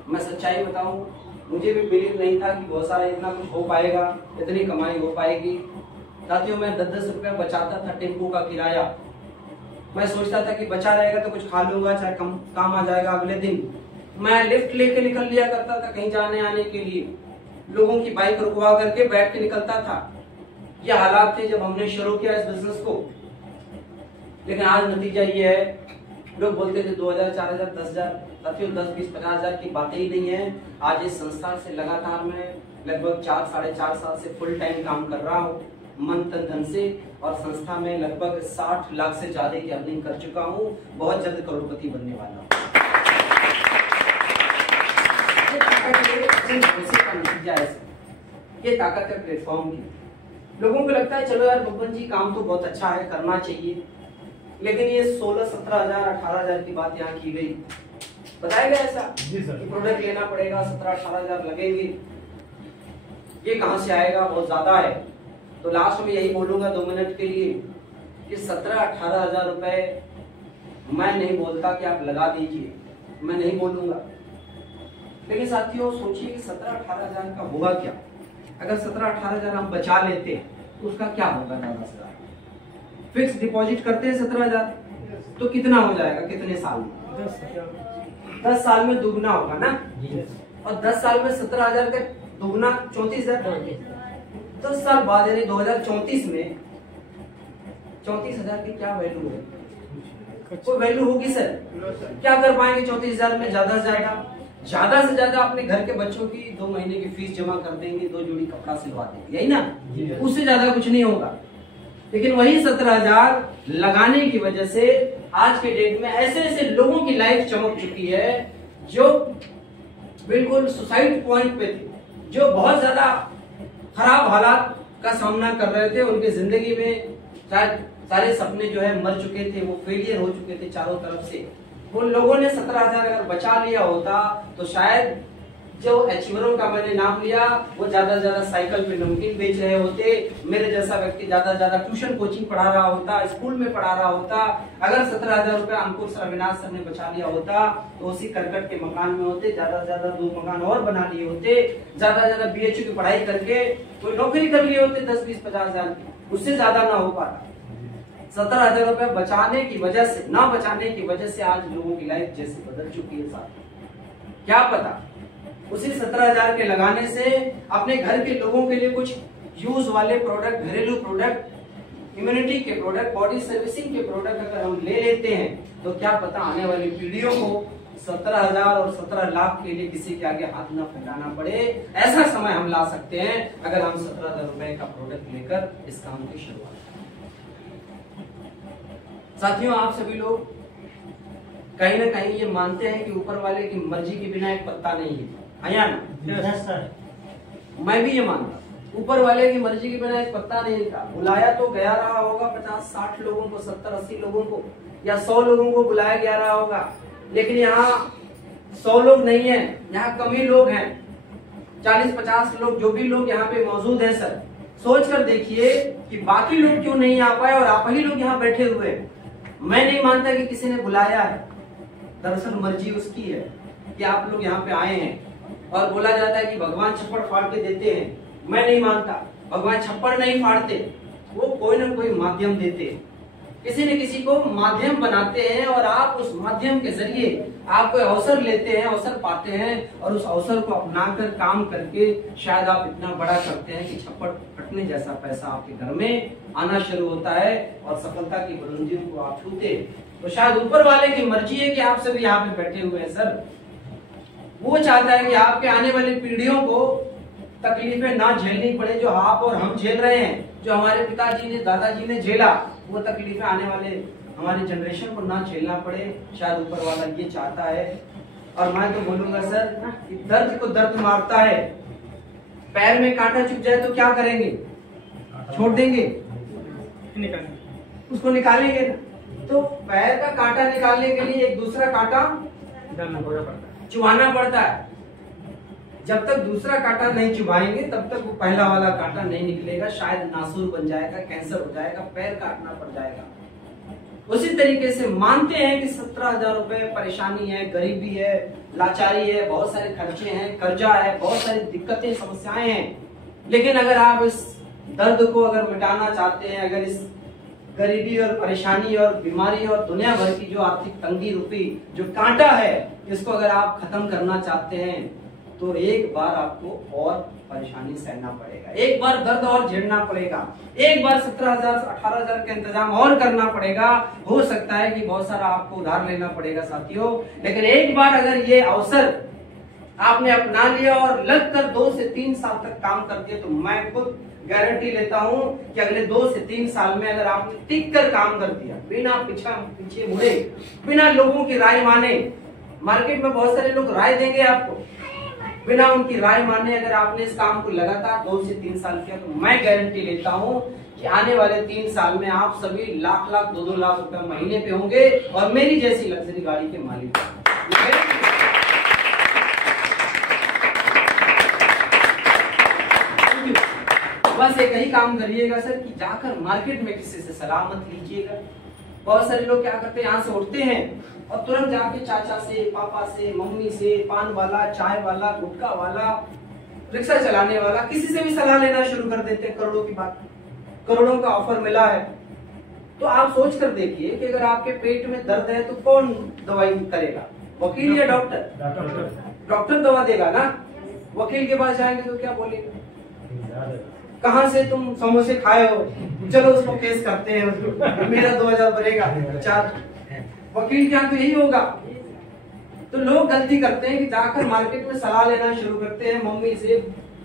मैं सच्चाई बताऊं, मुझे भी बिलीव नहीं था कि बहुत सारा इतना कुछ हो पाएगा, इतनी कमाई हो पाएगी। साथियों, मैं 10-10 रुपया बचाता था टेम्पो का किराया। मैं सोचता था कि बचा रहेगा तो कुछ खा लूंगा, चाहे काम आ जाएगा अगले दिन। मैं लिफ्ट लेके निकल लिया करता था कहीं जाने आने के लिए, लोगों की बाइक रुकवा करके बैठ के निकलता था। ये हालात थे जब हमने शुरू किया इस बिजनेस को। लेकिन आज नतीजा ये है, लोग बोलते थे 2000, 4000, 10,000। साथियों, 10, 20, 50,000 की बातें ही नहीं है। आज इस संस्था से लगातार मैं लगभग 4-4.5 साल से फुल टाइम काम कर रहा हूँ, मन तन धन से, और संस्था में लगभग 60 लाख से ज्यादा की अर्निंग कर चुका हूँ। बहुत जल्द करोड़पति बनने वाला हूँ। ये ताकत है प्लेटफॉर्म की। लोगों को लगता है चलो यार बब्बन जी काम तो बहुत अच्छा है, करना चाहिए, लेकिन ये 16-17,000, 18,000 की बात यहाँ की गई। बताया गया ऐसा कि प्रोडक्ट लेना पड़ेगा, 17-18,000 लगेंगे। ये कहाँ से आएगा, बहुत ज्यादा है। तो लास्ट में यही बोलूंगा 2 मिनट के लिए कि 17-18,000 रुपए मैं नहीं बोलता कि आप लगा दीजिए, मैं नहीं बोलूंगा। लेकिन साथियों सोचिए कि 17-18,000 का होगा क्या। अगर 17-18,000 हम बचा लेते हैं तो उसका क्या होगा? 10,000 फिक्स डिपॉजिट करते हैं 17,000 तो कितना हो जाएगा, कितने साल में? 10 साल में दुगना होगा ना। और 10 साल में 17,000 का दुगना 34,000। 10 साल बाद यानी 2034 में 34,000 की क्या वैल्यू है? कोई वैल्यू होगी सर? क्या कर पाएंगे 34,000 में? ज्यादा से ज्यादा से ज्यादा अपने घर के बच्चों की 2 महीने की फीस जमा कर देंगे, 2 जोड़ी कपड़ा सिलवा देंगे, यही ना? उससे ज्यादा कुछ नहीं होगा। लेकिन वही 17,000 लगाने की वजह से आज के डेट में ऐसे ऐसे लोगों की लाइफ चमक चुकी है जो बिल्कुल सुसाइड पॉइंट पे थे, जो बहुत ज्यादा खराब हालात का सामना कर रहे थे। उनकी जिंदगी में शायद सारे सपने जो है मर चुके थे, वो फेलियर हो चुके थे चारों तरफ से। उन लोगों ने 17,000 अगर बचा लिया होता तो शायद जो अचीवरों का मैंने नाम लिया वो ज्यादा से ज्यादा साइकिल पे नमकीन बेच रहे होते, मेरे जैसा व्यक्ति ज्यादा से ज्यादा ट्यूशन कोचिंग पढ़ा रहा होता, स्कूल में पढ़ा रहा होता। अगर 17,000 रुपए अंकुर सर, अविनाश सर ने बचा लिया होता तो उसी करकट के मकान में होते, ज्यादा से ज्यादा 2 मकान और बना लिए होते, ज्यादा से ज्यादा BHU की पढ़ाई करके कोई नौकरी कर लिए होते 10, 20, 50,000 की, उससे ज्यादा ना हो पाता। 17,000 रुपए बचाने की वजह से, ना बचाने की वजह से आज लोगों की लाइफ जैसे बदल चुकी है साथ। क्या पता उसी 17,000 के लगाने से अपने घर के लोगों के लिए कुछ यूज वाले प्रोडक्ट, घरेलू प्रोडक्ट, इम्यूनिटी के प्रोडक्ट, बॉडी सर्विसिंग के प्रोडक्ट अगर हम ले लेते हैं तो क्या पता आने वाली पीढ़ियों को 17,000 और 17 लाख के लिए किसी के आगे हाथ न फैलाना पड़े। ऐसा समय हम ला सकते हैं अगर हम 17,000 रुपए का प्रोडक्ट लेकर इस काम की शुरुआत। साथियों, आप सभी लोग कहीं ना कहीं ये मानते हैं कि ऊपर वाले की मर्जी के बिना एक पत्ता नहीं है, आया ना? Yes sir. मैं भी ये मानता, ऊपर वाले की मर्जी के बिना एक पत्ता नहीं हिलता। बुलाया तो गया रहा होगा 50-60 लोगों को, 70-80 लोगों को या 100 लोगों को बुलाया गया रहा होगा, लेकिन यहाँ 100 लोग नहीं है, यहाँ कम ही लोग हैं, 40-50 लोग, जो भी लोग यहाँ पे मौजूद है सर, सोच कर देखिए कि बाकी लोग क्यों नहीं आ पाए और आप ही लोग यहाँ बैठे हुए हैं। मैं नहीं मानता कि किसी ने बुलाया है, दरअसल मर्जी उसकी है कि आप लोग यहाँ पे आए हैं। और बोला जाता है कि भगवान छप्पड़ फाड़ के देते हैं, मैं नहीं मानता, भगवान छप्पड़ नहीं फाड़ते, वो कोई ना कोई माध्यम देते हैं, किसी न किसी को माध्यम बनाते हैं और आप उस माध्यम के जरिए आप कोई अवसर लेते हैं, अवसर पाते हैं और उस अवसर को अपनाकर काम करके शायद आप इतना बड़ा करते हैं कि छप्पड़ फटने जैसा पैसा आपके घर में आना शुरू होता है और सफलता की बुलंदियों को आप छूते। तो शायद ऊपर वाले की मर्जी है कि आप सभी यहाँ पे बैठे हुए हैं सर, वो चाहता है कि आपके आने वाली पीढ़ियों को तकलीफें ना झेलनी पड़े जो आप और हम झेल रहे हैं, जो हमारे पिताजी ने, दादाजी ने झेला, वो तकलीफें आने वाले हमारी जनरेशन को ना झेलना पड़े, शायद ऊपर वाला ये चाहता है। और मैं तो बोलूंगा सर कि दर्द को दर्द मारता है, पैर में कांटा चुभ जाए तो क्या करेंगे, छोड़ देंगे, उसको निकालेंगे ना। तो पैर का कांटा निकालने के लिए एक दूसरा कांटा चुभाना पड़ता है, जब तक दूसरा कांटा नहीं चुभाएंगे तब तक वो पहला वाला कांटा नहीं निकलेगा, शायद नासूर बन जाएगा, कैंसर हो जाएगा, पैर काटना पड़ जाएगा। उसी तरीके से मानते हैं कि 17,000 रुपए परेशानी है, गरीबी है, लाचारी है, बहुत सारे खर्चे हैं, कर्जा है, बहुत सारी दिक्कतें, समस्याएं हैं, लेकिन अगर आप इस दर्द को अगर मिटाना चाहते हैं, अगर इस गरीबी और परेशानी और बीमारी और दुनिया भर की जो आर्थिक तंगी रूपी जो कांटा है, इसको अगर आप खत्म करना चाहते हैं तो एक बार आपको और परेशानी सहना पड़ेगा, एक बार दर्द और झेलना पड़ेगा, एक बार 17,000-18,000 का इंतजाम और करना पड़ेगा। हो सकता है कि बहुत सारा आपको उधार लेना पड़ेगा साथियों, लेकिन एक बार अगर ये अवसर आपने अपना लिया और लगकर 2 से 3 साल तक काम कर दिया, तो मैं खुद गारंटी लेता हूं कि अगले 2 से 3 साल में अगर आपने टिक कर काम कर दिया, बिना पीछे मुड़े, बिना लोगों की राय माने, मार्केट में बहुत सारे लोग राय देंगे आपको, बिना उनकी राय माने अगर आपने इस काम को लगातार 2 से 3 साल किया, तो मैं गारंटी लेता हूं कि आने वाले 3 साल में आप सभी लाख 2-2 लाख रुपए महीने पे होंगे और मेरी जैसी लग्जरी गाड़ी के मालिक। बस एक ही काम करिएगा सर कि जाकर मार्केट में किसी से सलाह मत लीजिएगा। बहुत सारे लोग क्या करते हैं, यहाँ से उठते हैं और तुरंत जाके चाचा से, पापा से, मम्मी से, पान वाला, चाय वाला, गुटखा वाला, रिक्शा चलाने वाला, किसी से भी सलाह लेना शुरू कर देते हैं। करोड़ों की बात, करोड़ों का ऑफर मिला है, तो आप सोच कर देखिए कि अगर आपके पेट में दर्द है तो कौन दवाई करेगा, वकील या डॉक्टर? डॉक्टर दवा देगा ना। वकील के पास जाएंगे तो क्या बोलेगा, कहाँ से तुम समोसे खाए हो, चलो उसको केस करते हैं, मेरा 2,000 भरेगा 4। वकील क्या तो यही होगा। तो लोग गलती करते हैं कि जाकर मार्केट में सलाह लेना शुरू करते हैं, मम्मी से,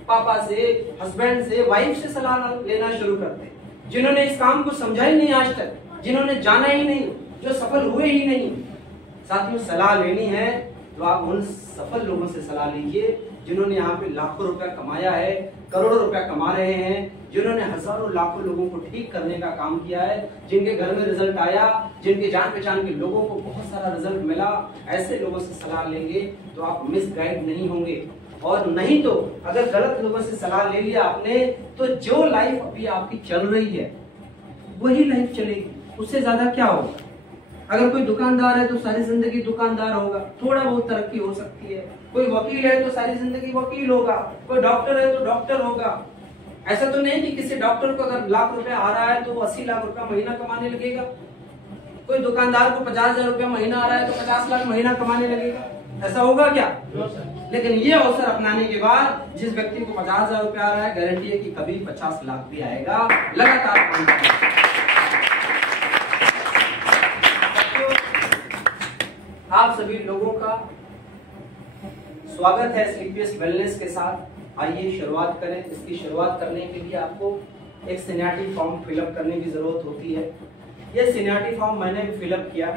पापा से, हस्बैंड से, वाइफ से सलाह लेना शुरू करते हैं, जिन्होंने इस काम को समझा ही नहीं आज तक, जिन्होंने जाना ही नहीं, जो सफल हुए ही नहीं। साथियों, सलाह लेनी है तो आप उन सफल लोगों से सलाह लीजिए जिन्होंने यहाँ पे लाखों रुपया कमाया है, करोड़ों रुपया कमा रहे हैं, जिन्होंने हजारों लाखों लोगों को ठीक करने का काम किया है, जिनके घर में रिजल्ट आया, जिनके जान पहचान के लोगों को बहुत सारा रिजल्ट मिला। ऐसे लोगों से सलाह लेंगे तो आप मिसगाइड नहीं होंगे, और नहीं तो अगर गलत लोगों से सलाह ले लिया आपने तो जो लाइफ अभी आपकी चल रही है वही लाइफ चलेगी, उससे ज्यादा क्या होगा। अगर कोई दुकानदार है तो सारी जिंदगी दुकानदार होगा, थोड़ा बहुत तरक्की हो सकती है। कोई वकील है तो सारी जिंदगी वकील होगा, कोई डॉक्टर है तो डॉक्टर होगा। ऐसा तो नहीं कि किसी डॉक्टर को अगर लाख रुपया आ रहा है तो 80 लाख रुपया महीना कमाने लगेगा, कोई दुकानदार को 50,000 रुपया महीना आ रहा है तो 50 लाख महीना कमाने लगेगा। ऐसा होगा क्या? लेकिन ये अवसर अपनाने के बाद जिस व्यक्ति को 50,000 रुपया आ रहा है, गारंटी है कि कभी 50 लाख भी आएगा लगातार। आप सभी लोगों का स्वागत है स्लीपियस वेलनेस के साथ। आइए शुरुआत करें। इसकी शुरुआत करने के लिए आपको एक सीनियरिटी फॉर्म फिलअप करने की जरूरत होती है। ये सीनियरिटी फॉर्म मैंने भी फिलअप किया।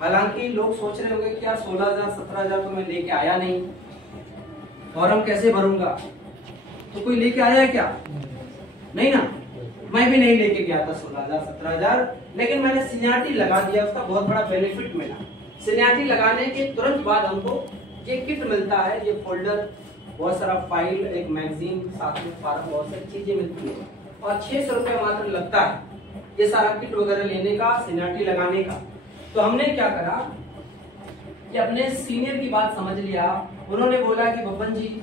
हालांकि लोग सोच रहे होंगे कि यार 16,000 17,000 तो मैं लेके आया नहीं, फॉर्म कैसे भरूंगा। तो कोई लेके आया क्या? नहीं ना, मैं भी नहीं लेके गया था 16,000 17,000, लेकिन मैंने सीनियरिटी लगा दिया, उसका बहुत बड़ा बेनिफिट मिला। सीनियरिटी लगाने के तुरंत बाद हमको ये किट मिलता है, ये फोल्डर, बहुत सारा फाइल, एक मैगजीन, साथ में फार्म, बहुत सारी चीजें मिलती है और 600 रुपया मात्र लगता है ये सारा किट वगैरह लेने का, सीनियरिटी लगाने का। तो हमने क्या करा कि अपने सीनियर की बात समझ लिया। उन्होंने बोला कि बब्बन जी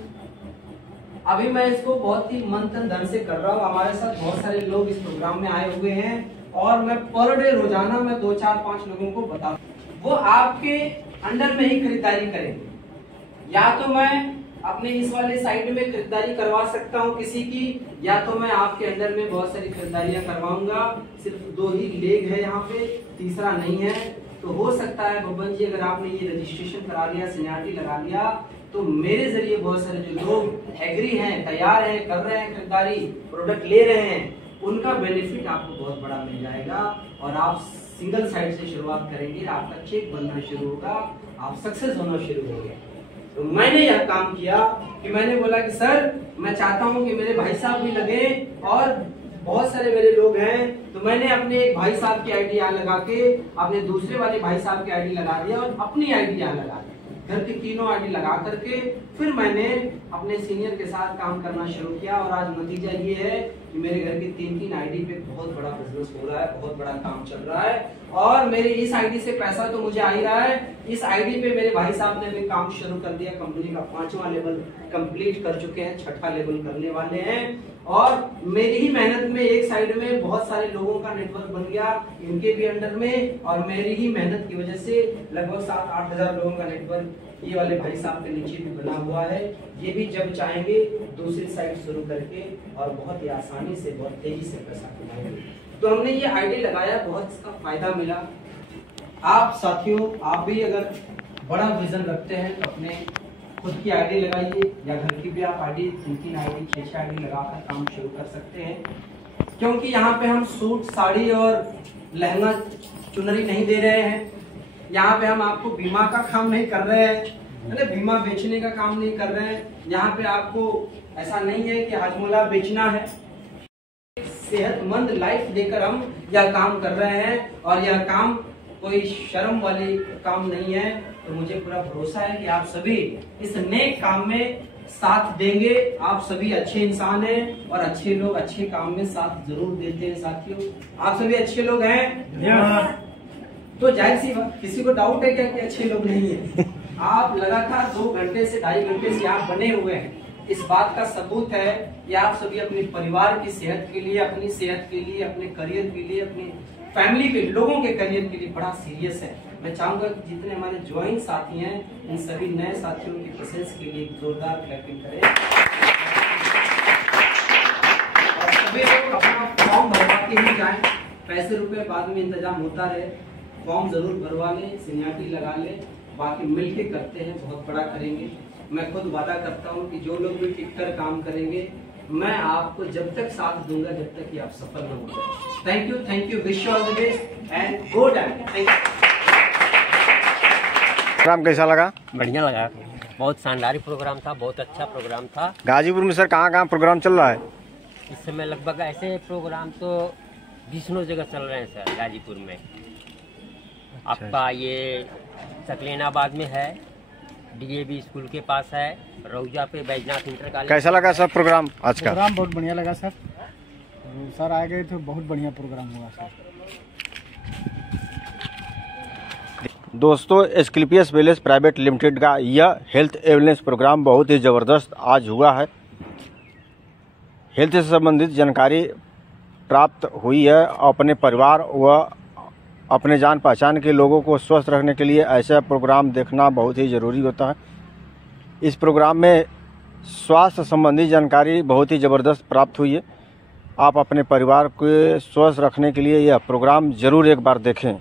अभी मैं इसको बहुत ही मन तन धन से कर रहा हूँ, हमारे साथ बहुत सारे लोग इस प्रोग्राम में आए हुए हैं और मैं पर डे रोजाना मैं 2 4 5 लोगों को बता, वो आपके अंडर में ही खरीदारी करेंगे। या तो मैं अपने इस वाले साइड में खरीदारी करवा सकता हूँ किसी की, या तो मैं आपके अंडर में बहुत सारी खरीदारियां करवाऊंगा। सिर्फ 2 ही लेग है यहाँ पे, तीसरा नहीं है। तो हो सकता है बब्बन जी अगर आपने ये रजिस्ट्रेशन करा लिया, सीनियरिटी लगा लिया, तो मेरे जरिए बहुत सारे जो लोग एग्री हैं, तैयार हैं, कर रहे हैं खरीदारी, प्रोडक्ट ले रहे हैं, उनका बेनिफिट आपको बहुत बड़ा मिल जाएगा और आप सिंगल साइड से शुरुआत करेंगे, आपका चेक बनना शुरू होगा, आप सक्सेस होना शुरू होंगे। तो मैंने यह काम किया कि मैंने बोला कि सर मैं चाहता हूं कि मेरे भाई साहब भी लगे और बहुत सारे मेरे लोग हैं। तो मैंने अपने एक भाई साहब की आईडी यहाँ लगा के अपने दूसरे वाले भाई साहब की आईडी लगा दिया और अपनी आईडी यहाँ लगा दी। घर की तीनों आईडी लगा करके फिर मैंने अपने सीनियर के साथ काम करना शुरू किया और आज नतीजा ये है कि मेरे घर की 3 आईडी पे बहुत बड़ा बिजनेस हो रहा है, बहुत बड़ा काम चल रहा है और मेरे इस आईडी से पैसा तो मुझे आ ही रहा है। इस आईडी पे मेरे भाई साहब ने भी काम शुरू कर दिया, कंपनी का 5वां लेवल कंप्लीट कर चुके हैं, 6ठा लेवल करने वाले हैं और मेरी ही मेहनत में एक साइड में बहुत सारे लोगों का नेटवर्क बन गया इनके भी अंडर में और मेरी ही मेहनत की वजह से लगभग 7-8 हजार लोगों का नेटवर्क ये वाले भाई साहब के नीचे भी बना हुआ है। ये भी जब चाहेंगे दूसरी साइड शुरू करके और बहुत ही आसानी से, बहुत तेजी से पैसा कमाएंगे। तो हमने ये आईडी लगाया, बहुत इसका फायदा मिला। आप साथियों, आप भी अगर बड़ा विजन रखते हैं तो अपने खुद की आईडी लगाइए या घर की भी आप आईडी 3 आईडी 6 आईडी लगाकर काम शुरू कर सकते हैं। क्योंकि यहाँ पे हम सूट, साड़ी और लहंगा, चुनरी नहीं दे रहे हैं। यहाँ पे हम आपको बीमा का काम नहीं कर रहे हैं, बीमा बेचने का काम नहीं कर रहे हैं। यहाँ पे आपको ऐसा नहीं है कि हाजमोला बेचना है। सेहतमंद लाइफ देकर हम यह काम कर रहे हैं और यह काम कोई शर्म वाली काम नहीं है। तो मुझे पूरा भरोसा है कि आप सभी इस नेक काम में साथ देंगे। आप सभी अच्छे इंसान हैं और अच्छे लोग अच्छे काम में साथ जरूर देते हैं। साथियों, आप सभी अच्छे लोग हैं। तो जाहिर सी बात, किसी को डाउट है क्या कि अच्छे लोग नहीं है? आप लगातार 2 घंटे से 2.5 घंटे से आप बने हुए हैं। इस बात का सबूत है कि आप सभी अपने परिवार की सेहत के लिए, अपनी सेहत के लिए, अपने करियर के लिए, अपनी फैमिली के लोगों के करियर के लिए बड़ा सीरियस है। मैं चाहूंगा कि जितने हमारे ज्वाइन साथी हैं, इन सभी नए साथियों की प्रेजेंस के लिए जोरदार क्लैपिंग करें और सभी लोग अपना फॉर्म भरवा के ही जाएं। पैसे रुपए बाद में इंतजाम होता रहे, फॉर्म जरूर भरवा लें, सीनियरिटी लगा लें, बाकी मिलके करते हैं, बहुत बड़ा करेंगे। मैं खुद वादा करता हूं कि जो लोग भी टिककर काम करेंगे, मैं आपको जब तक साथ दूंगा जब तक कि आप सफल न हो जाए। Thank you, wish you all the best and good and thank you. Programme कैसा लगा? बढ़िया लगा, बहुत शानदार प्रोग्राम था, बहुत अच्छा प्रोग्राम था। गाजीपुर में सर कहाँ प्रोग्राम चल रहा है इस समय? लगभग ऐसे प्रोग्राम तो 20 जगह चल रहे हैं सर गाजीपुर में। आपका ये सकलेनाबाद में है, डीएवी स्कूल के पास है, रौजा पे बैजनाथ इंटर कॉलेज। कैसा लगा सर प्रोग्राम आज का? प्रोग्राम बहुत बढ़िया लगा सर। सर आ गए थे, बहुत बढ़िया प्रोग्राम हुआ सर। दोस्तों, एस्क्लेपियस वेलनेस प्राइवेट लिमिटेड का यह हेल्थ वेलनेस प्रोग्राम बहुत ही ज़बरदस्त आज हुआ है। हेल्थ से संबंधित जानकारी प्राप्त हुई है। अपने परिवार व अपने जान पहचान के लोगों को स्वस्थ रखने के लिए ऐसा प्रोग्राम देखना बहुत ही ज़रूरी होता है। इस प्रोग्राम में स्वास्थ्य संबंधी जानकारी बहुत ही ज़बरदस्त प्राप्त हुई है। आप अपने परिवार को स्वस्थ रखने के लिए यह प्रोग्राम ज़रूर एक बार देखें।